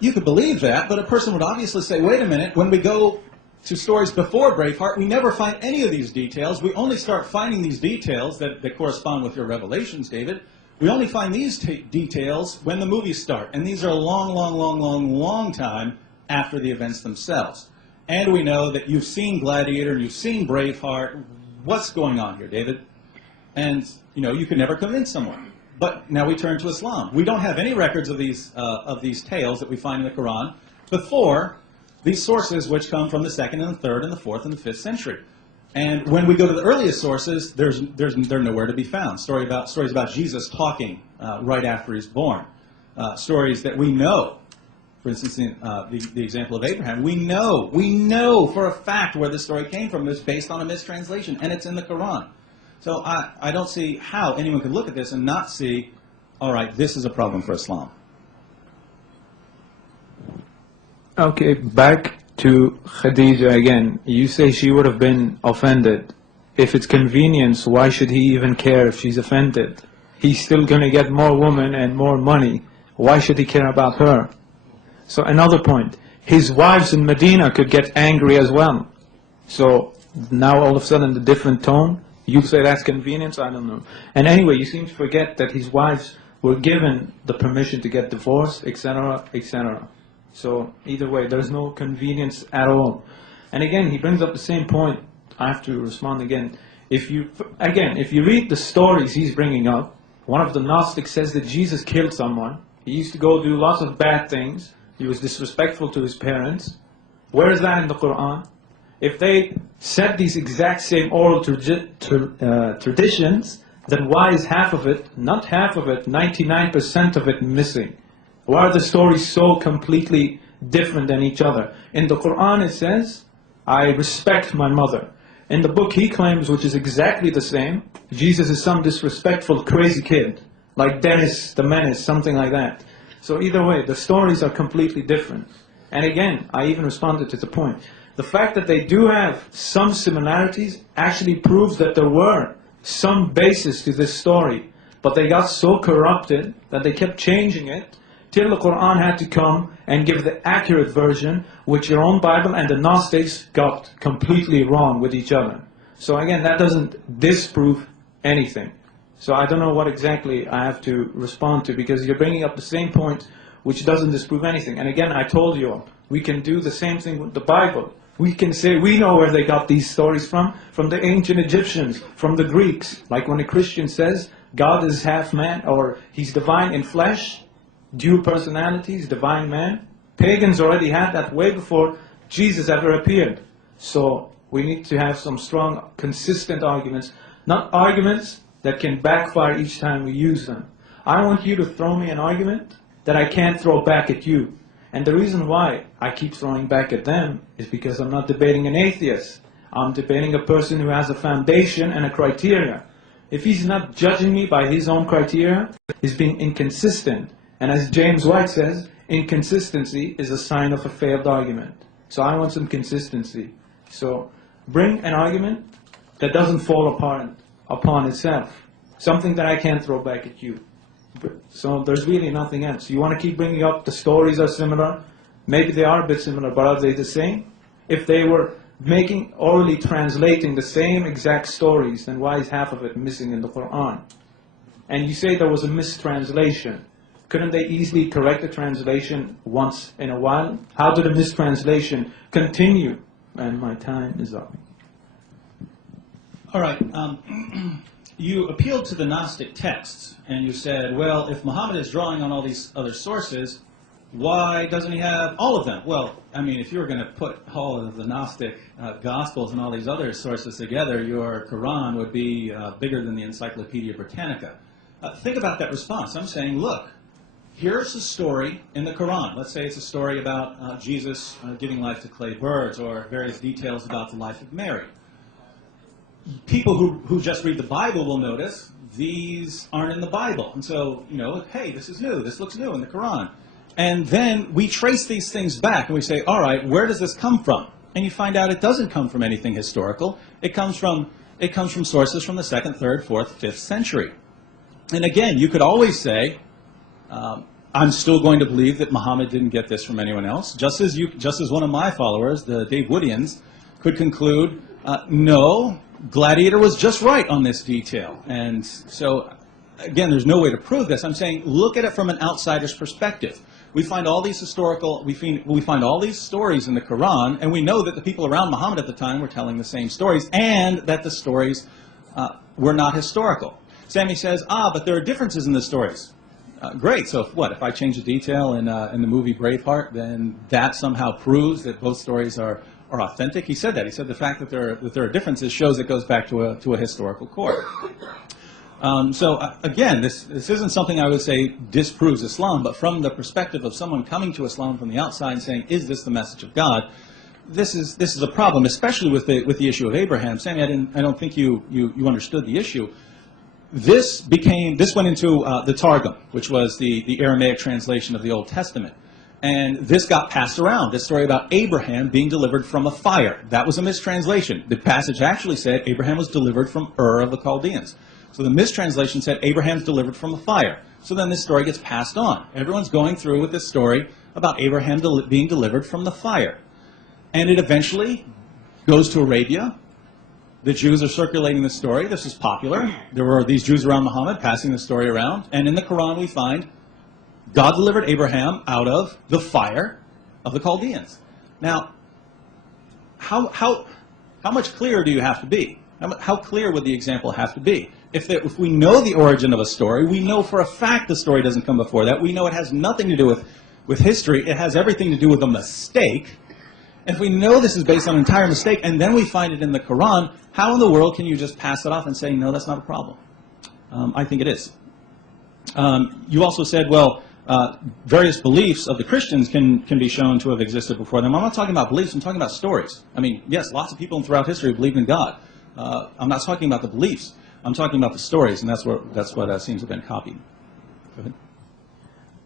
you could believe that, but a person would obviously say, wait a minute, when we go to stories before Braveheart, we never find any of these details. We only start finding these details that correspond with your revelations, David. We only find these details when the movies start, and these are a long time after the events themselves. And we know that you've seen Gladiator, you've seen Braveheart. What's going on here, David? And, you could never convince someone. But now we turn to Islam. We don't have any records of these tales that we find in the Quran before these sources, which come from the 2nd and the 3rd and the 4th and the 5th century. And when we go to the earliest sources, they're nowhere to be found. Stories about Jesus talking right after he's born. Stories that we know. For instance, the example of Abraham, we know for a fact where this story came from. It's based on a mistranslation, and it's in the Quran. So I don't see how anyone could look at this and not see, all right, this is a problem for Islam. Okay, back to Khadija again. You say she would have been offended. If it's convenience, why should he even care if she's offended? He's still going to get more women and more money. Why should he care about her? So another point, his wives in Medina could get angry as well. So now all of a sudden the different tone, you say that's convenience, I don't know. And anyway, you seem to forget that his wives were given the permission to get divorced, etc., etc. So either way, there's no convenience at all. And again, he brings up the same point. I have to respond again. If you read the stories he's bringing up, one of the Gnostics says that Jesus killed someone. He used to go do lots of bad things. He was disrespectful to his parents. Where is that in the Quran? If they said these exact same oral traditions, then why is half of it, not half of it, 99% of it missing? Why are the stories so completely different than each other? In the Quran it says, I respect my mother. In the book he claims, which is exactly the same, Jesus is some disrespectful crazy kid, like Dennis the Menace, something like that. So either way, the stories are completely different. And again, I even responded to the point. The fact that they do have some similarities actually proves that there were some basis to this story. But they got so corrupted that they kept changing it till the Quran had to come and give the accurate version, which your own Bible and the Gnostics got completely wrong with each other. So again, that doesn't disprove anything. So I don't know what exactly I have to respond to, because you're bringing up the same point which doesn't disprove anything. And again, I told you all, we can do the same thing with the Bible. We can say we know where they got these stories from the ancient Egyptians, from the Greeks. Like when a Christian says God is half man, or he's divine in flesh, dual personalities, divine man. Pagans already had that way before Jesus ever appeared. So we need to have some strong, consistent arguments, not arguments that can backfire each time we use them. I want you to throw me an argument that I can't throw back at you. And the reason why I keep throwing back at them is because I'm not debating an atheist. I'm debating a person who has a foundation and a criteria. If he's not judging me by his own criteria, he's being inconsistent. And as James White says, inconsistency is a sign of a failed argument. So I want some consistency. So bring an argument that doesn't fall apart upon itself. Something that I can't throw back at you. So there's really nothing else. You want to keep bringing up the stories are similar. Maybe they are a bit similar, but are they the same? If they were orally translating the same exact stories, then why is half of it missing in the Quran? And you say there was a mistranslation. Couldn't they easily correct the translation once in a while? How did a mistranslation continue? And my time is up. All right. You appealed to the Gnostic texts, and you said, well, if Muhammad is drawing on all these other sources, why doesn't he have all of them? Well, I mean, if you were going to put all of the Gnostic Gospels and all these other sources together, your Quran would be bigger than the Encyclopedia Britannica. Think about that response. I'm saying, look, here's a story in the Quran. Let's say it's a story about Jesus giving life to clay birds, or various details about the life of Mary. People who just read the Bible will notice these aren't in the Bible. And so, hey, this is new. This looks new in the Quran. And then we trace these things back and we say, all right, where does this come from? And you find out it doesn't come from anything historical. It comes from sources from the 2nd, 3rd, 4th, 5th century. And again, you could always say, I'm still going to believe that Muhammad didn't get this from anyone else. Just as one of my followers, the Dave Woodians, could conclude, no, Gladiator was just right on this detail. And so, again, there's no way to prove this. I'm saying, look at it from an outsider's perspective. We find all these we find all these stories in the Quran, and we know that the people around Muhammad at the time were telling the same stories, and that the stories were not historical. Sami says, but there are differences in the stories. Great, so if I change a detail in the movie Braveheart, then that somehow proves that both stories are authentic? He said that. He said the fact that there are differences shows it goes back to a historical core. Again, this isn't something I would say disproves Islam, but from the perspective of someone coming to Islam from the outside and saying, is this the message of God? This is a problem, especially with the issue of Abraham. Sami, I don't think you understood the issue. This went into the Targum, which was the Aramaic translation of the Old Testament. And this got passed around, this story about Abraham being delivered from a fire. That was a mistranslation. The passage actually said Abraham was delivered from Ur of the Chaldeans. So the mistranslation said Abraham's delivered from a fire. So then this story gets passed on. Everyone's going through with this story about Abraham being delivered from the fire. And it eventually goes to Arabia. The Jews are circulating the story. This is popular. There were these Jews around Muhammad passing the story around. And in the Quran we find God delivered Abraham out of the fire of the Chaldeans. Now, how much clearer do you have to be? How clear would the example have to be? If we know the origin of a story, we know for a fact the story doesn't come before that. We know it has nothing to do with history. It has everything to do with a mistake. And if we know this is based on an entire mistake, and then we find it in the Quran, how in the world can you just pass it off and say, no, that's not a problem? I think it is. You also said, well, various beliefs of the Christians can be shown to have existed before them. I'm not talking about beliefs, I'm talking about stories. I mean, yes, lots of people throughout history believed in God. I'm not talking about the beliefs. I'm talking about the stories, and that's what seems to have been copied. Go ahead.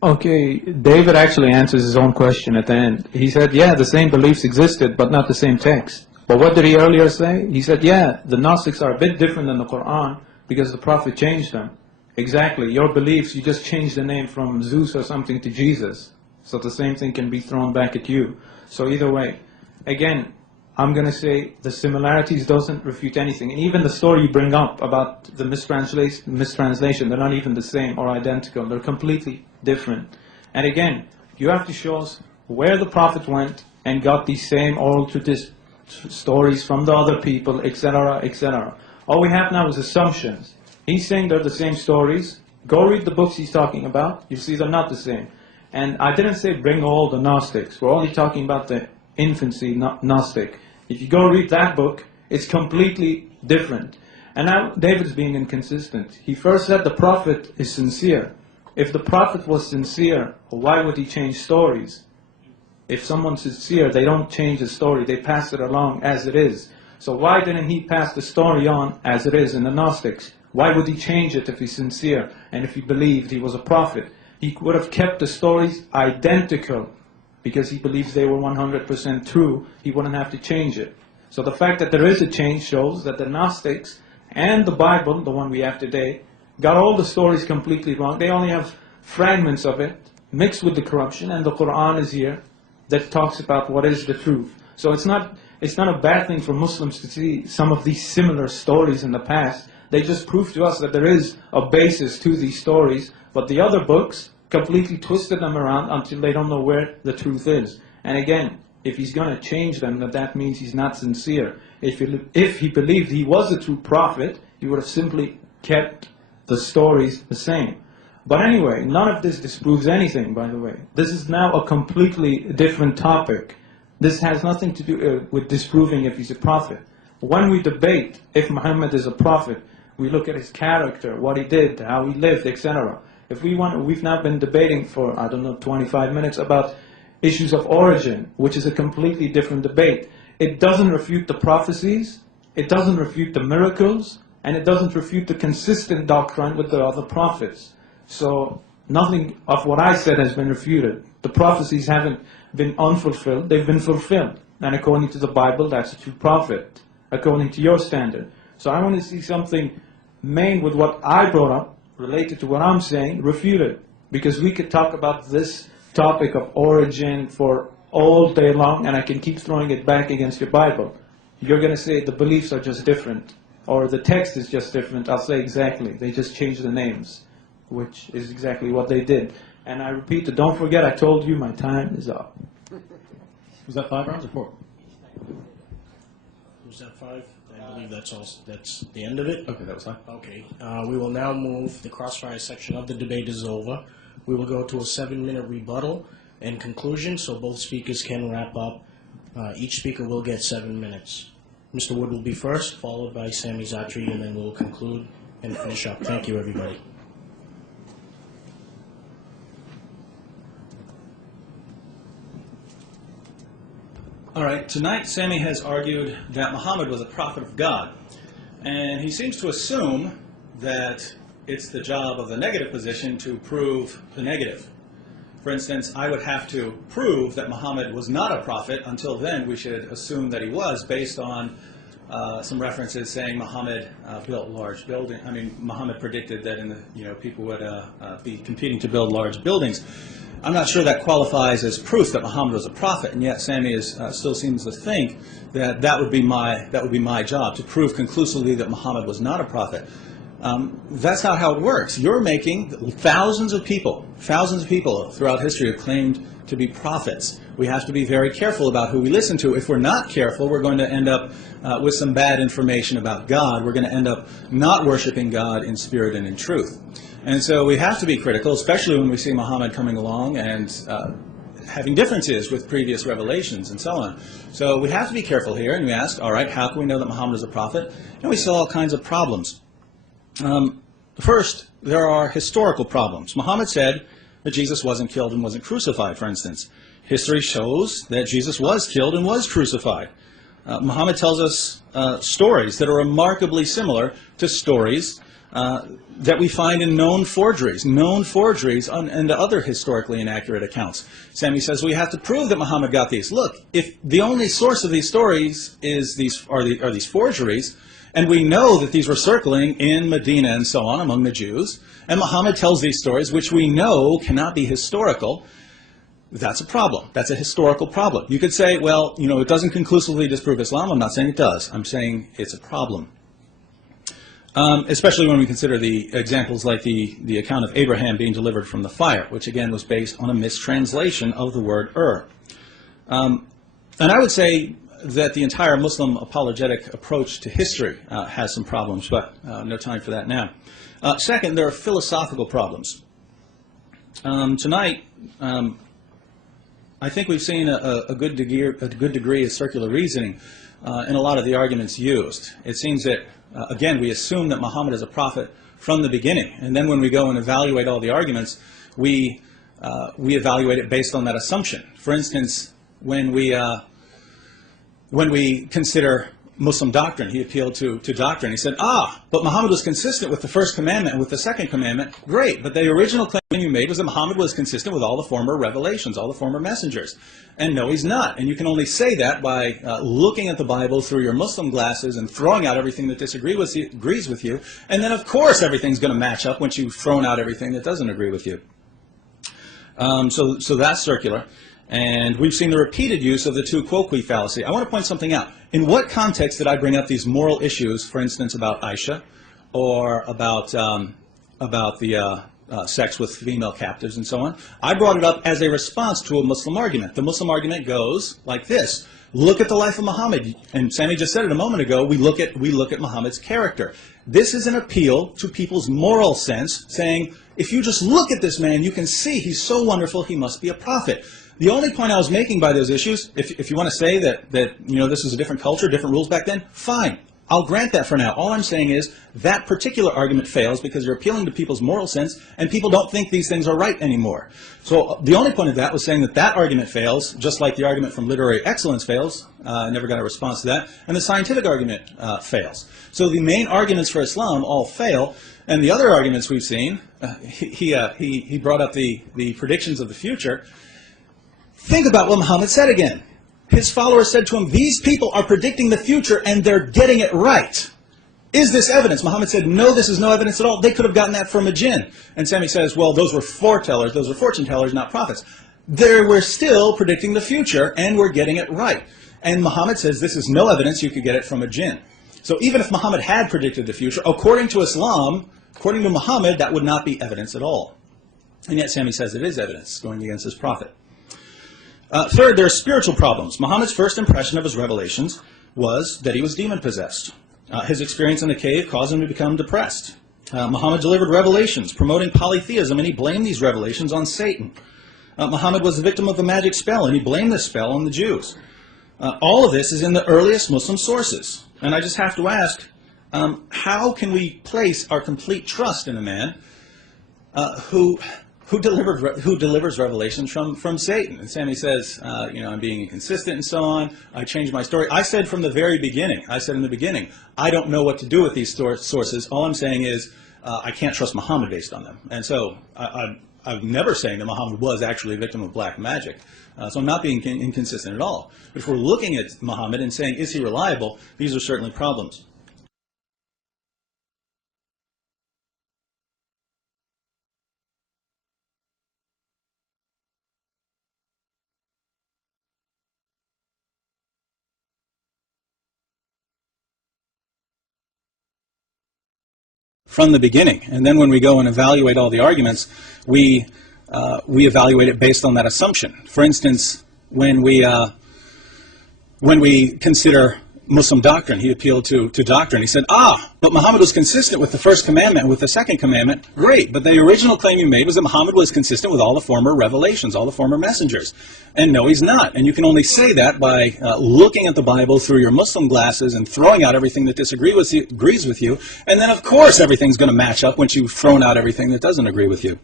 Okay, David actually answers his own question at the end. He said, yeah, the same beliefs existed, but not the same text. But what did he earlier say? He said, yeah, the Gnostics are a bit different than the Quran because the Prophet changed them. Exactly, your beliefs, you just changed the name from Zeus or something to Jesus. So the same thing can be thrown back at you. So either way, again, I'm going to say the similarities doesn't refute anything. And even the story you bring up about the mistranslation, they're not even the same or identical. They're completely different. And again, you have to show us where the Prophet went and got these same oral stories from the other people, etc., etc. All we have now is assumptions. He's saying they're the same stories. Go read the books he's talking about. You see they're not the same. And I didn't say bring all the Gnostics. We're only talking about the infancy Gnostic. If you go read that book, it's completely different. And now David's being inconsistent. He first said the Prophet is sincere. If the Prophet was sincere, why would he change stories? If someone's sincere, they don't change the story. They pass it along as it is. So why didn't he pass the story on as it is in the Gnostics? Why would he change it if he's sincere and if he believed he was a prophet? He would have kept the stories identical because he believes they were 100% true. He wouldn't have to change it. So the fact that there is a change shows that the Gnostics and the Bible, the one we have today, got all the stories completely wrong. They only have fragments of it mixed with the corruption, and the Quran is here that talks about what is the truth. So it's not a bad thing for Muslims to see some of these similar stories in the past. They just prove to us that there is a basis to these stories, but the other books completely twisted them around until they don't know where the truth is. And again, if he's going to change them, that means he's not sincere. If he believed he was a true prophet, he would have simply kept the stories the same. But anyway, none of this disproves anything, by the way. This is now a completely different topic. This has nothing to do with disproving if he's a prophet. When we debate if Muhammad is a prophet, we look at his character, what he did, how he lived, etc. We've now been debating for, 25 minutes about issues of origin, which is a completely different debate. It doesn't refute the prophecies, it doesn't refute the miracles, and it doesn't refute the consistent doctrine with the other prophets. So nothing of what I said has been refuted. The prophecies haven't been unfulfilled, they've been fulfilled. And according to the Bible, that's a true prophet, according to your standard. So I want to see something main with what I brought up, related to what I'm saying, refuted. Because we could talk about this topic of origin for all day long, and I can keep throwing it back against your Bible. You're going to say the beliefs are just different, or the text is just different. I'll say exactly. They just changed the names, which is exactly what they did. And I repeat, don't forget, I told you my time is up. Was that 5 rounds or 4? Was that 5? I believe that's the end of it. Okay, that was fine. Okay. We will now move. The crossfire section of the debate is over. We will go to a 7-minute rebuttal and conclusion, so both speakers can wrap up. Each speaker will get 7 minutes. Mr. Wood will be first, followed by Sami Zaatari, and then we'll conclude and finish up. Thank you, everybody. All right, tonight Sami has argued that Muhammad was a prophet of God. And he seems to assume that it's the job of the negative position to prove the negative. For instance, I would have to prove that Muhammad was not a prophet. Until then, we should assume that he was, based on some references saying Muhammad built large buildings. I mean, Muhammad predicted that people would be competing to build large buildings. I'm not sure that qualifies as proof that Muhammad was a prophet, and yet Sami still seems to think that that would be my job, to prove conclusively that Muhammad was not a prophet. That's not how it works. You're making thousands of people throughout history have claimed to be prophets. We have to be very careful about who we listen to. If we're not careful, we're going to end up with some bad information about God. We're going to end up not worshiping God in spirit and in truth. And so we have to be critical, especially when we see Muhammad coming along and having differences with previous revelations and so on. So we have to be careful here, and we ask, all right, how can we know that Muhammad is a prophet? And we saw all kinds of problems. First, there are historical problems. Muhammad said that Jesus wasn't killed and wasn't crucified, for instance. History shows that Jesus was killed and was crucified. Muhammad tells us stories that are remarkably similar to stories that we find in known forgeries and other historically inaccurate accounts. Sami says we have to prove that Muhammad got these. Look, if the only source of these stories is these forgeries, and we know that these were circling in Medina and so on among the Jews, and Muhammad tells these stories, which we know cannot be historical, That's a problem. That's a historical problem. You could say, well, you know, it doesn't conclusively disprove Islam. I'm not saying it does. I'm saying it's a problem. Especially when we consider the examples like the account of Abraham being delivered from the fire, which again was based on a mistranslation of the word And I would say that the entire Muslim apologetic approach to history has some problems, but no time for that now. Second, there are philosophical problems. Tonight, I think we've seen a good degree of circular reasoning in a lot of the arguments used. It seems that, again, we assume that Muhammad is a prophet from the beginning, and then when we go and evaluate all the arguments, we evaluate it based on that assumption. For instance, when we consider Muslim doctrine, he appealed to doctrine. He said, but Muhammad was consistent with the first commandment and with the second commandment. Great, but the original claim you made was that Muhammad was consistent with all the former revelations, all the former messengers. And no, he's not. And you can only say that by looking at the Bible through your Muslim glasses and throwing out everything that agrees with you. And then, of course, everything's going to match up once you've thrown out everything that doesn't agree with you. So that's circular. And we've seen the repeated use of the tu quoque fallacy. I want to point something out. In what context did I bring up these moral issues, for instance, about Aisha or about the sex with female captives and so on? I brought it up as a response to a Muslim argument. The Muslim argument goes like this. Look at the life of Muhammad. And Sami just said it a moment ago. We look at Muhammad's character. This is an appeal to people's moral sense, saying, if you just look at this man, you can see he's so wonderful, he must be a prophet. The only point I was making by those issues, if you want to say that this was a different culture, different rules back then, fine. I'll grant that for now. All I'm saying is that particular argument fails because you're appealing to people's moral sense, and people don't think these things are right anymore. So the only point of that was saying that argument fails, just like the argument from literary excellence fails. I never got a response to that. And the scientific argument fails. So the main arguments for Islam all fail, and the other arguments we've seen, he brought up the predictions of the future. Think about what Muhammad said again. His followers said to him, these people are predicting the future and they're getting it right. Is this evidence? Muhammad said, no, this is no evidence at all. They could have gotten that from a jinn. And Sami says, well, those were foretellers, those were fortune tellers, not prophets. They were still predicting the future and we're getting it right. And Muhammad says, this is no evidence, you could get it from a jinn. So even if Muhammad had predicted the future, according to Islam, according to Muhammad, that would not be evidence at all. And yet Sami says it is evidence going against his prophet. Third, there are spiritual problems. Muhammad's first impression of his revelations was that he was demon-possessed. His experience in the cave caused him to become depressed. Muhammad delivered revelations promoting polytheism, and he blamed these revelations on Satan. Muhammad was the victim of a magic spell, and he blamed this spell on the Jews. All of this is in the earliest Muslim sources. And I just have to ask, how can we place our complete trust in a man who delivers revelations from Satan? And Sami says, I'm being inconsistent and so on. I changed my story. I said from the very beginning, I don't know what to do with these sources. All I'm saying is I can't trust Muhammad based on them. And so I'm never saying that Muhammad was actually a victim of black magic. So I'm not being inconsistent at all. But if we're looking at Muhammad and saying, is he reliable, these are certainly problems. From the beginning. And then when we go and evaluate all the arguments, we evaluate it based on that assumption. For instance, when we consider Muslim doctrine, he appealed to doctrine. He said, but Muhammad was consistent with the first commandment and with the second commandment. Great, but the original claim you made was that Muhammad was consistent with all the former revelations, all the former messengers. And no, he's not. And you can only say that by looking at the Bible through your Muslim glasses and throwing out everything that agrees with you. And then, of course, everything's going to match up once you've thrown out everything that doesn't agree with you.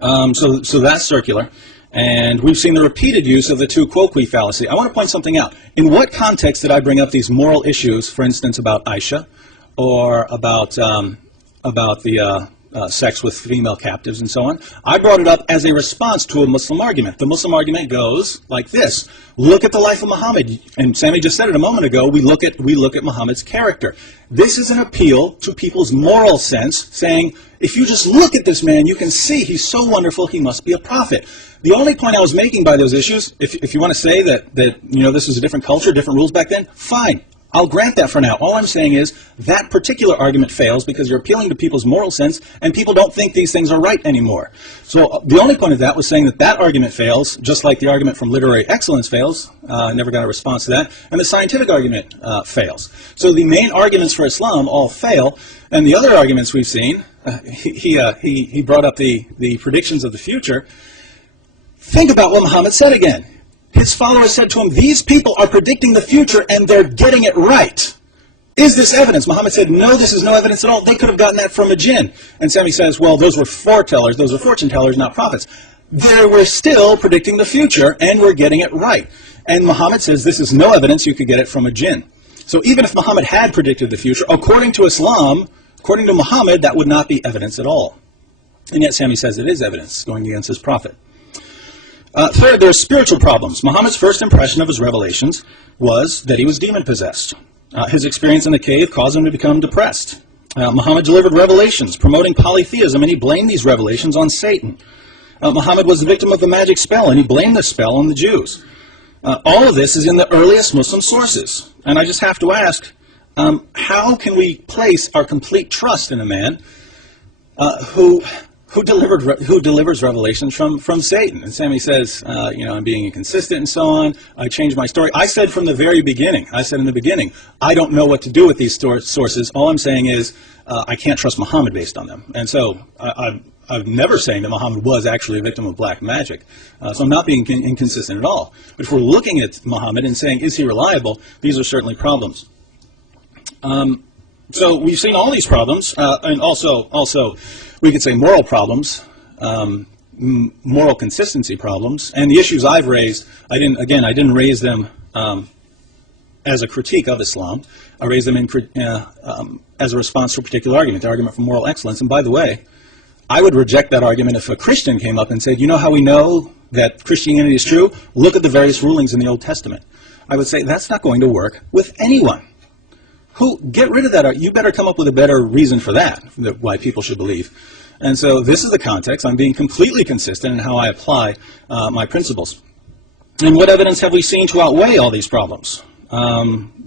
So that's circular. And we've seen the repeated use of the tu quoque fallacy. I want to point something out. In what context did I bring up these moral issues, for instance, about Aisha or about the sex with female captives and so on. I brought it up as a response to a Muslim argument. The Muslim argument goes like this. Look at the life of Muhammad. And Sami just said it a moment ago. We look at Muhammad's character. This is an appeal to people's moral sense, saying, if you just look at this man, you can see he's so wonderful, he must be a prophet. The only point I was making by those issues, if you want to say that this was a different culture, different rules back then, fine. I'll grant that for now. All I'm saying is that particular argument fails because you're appealing to people's moral sense and people don't think these things are right anymore. So the only point of that was saying that argument fails, just like the argument from literary excellence fails. Never got a response to that. And the scientific argument fails. So the main arguments for Islam all fail. And the other arguments we've seen, he brought up the predictions of the future. Think about what Muhammad said again. His followers said to him, these people are predicting the future and they're getting it right. Is this evidence? Muhammad said, no, this is no evidence at all. They could have gotten that from a jinn. And Sami says, well, those were foretellers, those were fortune tellers, not prophets. They were still predicting the future and were getting it right. And Muhammad says, this is no evidence, you could get it from a jinn. So even if Muhammad had predicted the future, according to Islam, according to Muhammad, that would not be evidence at all. And yet Sami says it is evidence going against his prophet. Third, there are spiritual problems. Muhammad's first impression of his revelations was that he was demon-possessed. His experience in the cave caused him to become depressed. Muhammad delivered revelations promoting polytheism, and he blamed these revelations on Satan. Muhammad was the victim of a magic spell, and he blamed the spell on the Jews. All of this is in the earliest Muslim sources. And I just have to ask, how can we place our complete trust in a man who delivers revelations from Satan? And Sami says, I'm being inconsistent and so on. I changed my story. I said from the very beginning, I don't know what to do with these sources. All I'm saying is I can't trust Muhammad based on them. And so I'm never saying that Muhammad was actually a victim of black magic. So I'm not being inconsistent at all. But if we're looking at Muhammad and saying, is he reliable, these are certainly problems. So we've seen all these problems, and also we could say moral problems, moral consistency problems, and the issues I've raised. I didn't raise them as a critique of Islam. I raised them as a response to a particular argument, the argument for moral excellence. And by the way, I would reject that argument if a Christian came up and said, you know how we know that Christianity is true? Look at the various rulings in the Old Testament. I would say that's not going to work with anyone. Get rid of that. You better come up with a better reason for that, why people should believe. And so this is the context. I'm being completely consistent in how I apply my principles. And what evidence have we seen to outweigh all these problems?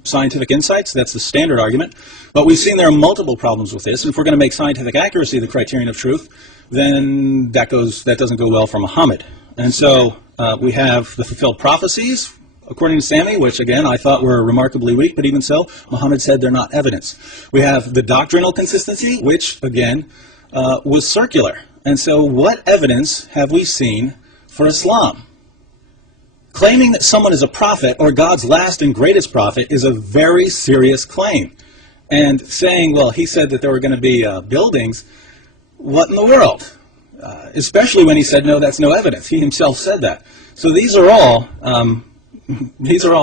Scientific insights, that's the standard argument. But we've seen there are multiple problems with this. And if we're going to make scientific accuracy the criterion of truth, then that doesn't go well for Muhammad. And so we have the fulfilled prophecies, according to Sami, which again I thought were remarkably weak, but even so, Muhammad said they're not evidence. We have the doctrinal consistency, which again was circular. And so what evidence have we seen for Islam? Claiming that someone is a prophet or God's last and greatest prophet is a very serious claim. And saying, well, he said that there were going to be buildings, what in the world? Especially when he said, no, that's no evidence. He himself said that. So these are all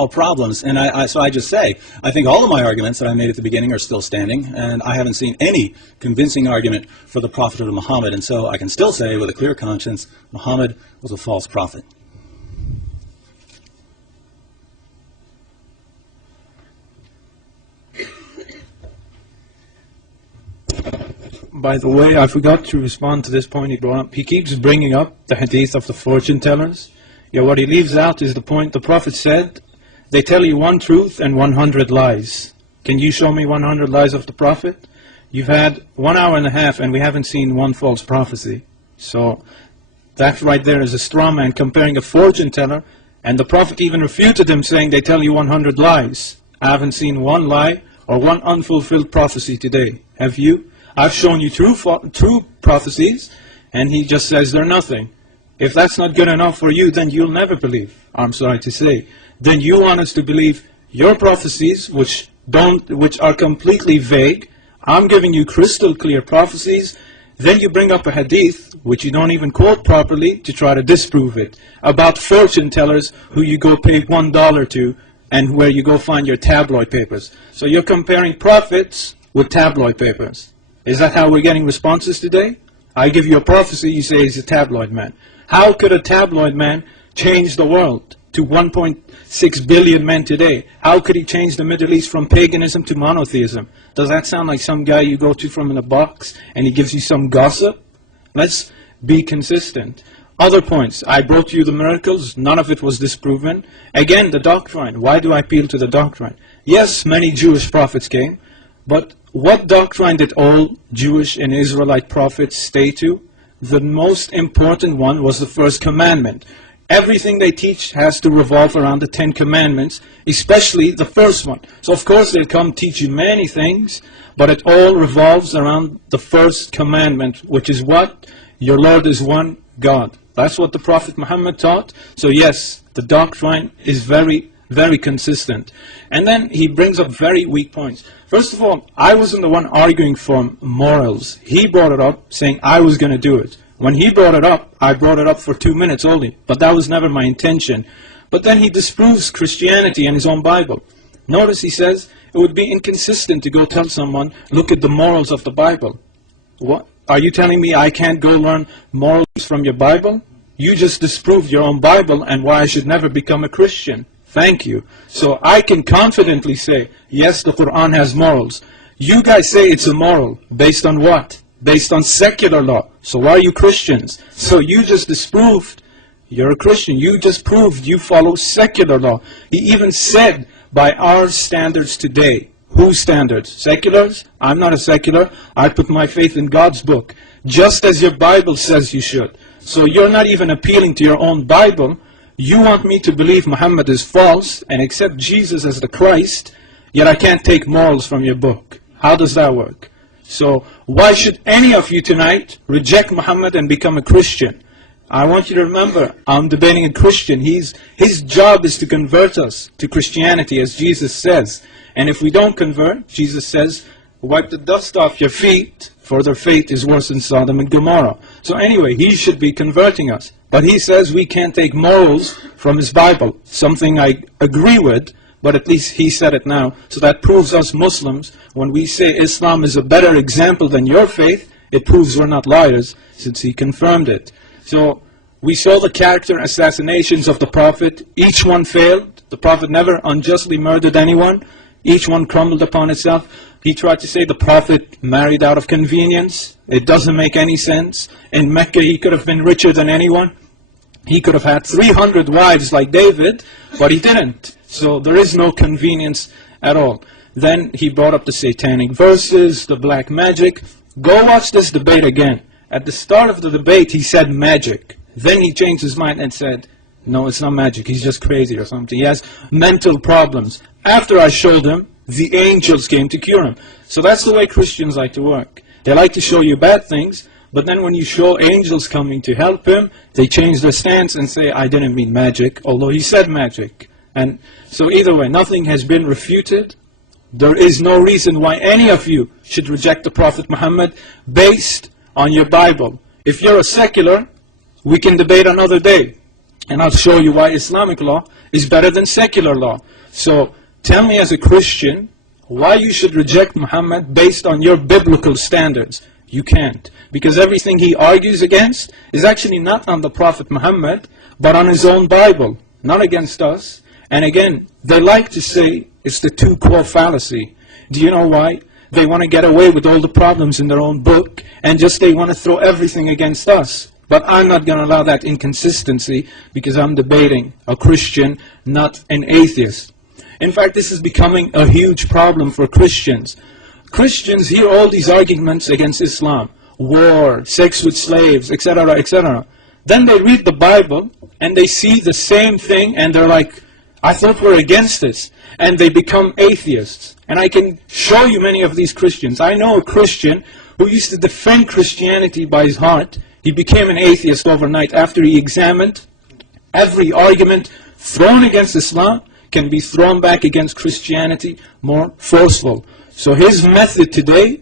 problems, and so I just say, I think all of my arguments that I made at the beginning are still standing, and I haven't seen any convincing argument for the prophethood of Muhammad, and so I can still say with a clear conscience, Muhammad was a false prophet. By the way, I forgot to respond to this point he brought up. He keeps bringing up the hadith of the fortune tellers. Yeah, what he leaves out is the point the Prophet said, they tell you one truth and 100 lies. Can you show me 100 lies of the Prophet? You've had 1 hour and a half and we haven't seen one false prophecy. So that right there is a straw man comparing a fortune teller, and the Prophet even refuted him saying they tell you 100 lies. I haven't seen one lie or one unfulfilled prophecy today. Have you? I've shown you true prophecies, and he just says they're nothing. If that's not good enough for you, then you'll never believe, I'm sorry to say. Then you want us to believe your prophecies, which are completely vague. I'm giving you crystal clear prophecies. Then you bring up a hadith, which you don't even quote properly, to try to disprove it, about fortune tellers who you go pay $1 to, and where you go find your tabloid papers. So you're comparing prophets with tabloid papers. Is that how we're getting responses today? I give you a prophecy, you say he's a tabloid man. How could a tabloid man change the world to 1.6 billion men today? How could he change the Middle East from paganism to monotheism? Does that sound like some guy you go to from in a box and he gives you some gossip? Let's be consistent. Other points. I brought you the miracles. None of it was disproven. Again, the doctrine. Why do I appeal to the doctrine? Yes, many Jewish prophets came. But what doctrine did all Jewish and Israelite prophets stay to? The most important one was the first commandment. Everything they teach has to revolve around the 10 commandments, especially the first one. So of course they'll come teach you many things, but it all revolves around the first commandment, which is what? Your Lord is one God. That's what the Prophet Muhammad taught. So yes, the doctrine is very, very consistent. And then he brings up very weak points. First of all, I wasn't the one arguing for morals. He brought it up saying I was going to do it. When he brought it up, I brought it up for 2 minutes only. But that was never my intention. But then he disproves Christianity and his own Bible. Notice he says it would be inconsistent to go tell someone, look at the morals of the Bible. What? Are you telling me I can't go learn morals from your Bible? You just disproved your own Bible and why I should never become a Christian. Thank you. So I can confidently say, yes, the Quran has morals. You guys say it's immoral. Based on what? Based on secular law. So why are you Christians? So you just disproved you're a Christian. You just proved you follow secular law. He even said, by our standards today. Whose standards? Seculars? I'm not a secular. I put my faith in God's book. Just as your Bible says you should. So you're not even appealing to your own Bible. You want me to believe Muhammad is false and accept Jesus as the Christ, yet I can't take morals from your book. How does that work? So why should any of you tonight reject Muhammad and become a Christian? I want you to remember, I'm debating a Christian. His job is to convert us to Christianity, as Jesus says. And if we don't convert, Jesus says, wipe the dust off your feet, for their fate is worse than Sodom and Gomorrah. So anyway, he should be converting us. But he says we can't take morals from his Bible, something I agree with, but at least he said it now. So that proves us Muslims, when we say Islam is a better example than your faith, it proves we're not liars, since he confirmed it. So we saw the character assassinations of the Prophet. Each one failed. The Prophet never unjustly murdered anyone. Each one crumbled upon itself. He tried to say the Prophet married out of convenience. It doesn't make any sense. In Mecca, he could have been richer than anyone. He could have had 300 wives like David, but he didn't. So there is no convenience at all. Then he brought up the satanic verses, the black magic. Go watch this debate again. At the start of the debate, he said magic. Then he changed his mind and said, no, it's not magic. He's just crazy or something. He has mental problems. After I showed him, the angels came to cure him. So that's the way Christians like to work. They like to show you bad things, but then when you show angels coming to help him, they change their stance and say, I didn't mean magic, although he said magic. And so either way, nothing has been refuted. There is no reason why any of you should reject the Prophet Muhammad based on your Bible. If you're a secular, we can debate another day. And I'll show you why Islamic law is better than secular law. So tell me as a Christian why you should reject Muhammad based on your biblical standards. You can't. Because everything he argues against is actually not on the Prophet Muhammad, but on his own Bible, not against us. And again, they like to say it's the two-quo fallacy. Do you know why? They want to get away with all the problems in their own book, and just they want to throw everything against us. But I'm not going to allow that inconsistency, because I'm debating a Christian, not an atheist. In fact, this is becoming a huge problem for Christians. Christians hear all these arguments against Islam, war, sex with slaves, etc., etc. Then they read the Bible, and they see the same thing, and they're like, I thought we're against this. And they become atheists. And I can show you many of these Christians. I know a Christian who used to defend Christianity by his heart. He became an atheist overnight after he examined every argument thrown against Islam can be thrown back against Christianity more forceful. So his method today,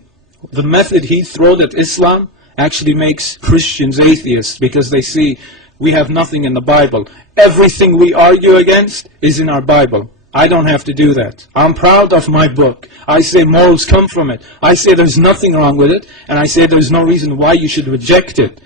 the method he threw at Islam, actually makes Christians atheists, because they see we have nothing in the Bible. Everything we argue against is in our Bible. I don't have to do that. I'm proud of my book. I say morals come from it. I say there's nothing wrong with it, and I say there's no reason why you should reject it.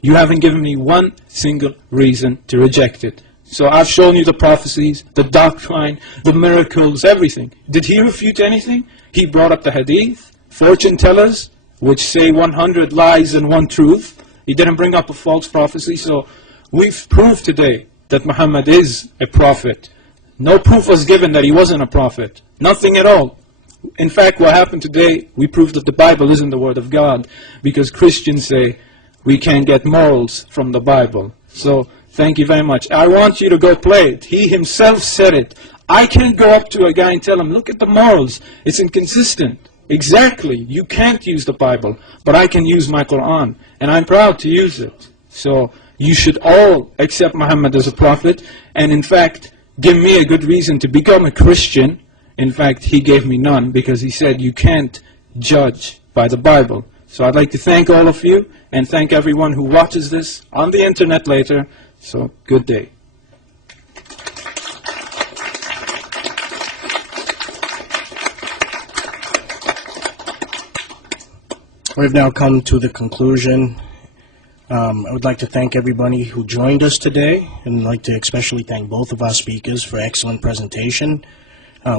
You haven't given me one single reason to reject it. So I've shown you the prophecies, the doctrine, the miracles, everything. Did he refute anything? He brought up the hadith, fortune tellers, which say 100 lies and one truth. He didn't bring up a false prophecy. So we've proved today that Muhammad is a prophet. No proof was given that he wasn't a prophet. Nothing at all. In fact, what happened today, we proved that the Bible isn't the Word of God, because Christians say we can't get morals from the Bible. So thank you very much. I want you to go play it. He himself said it. I can't go up to a guy and tell him, look at the morals. It's inconsistent. Exactly. You can't use the Bible, but I can use my Quran, and I'm proud to use it. So you should all accept Muhammad as a prophet, and in fact, give me a good reason to become a Christian. In fact, he gave me none, because he said you can't judge by the Bible. So I'd like to thank all of you, and thank everyone who watches this on the internet later. So, good day. We've now come to the conclusion. I would like to thank everybody who joined us today, and I'd like to especially thank both of our speakers for excellent presentation.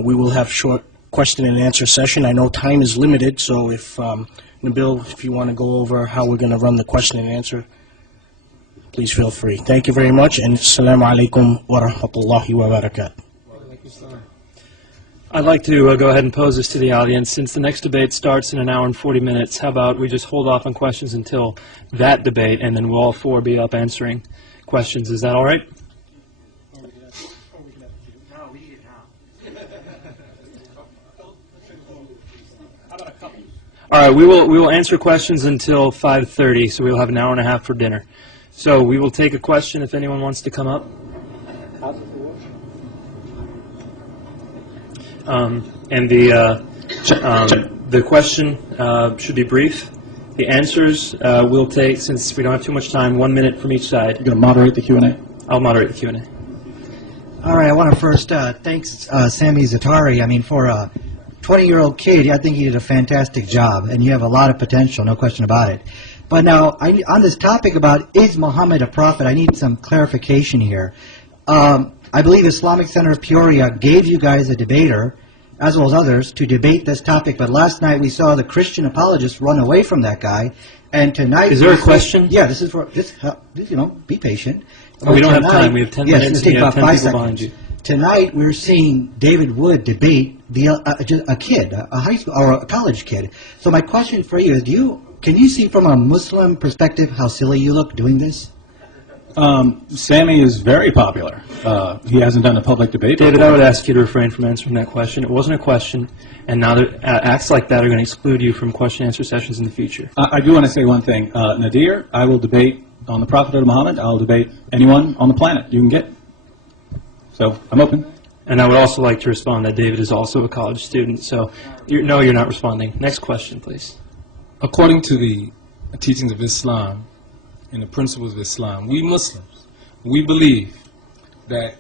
We will have short question and answer session. I know time is limited, so if Nabil, if you want to go over how we're going to run the question and answer, please feel free. Thank you very much, and assalamu alaikum wa rahmatullahi wa barakatuh. I'd like to go ahead and pose this to the audience. Since the next debate starts in an hour and 40 minutes, how about we just hold off on questions until that debate, and then we'll all four be up answering questions. Is that all right? All right, we will answer questions until 5:30, so we'll have an hour and a half for dinner. So we will take a question if anyone wants to come up. And the question should be brief. The answers will take, since we don't have too much time, 1 minute from each side. You're going to moderate the Q&A? I'll moderate the Q&A. All right, I want to first thank Sami Zaatari. I mean, for a 20-year-old kid, I think he did a fantastic job, and you have a lot of potential, no question about it. But now, on this topic about is Muhammad a prophet, I need some clarification here. I believe Islamic Center of Peoria gave you guys a debater, as well as others, to debate this topic. But last night we saw the Christian apologists run away from that guy. And tonight... Is there a question? Yeah, this is for... you know, be patient. We don't have time. We have 10 minutes and we have 10 people behind you. Tonight we're seeing David Wood debate a kid, a high school or a college kid. So my question for you is, can you see from a Muslim perspective how silly you look doing this? Sami is very popular. He hasn't done a public debate. David, I would ask you to refrain from answering that question. It wasn't a question, and now acts like that are going to exclude you from question and answer sessions in the future. I do want to say one thing. Nadir, I will debate on the Prophet of Muhammad. I'll debate anyone on the planet you can get. So, I'm open. And I would also like to respond that David is also a college student, so no, you're not responding. Next question, please. According to the teachings of Islam and the principles of Islam, we Muslims, we believe that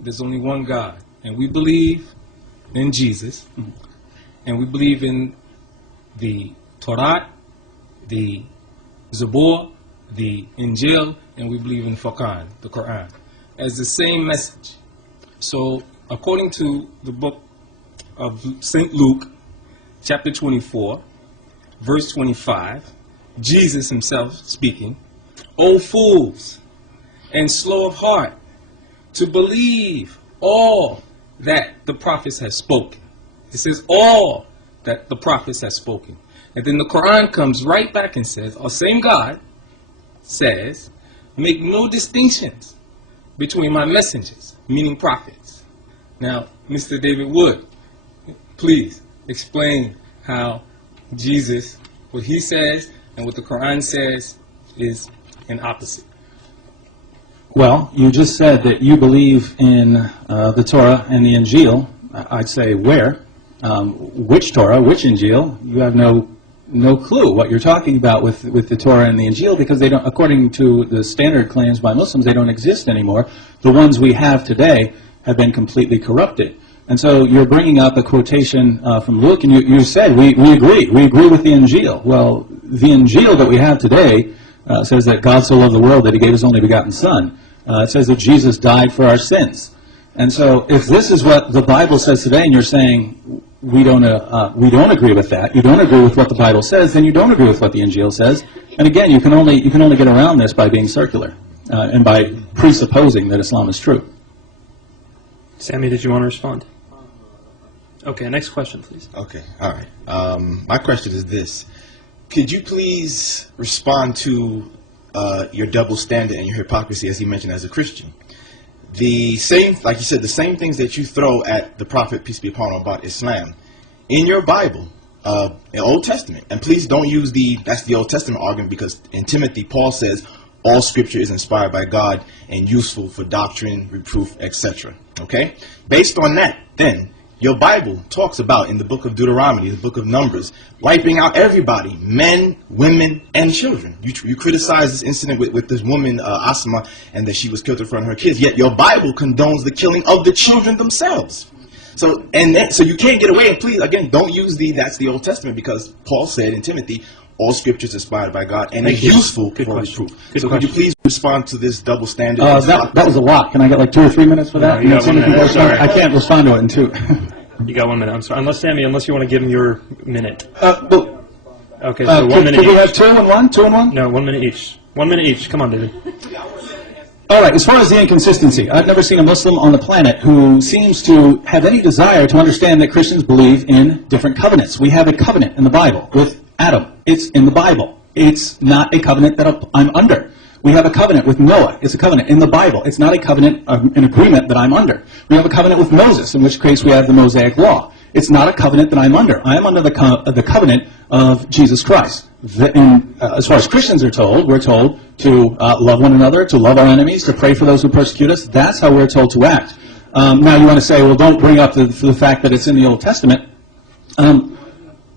there's only one God, and we believe in Jesus, and we believe in the Torah, the Zabur, the Injil, and we believe in Furqan, the Quran, as the same message. So, according to the book of St. Luke, chapter 24, verse 25, Jesus himself speaking, "O fools, and slow of heart, to believe all that the prophets have spoken." It says all that the prophets have spoken. And then the Quran comes right back and says, our same God says, "Make no distinctions between my messengers," meaning prophets. Now, Mr. David Wood, please explain how Jesus, what he says and what the Quran says is an opposite. Well, you just said that you believe in the Torah and the Injil. I'd say where? Which Torah, which Injil? You have no clue what you're talking about with the Torah and the Injil, because they don't, according to the standard claims by Muslims, they don't exist anymore. The ones we have today have been completely corrupted. And so you're bringing up a quotation from Luke, and you said, we agree with the Injil. Well, the Injil that we have today says that God so loved the world that he gave his only begotten Son. It says that Jesus died for our sins. And so if this is what the Bible says today, and you're saying we don't agree with that, you don't agree with what the Bible says, then you don't agree with what the Injil says. And again, you can only get around this by being circular and by presupposing that Islam is true. Sami, did you want to respond? Okay, next question, please. Okay, all right. My question is this. Could you please respond to your double standard and your hypocrisy, as you mentioned, as a Christian? The same, like you said, the same things that you throw at the Prophet, peace be upon him, about Islam, in your Bible, in Old Testament, and please don't use that's the Old Testament argument, because in Timothy, Paul says, all scripture is inspired by God and useful for doctrine, reproof, etc. Okay? Based on that, then, your Bible talks about, in the book of Deuteronomy, the book of Numbers, wiping out everybody, men, women, and children. You criticize this incident with this woman, Asma, and that she was killed in front of her kids, yet your Bible condones the killing of the children themselves. So you can't get away, and please, again, don't use that's the Old Testament, because Paul said in Timothy, all scripture is inspired by God and is useful for reproof. So could you please respond to this double standard? That was a lot. Can I get like 2 or 3 minutes for that? No, you got 1 minute. Sorry. I can't respond to it in 2. You got 1 minute. I'm sorry. Unless you want to give him your minute. But, Okay, so 1 minute could we each. have 2 and 1? 2 and 1? No, 1 minute each. 1 minute each. Come on, David. All right, as far as the inconsistency, I've never seen a Muslim on the planet who seems to have any desire to understand that Christians believe in different covenants. We have a covenant in the Bible with Adam. It's in the Bible. It's not a covenant that I'm under. We have a covenant with Noah. It's a covenant in the Bible. It's not a covenant, an agreement that I'm under. We have a covenant with Moses, in which case we have the Mosaic Law. It's not a covenant that I'm under. I am under the covenant of Jesus Christ. As far as Christians are told, we're told to love one another, to love our enemies, to pray for those who persecute us. That's how we're told to act. Now you want to say, well, don't bring up the fact that it's in the Old Testament.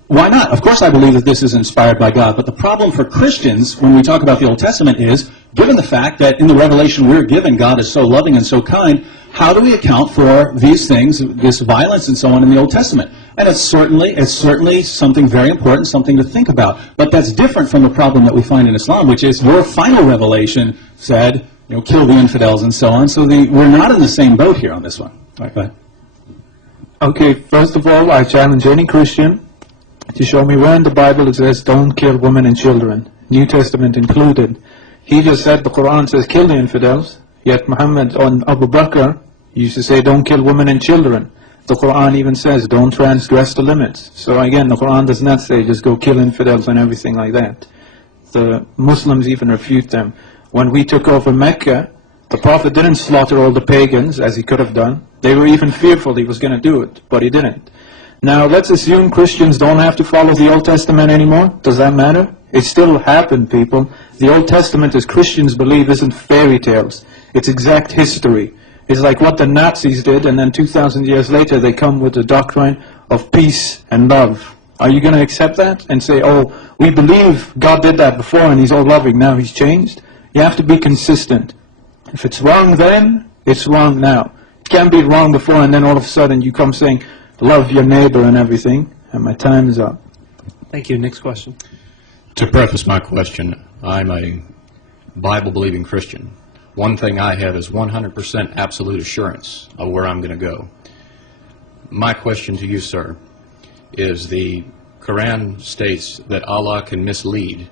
Why not? Of course I believe that this is inspired by God, but the problem for Christians when we talk about the Old Testament is, given the fact that in the revelation we're given, God is so loving and so kind, how do we account for these things, this violence and so on in the Old Testament? And it's certainly something very important, something to think about. But that's different from the problem that we find in Islam, which is your final revelation said, kill the infidels and so on. So we're not in the same boat here on this one. All right, go ahead. Okay, first of all, I challenge any Christian to show me where in the Bible it says don't kill women and children, New Testament included. He just said the Quran says kill the infidels, yet Muhammad on Abu Bakr used to say don't kill women and children. The Quran even says don't transgress the limits. So again, the Quran does not say just go kill infidels and everything like that. The Muslims even refute them. When we took over Mecca, the Prophet didn't slaughter all the pagans as he could have done. They were even fearful he was going to do it, but he didn't. Now, let's assume Christians don't have to follow the Old Testament anymore. Does that matter? It still happened, people. The Old Testament, as Christians believe, isn't fairy tales. It's exact history. It's like what the Nazis did, and then 2,000 years later they come with the doctrine of peace and love. Are you going to accept that and say, oh, we believe God did that before and he's all loving, now he's changed? You have to be consistent. If it's wrong then, it's wrong now. It can't be wrong before and then all of a sudden you come saying, love your neighbor and everything, and my time is up. Thank you. Next question. To preface my question, I'm a Bible-believing Christian. One thing I have is 100% absolute assurance of where I'm going to go. My question to you, sir, is the Quran states that Allah can mislead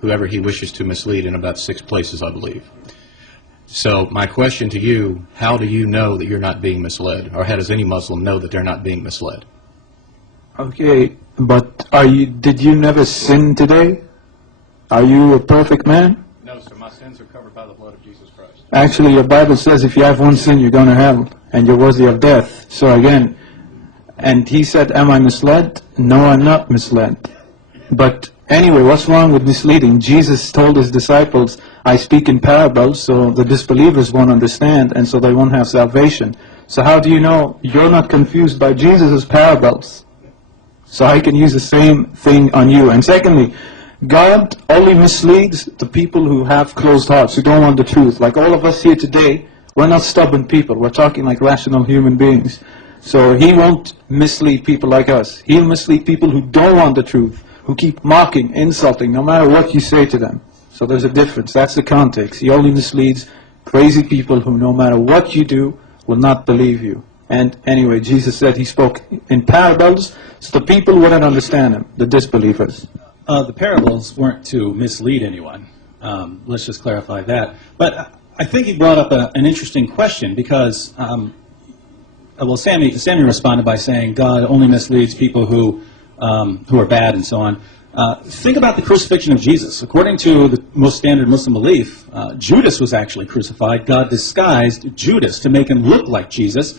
whoever he wishes to mislead in about 6 places, I believe. So my question to you, how do you know that you're not being misled? Or how does any Muslim know that they're not being misled? Okay, but did you never sin today? Are you a perfect man? No, sir. My sins are covered by the blood of Jesus Christ. Actually, your Bible says if you have one sin, you're going to hell, and you're worthy of death. So again, and he said, am I misled? No, I'm not misled. But anyway, what's wrong with misleading? Jesus told his disciples, I speak in parables, so the disbelievers won't understand, and so they won't have salvation. So how do you know you're not confused by Jesus' parables? So I can use the same thing on you. And secondly, God only misleads the people who have closed hearts, who don't want the truth. Like all of us here today, We're not stubborn people. We're talking like rational human beings. So he won't mislead people like us. He'll mislead people who don't want the truth, who keep mocking, insulting, no matter what you say to them. So there's a difference. That's the context. He only misleads crazy people who, no matter what you do, will not believe you. And anyway, Jesus said he spoke in parables, so the people wouldn't understand him, the disbelievers. The parables weren't to mislead anyone. Let's just clarify that. But I think he brought up an interesting question because, well, Sami responded by saying God only misleads people who are bad and so on. Think about the crucifixion of Jesus. According to the most standard Muslim belief, Judas was actually crucified. God disguised Judas to make him look like Jesus.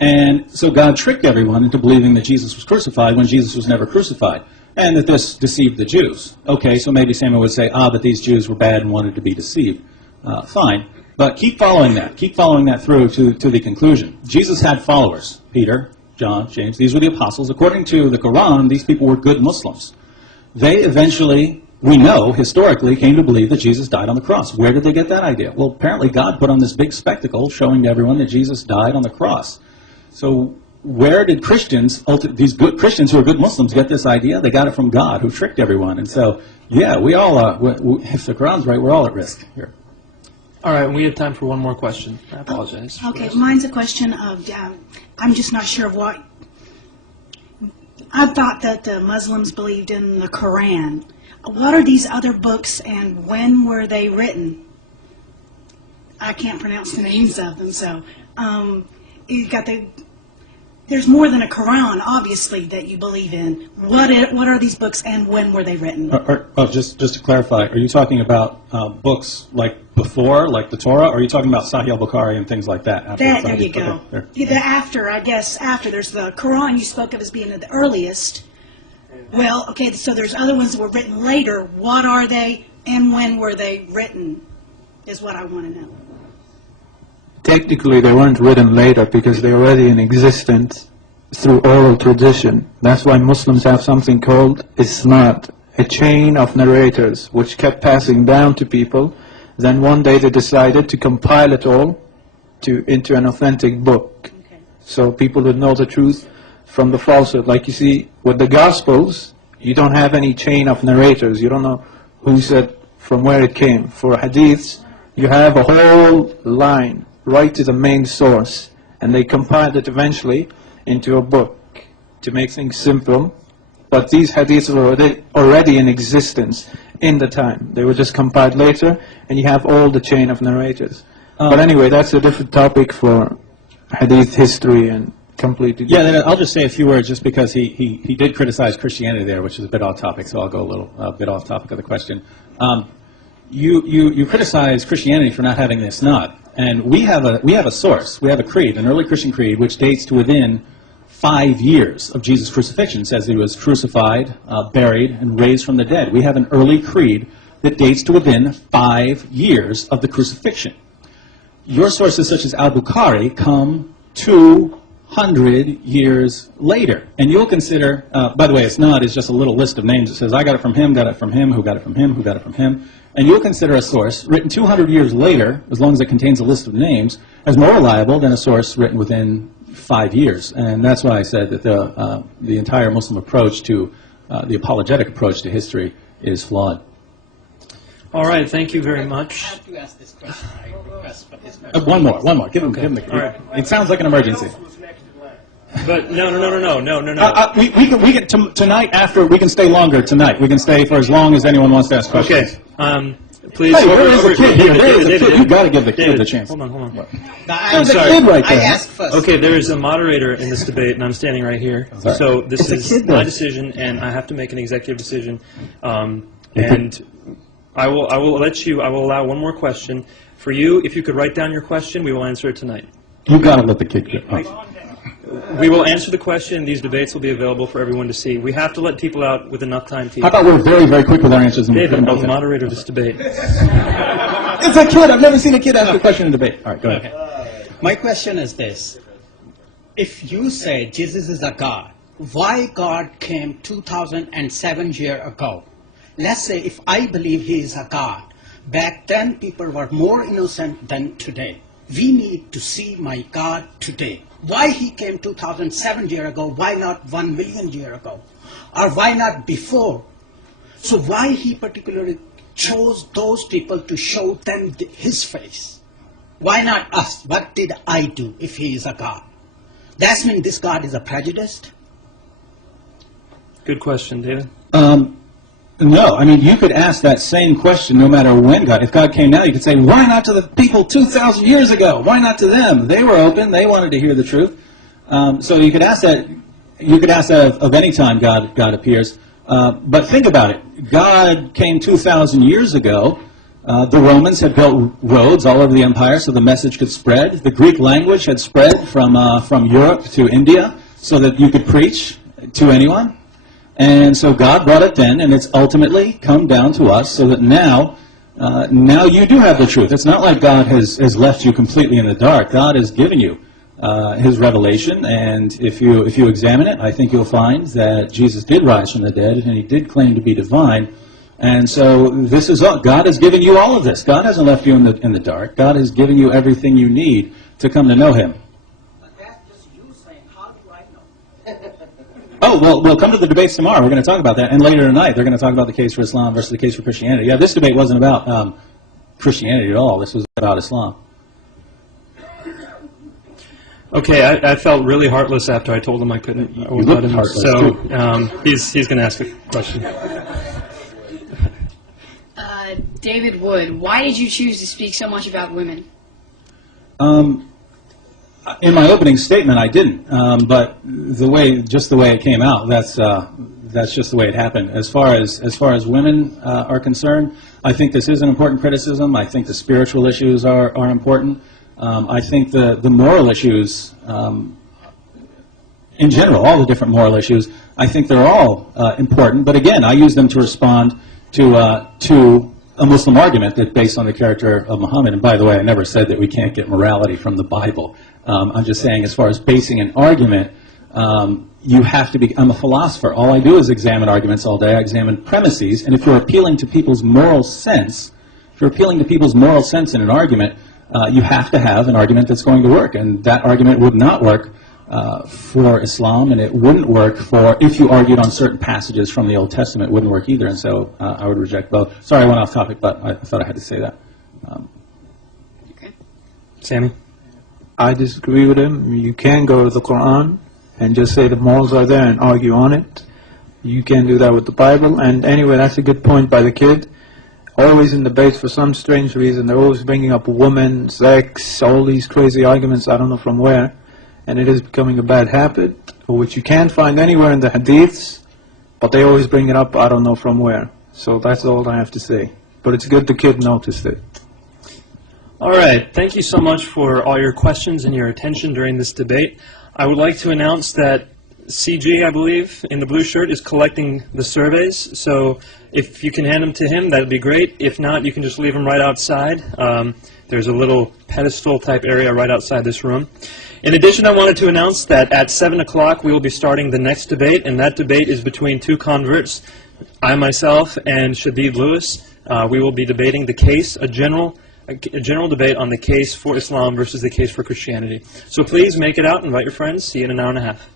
And so God tricked everyone into believing that Jesus was crucified when Jesus was never crucified. And that this deceived the Jews. Okay, so maybe Sami would say, but these Jews were bad and wanted to be deceived. Fine. But keep following that. Keep following that through to the conclusion. Jesus had followers. Peter, John, James. These were the apostles. According to the Quran, these people were good Muslims. They eventually, we know, historically, came to believe that Jesus died on the cross. Where did they get that idea? Well, apparently God put on this big spectacle showing to everyone that Jesus died on the cross. So where did Christians, these good Christians who are good Muslims, get this idea? They got it from God, who tricked everyone. And so, yeah, we all, if the Quran's right, we're all at risk here. All right, we have time for one more question. I apologize. Okay, mine's a question of, I'm just not sure of what. I thought that the Muslims believed in the Quran. What are these other books and when were they written? I can't pronounce the names of them, so you've got there's more than a Quran, obviously, that you believe in. What are these books and when were they written? Just to clarify, are you talking about books like before, like the Torah, or are you talking about Sahih al-Bukhari and things like that? There you go. Okay, after. There's the Quran you spoke of as being the earliest. Well, okay, so there's other ones that were written later. What are they and when were they written is what I want to know. Technically, they weren't written later because they're already in existence through oral tradition. That's why Muslims have something called Isnad, a chain of narrators which kept passing down to people. Then one day they decided to compile it all into an authentic book. Okay. So people would know the truth from the falsehood. Like you see, with the Gospels, you don't have any chain of narrators. You don't know who said from where it came. For Hadiths, you have a whole line right to the main source, and they compiled it eventually into a book to make things simple. But these hadiths were already in existence in the time. They were just compiled later, and you have all the chain of narrators. But anyway, that's a different topic for hadith history and completely different. Yeah, I'll just say a few words just because he did criticize Christianity there, which is a bit off topic, so I'll go a little bit off topic of the question. You criticize Christianity for not having this Isnad, and we have a source, we have a creed, an early Christian creed, which dates to within 5 years of Jesus' crucifixion. It says he was crucified, buried, and raised from the dead. We have an early creed that dates to within 5 years of the crucifixion. Your sources, such as Al-Bukhari, come 200 years later. And you'll consider, by the way, Isnad is just a little list of names. It says, I got it from him, got it from him, who got it from him, who got it from him. And you'll consider a source written 200 years later, as long as it contains a list of names, as more reliable than a source written within 5 years. And that's why I said that the entire Muslim approach to, the apologetic approach to history is flawed. All right, thank you very much. I have to ask this question. I request for this question. One more. Give him the. All right. It sounds like an emergency. But no. We can tonight after we can stay longer tonight. We can stay for as long as anyone wants to ask questions. Okay. Please. Hey, there is a kid here. There is a kid. You've got to give the kid a chance. Hold on. There's a kid right there. I asked first. Okay, there is a moderator in this debate, and I'm standing right here. Sorry. So this is my decision, and I have to make an executive decision. And I will allow one more question for you. If you could write down your question, we will answer it tonight. You've got to let the kid go. We will answer the question. These debates will be available for everyone to see. We have to let people out with enough time to. How about we're very, very quick with our answers? And David, I'm the moderator of this debate. It's a kid. I've never seen a kid ask a question in a debate. All right, go ahead. Okay. My question is this. If you say Jesus is a God, why God came 2007 years ago? Let's say if I believe he is a God, back then people were more innocent than today. we need to see my God today. Why he came 2007 years ago, why not 1 million years ago? Or why not before? So why he particularly chose those people to show them his face? Why not us? What did I do if he is a God? That means this God is a prejudiced? Good question, David. No, I mean, you could ask that same question no matter when God, if God came now, you could say, why not to the people 2,000 years ago? Why not to them? They were open, they wanted to hear the truth. So you could ask that, of any time God appears. But think about it. God came 2,000 years ago. The Romans had built roads all over the empire so the message could spread. The Greek language had spread from Europe to India so that you could preach to anyone. And so God brought it then, and it's ultimately come down to us so that now you do have the truth. It's not like God has left you completely in the dark. God has given you his revelation, and if you examine it, I think you'll find that Jesus did rise from the dead, and he did claim to be divine. And so this is all. God has given you all of this. God hasn't left you in the dark. God has given you everything you need to come to know him. But that's just you saying, how do I know? Oh, well, we'll come to the debates tomorrow. We're going to talk about that. And later tonight, they're going to talk about the case for Islam versus the case for Christianity. Yeah, this debate wasn't about Christianity at all. This was about Islam. Okay, I felt really heartless after I told him I couldn't. You looked heartless, so too. He's going to ask a question. David Wood, why did you choose to speak so much about women? In my opening statement, I didn't, but just the way it came out, that's just the way it happened. As far as women are concerned, I think this is an important criticism. I think the spiritual issues are important. I think the moral issues, in general, all the different moral issues, I think they're all important. But again, I use them to respond to a Muslim argument that's based on the character of Muhammad. And by the way, I never said that we can't get morality from the Bible. I'm just saying, as far as basing an argument, you have to be. I'm a philosopher. All I do is examine arguments all day. I examine premises. And if you're appealing to people's moral sense, in an argument, you have to have an argument that's going to work. And that argument would not work for Islam, and it wouldn't work if you argued on certain passages from the Old Testament, it wouldn't work either. And so I would reject both. Sorry, I went off topic, but I thought I had to say that. Okay. Sammy? I disagree with him. You can go to the Quran and just say the morals are there and argue on it. You can do that with the Bible. And anyway, that's a good point by the kid. Always in debates, for some strange reason, they're always bringing up women, sex, all these crazy arguments, I don't know from where. And it is becoming a bad habit, which you can't find anywhere in the hadiths, but they always bring it up, I don't know from where. So that's all I have to say. But it's good the kid noticed it. All right. Thank you so much for all your questions and your attention during this debate. I would like to announce that CG, I believe, in the blue shirt, is collecting the surveys. So if you can hand them to him, that would be great. If not, you can just leave them right outside. There's a little pedestal type area right outside this room. In addition, I wanted to announce that at 7 o'clock we will be starting the next debate, and that debate is between two converts, I myself and Shadid Lewis. We will be debating the case, a general debate on the case for Islam versus the case for Christianity. So please make it out, invite your friends. See you in an hour and a half.